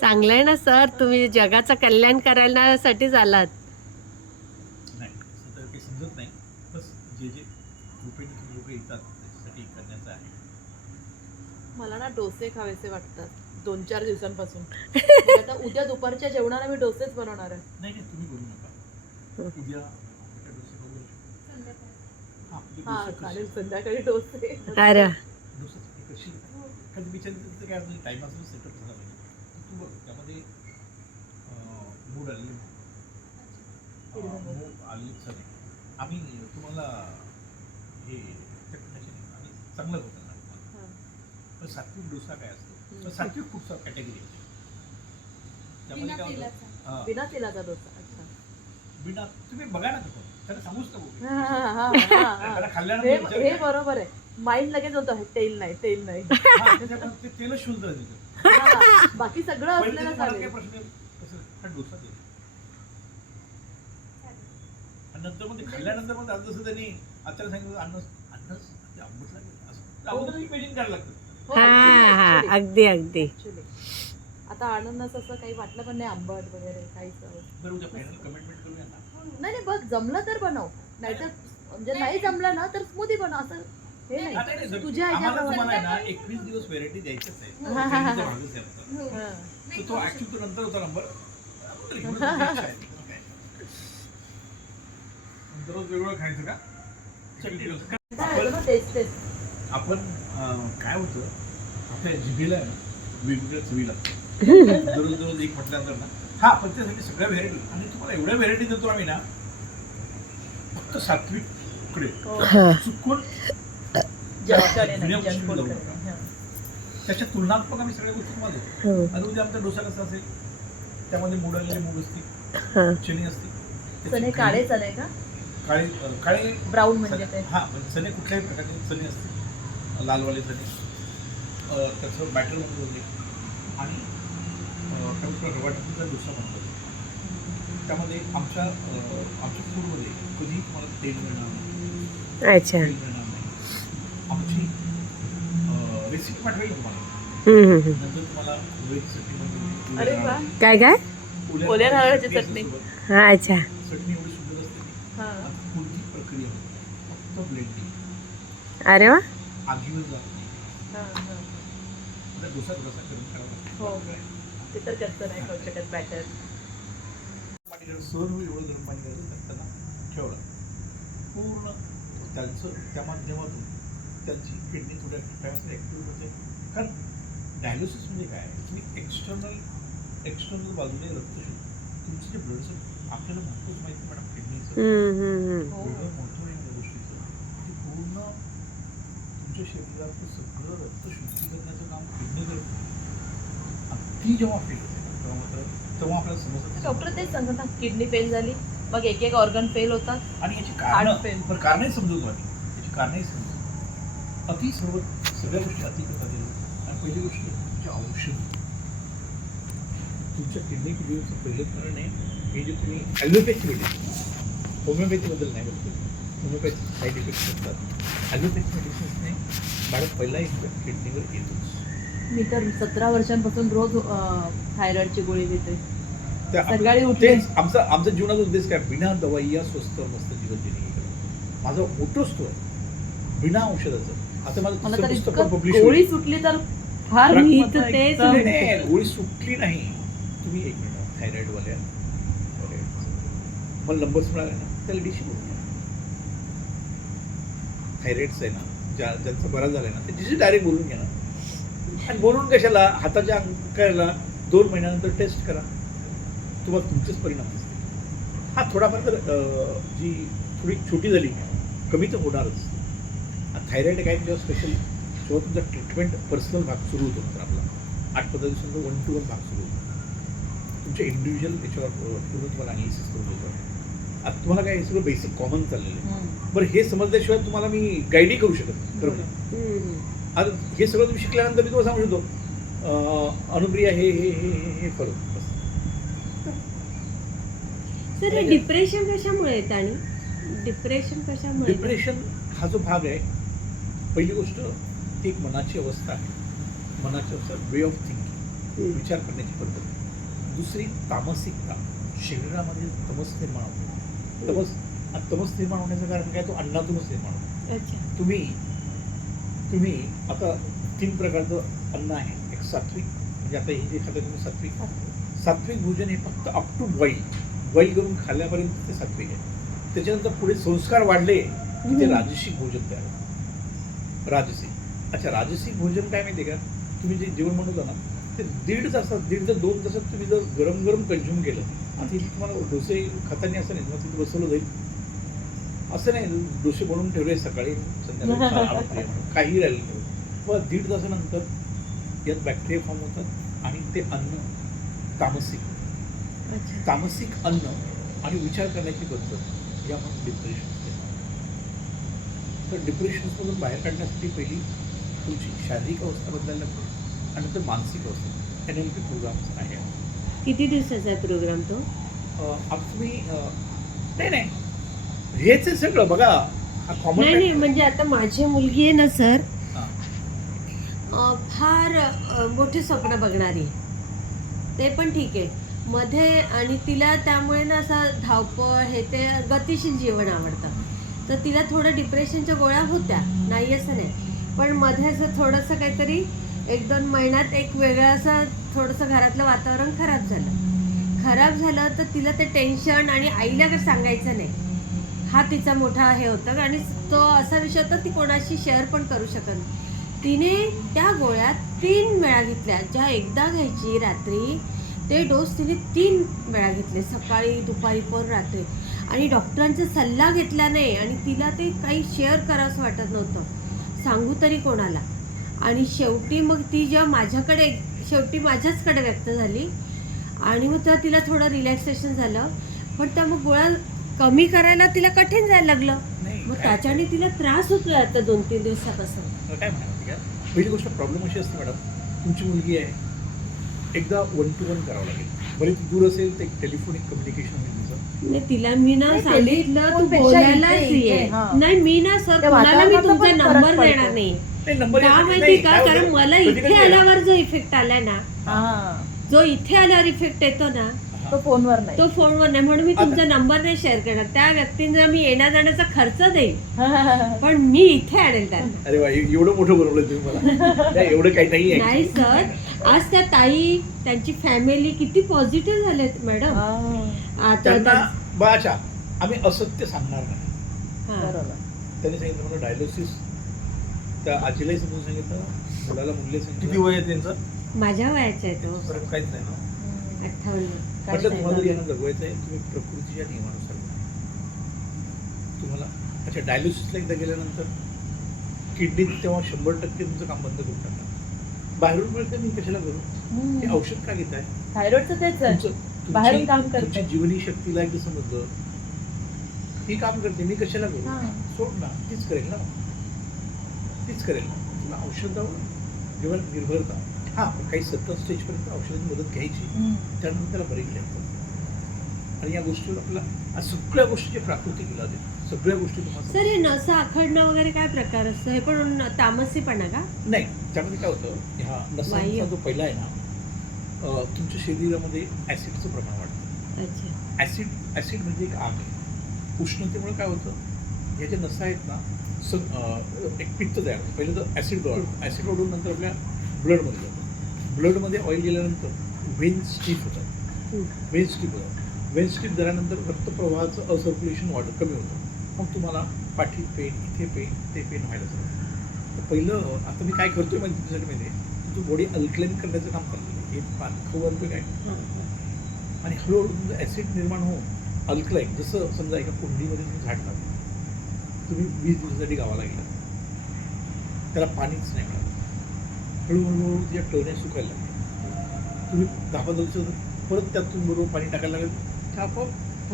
चांगलं आहे ना सर, तुम्ही जगाचं कल्याण करण्यासाठीच आलात. नाही तसं तर काही समजत नाही. बस जे कृपेने तुम्ही लोक येतात त्याच्यासाठी करण्याचं आहे. मला ना डोसे खावेसे वाटतात 2-4 दिवसांपासून. मग आता उद्या दुपारच्या जेवणाला मी डोसेच बनवणार आहे. नाही नाही तुम्ही करू नका. उद्या आपल्या डोसे बघू. संध्याकाळी. हा उद्या हा डोसे चालेल, कसे? संध्याकाळी डोसे. अरे वा. डोसे कशी कारण बिचारी काय आपलं टाईम असं सेटअप झाला पाहिजे. तू बघ त्यामध्ये मूड आलेले मूग आले सगळे आम्ही तुम्हाला हे आणि चांगलं होतं ना तुम्हाला. पण सात्विक डोसा काय असतो तर सात्विक फूडचा कॅटेगरी आहे. त्यामध्ये बिना काय तेलाचा. होतं बिना तेलाचा डोसा. अच्छा. बिना तुम्ही बघा ना तिथं त्याला सांगूच नको. हा, हा, हा, हा. त्याला हे खाल्ल्यानंतर हे बरोबर आहे. माइंड लगेच होतं तेल नाही तेल नाही. ते तेलच शुद्ध आहे तिथं. हा, बाकी सगळं पहिले असलेलं तुम्हाला काय चालेल. प्रश्न आहे? कसं हा डोसा दे आणि नंतर मग ते खाल्ल्यानंतर मग आज जसं त्यांनी आचार्य सांगितलं अन्न ते आंबट लागेल असं अगोदर इमॅजिन करायला लागतं. हो, हा हा actually. अगदी अगदी. Actually. आता आनंदाचं असं काही वाटलं पण नाही आंबट वगैरे काहीच. बरं उद्या फायनल कमिटमेंट करूया ना. नाही नाही बघ जमलं तर बनव, नाहीतर म्हणजे नाही जमलं ना तर स्मूदी बनव. असं हे नाही, नाही, नाही जर- तुझ्या आम्हाला ह्याच्याप्रमाणे. तुम्हाला आहे ना 21 दिवस व्हेरायटी द्यायचीच आहे. हा, हा, हा. व्हेरायटीचा भागच आहे आमचा. हो. हा. नाही, तर तो करू ऍक्च्युअली तो नंतर होता नंबर. दररोज वेगळं खायचं का चटणी डोसा. काय होतं ना, तेच आपण काय होतं आपल्या जिभेला आहे ना वेगवेगळ्या चवी लागतात. दररोज एक म्हटल्यानंतर ना हा पण त्यासाठी सगळ्या व्हेरायटी आणि तुम्हाला एवढ्या व्हेरायटी देतो आम्ही ना फक्त सात्विककडे हो. चुकून जंककडे जुन्या नाही, जंक गोष्टी फूडकडे. जाऊ नका. हा. त्याच्या तुलनात्मक आम्ही सगळ्या गोष्टी तुम्हाला देतो. हो. आणि उद्या आमचा डोसा कसा असेल त्यामध्ये मूग आलेले मूग असतील हा. चणे असतील चणे त्याची काळे चणे का काळे काळे ब्राऊन म्हणजे ते. हा म्हणजे चणे कुठल्याही प्रकारचे चणे असतील लालवाले चणे त्याचं बॅटर बनवले आणि रवा टाकून डोसा बनवला. त्यामध्ये आमच्या फूडमध्ये कधीही तुम्हाला तेल मिळणार नाही, अच्छा. तेल मिळणार नाही. आमची रेसिपी पाठवेल तुम्हाला. नंतर तुम्हाला उडीदची चटणी बनवली. अरे वा. काय काय. ओल्या नारळाची चटणी. हा अच्छा. चटणी एवढी सुंदर असते ती. हा. आता कोणती प्रक्रिया नाही. फक्त ब्लेंडिंग अरे वा. आगीवर जात नाही. हा, हा. आता डोसा गरम करावा हो. लागतो. ते तर कच्चं नाही खाऊ शकत बॅटर. पाणी गरम सहन होईल एवढं गरम पाणी करायचं त्यांना ठेवलं पूर्ण त्यांचं त्या माध्यमातून त्यांची किडनी थोड्या टायमासाठी ॲक्टिव्ह होते. कारण डायलिसिस म्हणजे काय तुम्ही एक्सटर्नल बाजूने रक्त तुमचं जे ब्लड आपल्याला महत्त्वच माहिती मॅडम किडनीचं हो. एवढं महत्त्व आहे या गोष्टीचं की पूर्ण तुमच्या शरीराचं सगळं रक्त शुद्धी करण्याचं काम किडनी करतो. ती जेव्हा फेल होते तेव्हा मात्र तेव्हा आपल्याला समजतं डॉक्टर तेच सांगतात ना, किडनी फेल झाली मग एक एक ऑर्गन फेल होतात. आणि याची Heart fail. कारणं पण कारणही समजवतो आम्ही. याची कारणही समजतो. सगळ्या गोष्टी अति करता येईल. आणि पहिली गोष्ट तुमचे औषध तुमच्या किडनी किडनीचं पहिलं कारण आहे हे जे तुम्ही ॲलोपॅथी मेडिसिन होमिओपॅथीबद्दल नाही बोलतो. होमिओपॅथी साईड इफेक्ट्स असतात. ॲलोपॅथी मेडिसिन्सने मॅडम पहिला एक किडनीवर येतोच. मी तर 17 वर्षांपासून रोज थायरॉइडची गोळी घेते. त्या सकाळी उठले तेच आमचा जीवनाचा उद्देश काय बिना दवाईया स्वस्त मस्त जीवन जिंदगी माझा मोठोच तो आहे बिना औषधाचं. आता मला माझं तर पुस्तक इतकं पब्लिश गोळी सुटली तर फार मी महत्त्वाचं तर आहे. तेच नाही, नाही, गोळी सुटली नाही. तुम्ही एक मिनिट थायरॉइडवाल्या मला नंबर्स मिळाला ना त्याला डिशी बोलून घ्या. थायरॉइडचं आहे ना ज्यांचं बरा झालं आहे ना ते डिशी डायरेक्ट बोलून घ्या ना. आणि बोलून कशाला हाताच्या अंकाला 2 महिन्यानंतर टेस्ट करा तुम्हाला तुमचेच परिणाम दिसतील. हा थोडाफार तर जी थोडी छोटी झाली कमी तर होणारच. थायरॉइड काय जेव्हा स्पेशल जेव्हा तुमचा ट्रीटमेंट पर्सनल भाग सुरू होतो तर आपला 8-15 दिवसांचा 1-to-1 भाग सुरू होतो. तुमच्या इंडिव्हिज्युअल याच्यावर पूर्ण तुम्हाला अनालिसिस करून देतो. आता तुम्हाला काय हे सगळं बेसिक कॉमन चाललेलं आहे. बरं हे समजल्याशिवाय तुम्हाला मी गाईडही करू शकत खरं. आता हे सगळं तुम्ही शिकल्यानंतर मी तुम्हाला सांगू शकतो अनुप्रिया हे हे हे हे फरक बस सर हे डिप्रेशन कशामुळे येतं आणि डिप्रेशन कशामुळे येतं? डिप्रेशन हा जो भाग आहे, पहिली गोष्ट ती एक मनाची अवस्था आहे, मनाची अवस्था, वे ऑफ थिंकिंग, विचार करण्याची पद्धत. दुसरी तामसिकता, शरीरामध्ये तमस निर्माण होतो. तमस निर्माण होण्याचं कारण काय, तो अन्नातूनच निर्माण होतो. अच्छा. तुम्ही आता 3 प्रकारचं अन्न आहे. एक सात्विक, म्हणजे आता हे जे खाता तुम्ही सात्विक भोजन हे फक्त अप टू बॉईल करून खाल्ल्यापर्यंत ते सात्विक आहे. त्याच्यानंतर पुढे संस्कार वाढले की ते राजसिक भोजन तयार होतं. राजसिक भोजन काय माहिती आहे का, तुम्ही जे जेवण बनवता ना ते 1.5 ते 2 तासात तुम्ही जर गरम कंझ्युम केलं, आणि तुम्हाला डोसे खाताना असं नाही मग तिथे बसवलं जाईल असं नाही. डोसे बनवून ठेवले सकाळी संध्याकाळी काही राहिलं नाही. पण 1.5 तासानंतर यात बॅक्टेरिया फॉर्म होतात आणि ते अन्न तामसिक अन्न आणि विचार करण्याची पद्धत यामुळे डिप्रेशन होते. तर डिप्रेशन्समधून बाहेर काढण्यासाठी पहिली तुमची शारीरिक अवस्था बदलायला लागते आणि नंतर मानसिक अवस्था. NLP प्रोग्राम्स आहे. किती दिवसाचा आहे प्रोग्राम तो? आता तुम्ही नाही हेच आहे सगळं बघा. हा कॉमन नाही म्हणजे आता माझी मुलगी आहे ना सर, फार मोठे स्वप्न बघणारी, ते पण ठीक आहे मध्ये, आणि तिला त्यामुळे ना असं धावपळ हे ते गतिशील जीवन आवडतं. तर तिला थोडं डिप्रेशनच्या गोळ्या होत्या, नाही असं नाही, पण मध्ये असं थोडंसं काहीतरी 1-2 महिन्यात एक वेगळं असं थोडंसं घरातलं वातावरण खराब झालं तर तिला ते टेन्शन, आणि आईला काही सांगायचं नाही, हा तिचा मोठा हे होतं. आणि तो असा विषय होता ती कोणाशी शेअर पण करू शकत नाही. तिने त्या गोळ्या 3 वेळा घेतल्या, ज्या एकदा घ्यायची रात्री, ते डोस तिने 3 वेळा घेतले, सकाळी, दुपारी पण रात्री. आणि डॉक्टरांचा सल्ला घेतला नाही, आणि तिला ते काही शेअर करावंसं वाटत नव्हतं, सांगू तरी कोणाला. आणि शेवटी मग ती जेव्हा माझ्याचकडे व्यक्त झाली, आणि मग तेव्हा तिला थोडं रिलॅक्सेशन झालं. पण त्या मग गोळ्या कमी करायला तिला कठीण जायला लागलं. मग त्याच्याने तिला त्रास होतोय आता 2-3 दिवसापासून. काय म्हणाल का, पहिली गोष्ट प्रॉब्लेम अशी असते मॅडम, तुमची मुलगी आहे, एकदा 1-to-1 करावं लागेल. बरी ती दूर असेल तर एक टेलिफोनिक कम्युनिकेशन होईल तुमचं. नाही तिला मी ना सांगितलं तू पेक्षा बोलायलाच इथे, ये. हा. नाही मी ना सर त्या कोणाला मी वातावरणाचा तुमचा पण नंबर फरक देणार पडतो. नाही. नाही नंबर का माहिती का, कारण मला इथे आल्यावर जो इफेक्ट आलाय ना, जो इथे आल्यावर इफेक्ट येतो ना, तो फोनवर नाही. तो फोनवर नाही. म्हणून मी तुमचा नंबर नाही शेअर करणार. त्या व्यक्तींना मी येण्या जाण्याचा खर्च देईल, पण मी इथे आणेल त्यांना. अरे वा, एवढं मोठं बनवलं तुम्ही मला. नाही, एवढं काही नाही आहे. नाही सर, आज त्या ताई, त्यांची फॅमिली किती पॉझिटिव्ह झालेत मॅडम. आता त्यांना बाळाच्या आम्ही असत्य सांगणार नाही. हा. बरोबर. त्यांनी सांगितलं मला डायलोसिस, त्या आजीलाही समजून सांगितलं, मुलाला मुलीला किती सांगितलं. वय आहे त्यांचं? माझ्या वयाचा आहे तो, फरक काहीच नाही ना. 58. म्हटलं तुम्हाला जर यांना जगवायचं आहे, तुम्ही प्रकृतीच्या नियमानुसार तुम्हाला. अच्छा, डायलिसिसला एकदा गेल्यानंतर किडनी तेव्हा 100% तुमचं काम बंद करून टाका. बाहेरून मिळतं, मी कशाला करू, हे औषध का घेत आहे? थायरॉइडचं तेच आहे. बाहेरून काम करतं. तुमची जीवनी शक्तीला एकदा समजलं, ही काम करते, मी कशाला करू, हा. सोड ना, तीच करेल ना. तुला औषधावर जेव्हा निर्भरता, हां पण काही 70 स्टेजपर्यंत औषधाची मदत घ्यायची, त्यानंतर त्याला बरी घ्यायचं. आणि या गोष्टीवर आपल्याला सगळ्या गोष्टीचे प्राकृतिक इलाज आहेत, सगळ्या गोष्टी तुम्हाला. सर हे नसा आखडणं वगैरे काय प्रकार असतो, हे पण तामसीपणा का? नाही, त्यामध्ये काय होतं, ह्या नसांचा जो पहिला आहे ना, तुमच्या शरीरामध्ये ॲसिडचं प्रमाण वाढतं. अच्छा. ॲसिड म्हणजे एक आग आहे. उष्णतेमुळे काय होतं, ह्या ज्या नसा आहेत ना, एक पित्त तयार होतं. पहिलं तर ॲसिड वाढून नंतर आपल्या ब्लडमध्ये जातं. ब्लडमध्ये ऑइल गेल्यानंतर वेन स्टिफ होतात. वेन स्टिफ झाल्यानंतर रक्तप्रवाहाचं असर्क्युलेशन कमी होतं. मग तुम्हाला पाठीत पेन, इथे पेन, ते पेन व्हायला चालतं. तर पहिलं आता मी काय करतोय म्हणजे तुमच्यासाठी माहिती आहे, तुमचं बॉडी अल्कलाईन करण्याचं काम करतो. हे खबर काय, आणि हळूहळू तुमचं ॲसिड निर्माण होऊन अल्कलाईन, जसं समजा एका कुंडीमध्ये तुम्ही झाड लावलं, तुम्ही 20 दिवसासाठी गावाला गेला, त्याला पाणीच नाही मिळालं, हळूहळू त्या टर्न्या सुकायला लागल्या. तुम्ही 10-15 दिवसात परत त्यातून बरोबर पाणी टाकायला लागेल, त्या आपोआप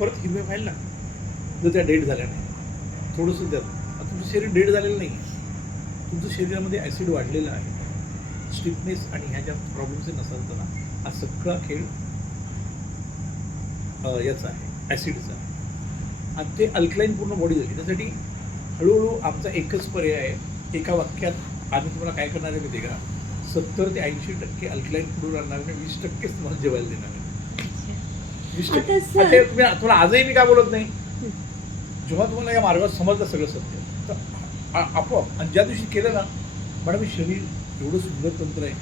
परत हिरवे व्हायला लागतात. जर त्या डेड झाल्या नाही, थोडंसं त्यात तुमचं शरीर डेड झालेलं नाही आहे, तुमचं शरीरामध्ये ॲसिड वाढलेलं आहे. स्टिफनेस आणि ह्या ज्या प्रॉब्लेम्स नसाल ना, हा सगळा खेळ याचा आहे ॲसिडचा, आणि ते अल्कलाईन पूर्ण बॉडी झाली. त्यासाठी हळूहळू आमचा एकच पर्याय आहे, एका वाक्यात आम्ही तुम्हाला काय करणार आहे माहिती आहे का, 70 ते 80% अल्कलाईन फूड आणणार नाही, 20%च तुम्हाला जेवायला देणार आहे. 20%. आता सर- आता तुम्ही तुम्हाला आजही मी काय बोलत नाही, जेव्हा तुम्हाला या मार्गात समजलं सगळं सत्य तर आपोआप, आणि ज्या दिवशी केलं ना मॅडम, हे शरीर एवढं सुंदर तंत्र आहे,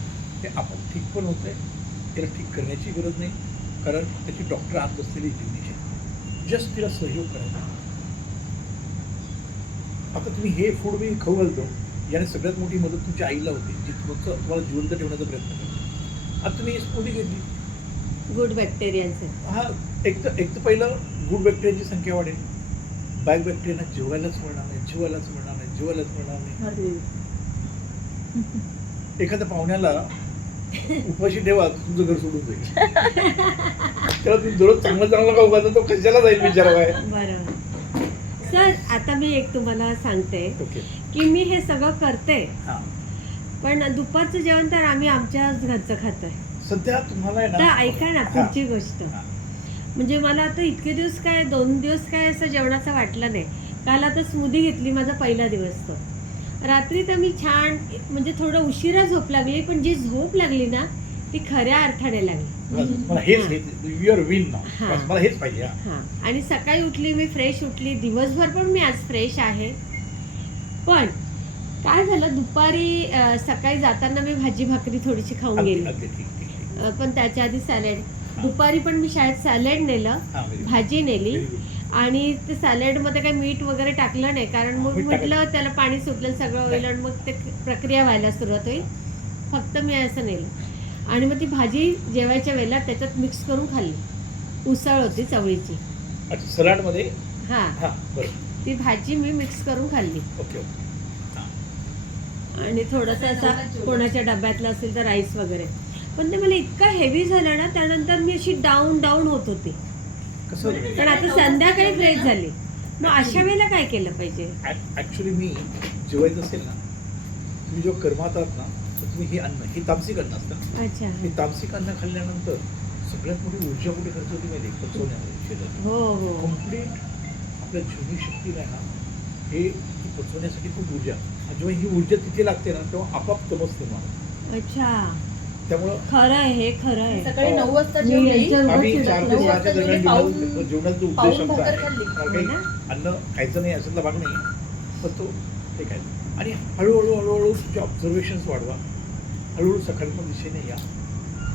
ते आपोआप ठीक पण होतं आहे. त्याला ठीक करण्याची गरज नाही, कारण त्याची डॉक्टर आत बसलेली जीवनीची जस्ट तिला सहयोग करायचा. आता तुम्ही हे फूड मी खाऊ घालतो, याने सगळ्यात मोठी मदत तुमच्या आईला होती, जी तुम्हाला जिवंत ठेवण्याचा प्रयत्न करते. आता तुम्ही स्मूदी घेतली, गुड बॅक्टेरियांचे. हा एक तर पहिलं गुड बॅक्टेरियाची संख्या वाढेल, बॅड बॅक्टेरियांना जेवायलाच मिळणार नाही, जेवायलाच मिळणार नाही, जेवायलाच मिळणार नाही. एखाद्या पाहुण्याला उपाशी ठेवा, तुमचं घर सोडून जाईल. तेव्हा तुम्ही दररोज चांगलं चांगलं खाऊ घालता, तो कशाला जाईल बिचारा काय. बरोबर. सर आता मी एक तुम्हाला सांगते ओके. की मी हे सगळं करते, हां, पण दुपारचं जेवण तर आम्ही आमच्याच घरचं खातोय. सध्या तुम्हाला आहे तर ना, ऐका ना पुढची गोष्ट, हां. म्हणजे मला आता इतके दिवस काय 2 दिवस काय असं जेवणाचं वाटलं नाही. काल आता स्मूदी घेतली, माझा पहिला दिवस तो. रात्री तर मी छान, म्हणजे थोडं उशिरा झोप लागली, पण जी झोप लागली ना ती खऱ्या अर्थाने लागली. मला हेच यू आर विन ना, हां. मला हेच पाहिजे. हां, आणि सकाळी उठली मी फ्रेश उठली, दिवसभर पण मी आज फ्रेश आहे. पण काय झालं, दुपारी सकाळी जाताना मी भाजी भाकरी थोडीशी खाऊन अगदी गेली, अगदी ठीक ठीक ठीक. पण त्याच्या आधी सॅलड. दुपारी पण मी शाळेत सॅलड नेलं, हां, very good. भाजी नेली, Very good. आणि ते सॅलडमध्ये काही मीठ वगैरे टाकलं नाही, कारण मग मीठ म्हटलं त्याला पाणी सुटलं सगळं होईल आणि मग ते प्रक्रिया व्हायला सुरुवात होईल. फक्त मी असं नेलं, आणि मग ती भाजी जेवायच्या वेळेला त्याच्यात मिक्स करून खाल्ली. उसळ होती चवळीची. अच्छा, सलाडमध्ये. हां, हां, बरं. ती भाजी मी मिक्स करून खाल्ली, ओके ओके. आणि थोडंसं असा कोणाच्या डब्यातलं असेल तर राईस वगैरे. पण ते मला इतकं हेवी झालं ना, त्यानंतर मी अशी डाऊन होत होती. कसं होतं पण आता संध्याकाळी फ्रेश झाली. मग अशा वेळेला काय केलं पाहिजे? ॲक्च्युली मी जेवायचं असेल ना, तुम्ही जेव्हा कर्मात आहात ना, तर तुम्ही हे अन्न, हे तामसिक अन्न असतं. अच्छा. हे तामसिक अन्न खाल्ल्यानंतर सगळ्यात मोठी ऊर्जा कुठे खर्च होती माहिती आहे? पचवण्यामध्ये, शरीरात. हो हो. कम्प्लीट आपल्या जीवनशक्तीला आहे ना, हे ती पचवण्यासाठी खूप ऊर्जा, आणि जेव्हा ही ऊर्जा तिथे लागते ना, तेव्हा आपाप तमस निर्माण होते. अच्छा, त्यामुळं खरं आहे, हे खरं आहे. सकाळी 9 वाजता मी जेवली, यांच्यावर आम्ही उगाच 4 ते चिडत 6 नाही. च्या दरम्यान जेवणाचा जो उद्देश आमचा आहे, खाल्ली. मला काही हो अन्न खायचं नाही अशातला भाग नाही, पण तो ठीक आहे. आणि हळूहळू तुमचे ऑब्झर्वेशन्स वाढवा, हळूहळू सकारात्मक दिशेने या.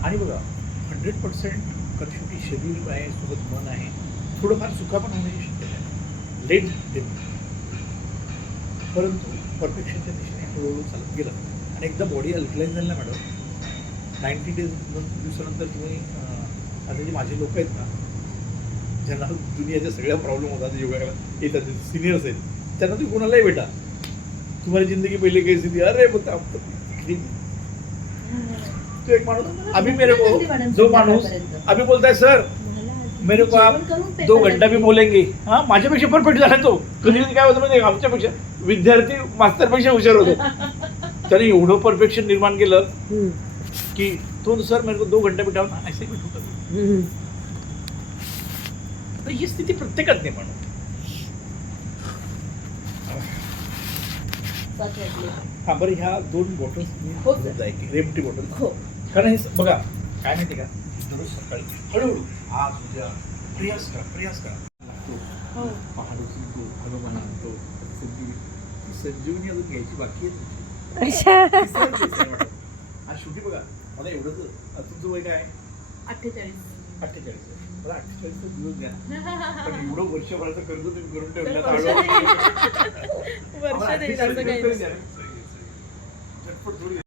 आणि बघा 100%, कारण शेवटी शरीर आहे, सोबत मन आहे, थोडंफार चुका पण होण्याची शक्यता आहे, लेट देत, परंतु परफेक्शनच्या दिशेने हळूहळू चालत गेलं. आणि एकदा बॉडी अल्कलाईन झाली ना मॅडम, 90 दिवसानंतर तुम्ही आता जे माझे लोक आहेत ना, ज्यांना दुनियाच्या सगळ्या प्रॉब्लेम होतात, योगाला येतात, सिनियर्स आहेत, त्यांना तुम्ही कोणालाही भेटा, तुम्हाला जिंदगी पहिले कैसी थी, अरे बता तो एक माणूस अभी मेरे को, जो माणूस अभी बोलता है सर मेरे को आप 2 घंटा भी बोलेंगे, हाँ माझ्यापेक्षा परफेक्ट झाला तो. कधी कधी काय होतं म्हणजे आमच्यापेक्षा विद्यार्थी मास्तरपेक्षा हुशार होतो. त्याने एवढं परफेक्शन निर्माण केलं कि तो सर मेरे को 2 घंटा बिठावना, ऐसे ही बिठूंगा. तर ही स्थिती प्रत्येकात निर्माण होते. हा बरं, ह्या 2 बॉटल्स हो. रेमटी बॉटल. हो. कारण हे बघा काय माहिती का, दररोज सकाळी हळूहळू आज उद्या प्रयास करा. हो. पहाड उचलतो, हनुमान आणतो, संजीवनी अजून घ्यायची बाकी आहे तुमची. अच्छा. आणि शेवटी बघा, मला एवढंच, तुमचं वय काय? 48. 48. मला 48 दिवस द्या, पण एवढं वर्षभराचं कर्ज तुम्ही करून ठेवलं. वर्ष देईल असं काही नाही. झटपट थोडी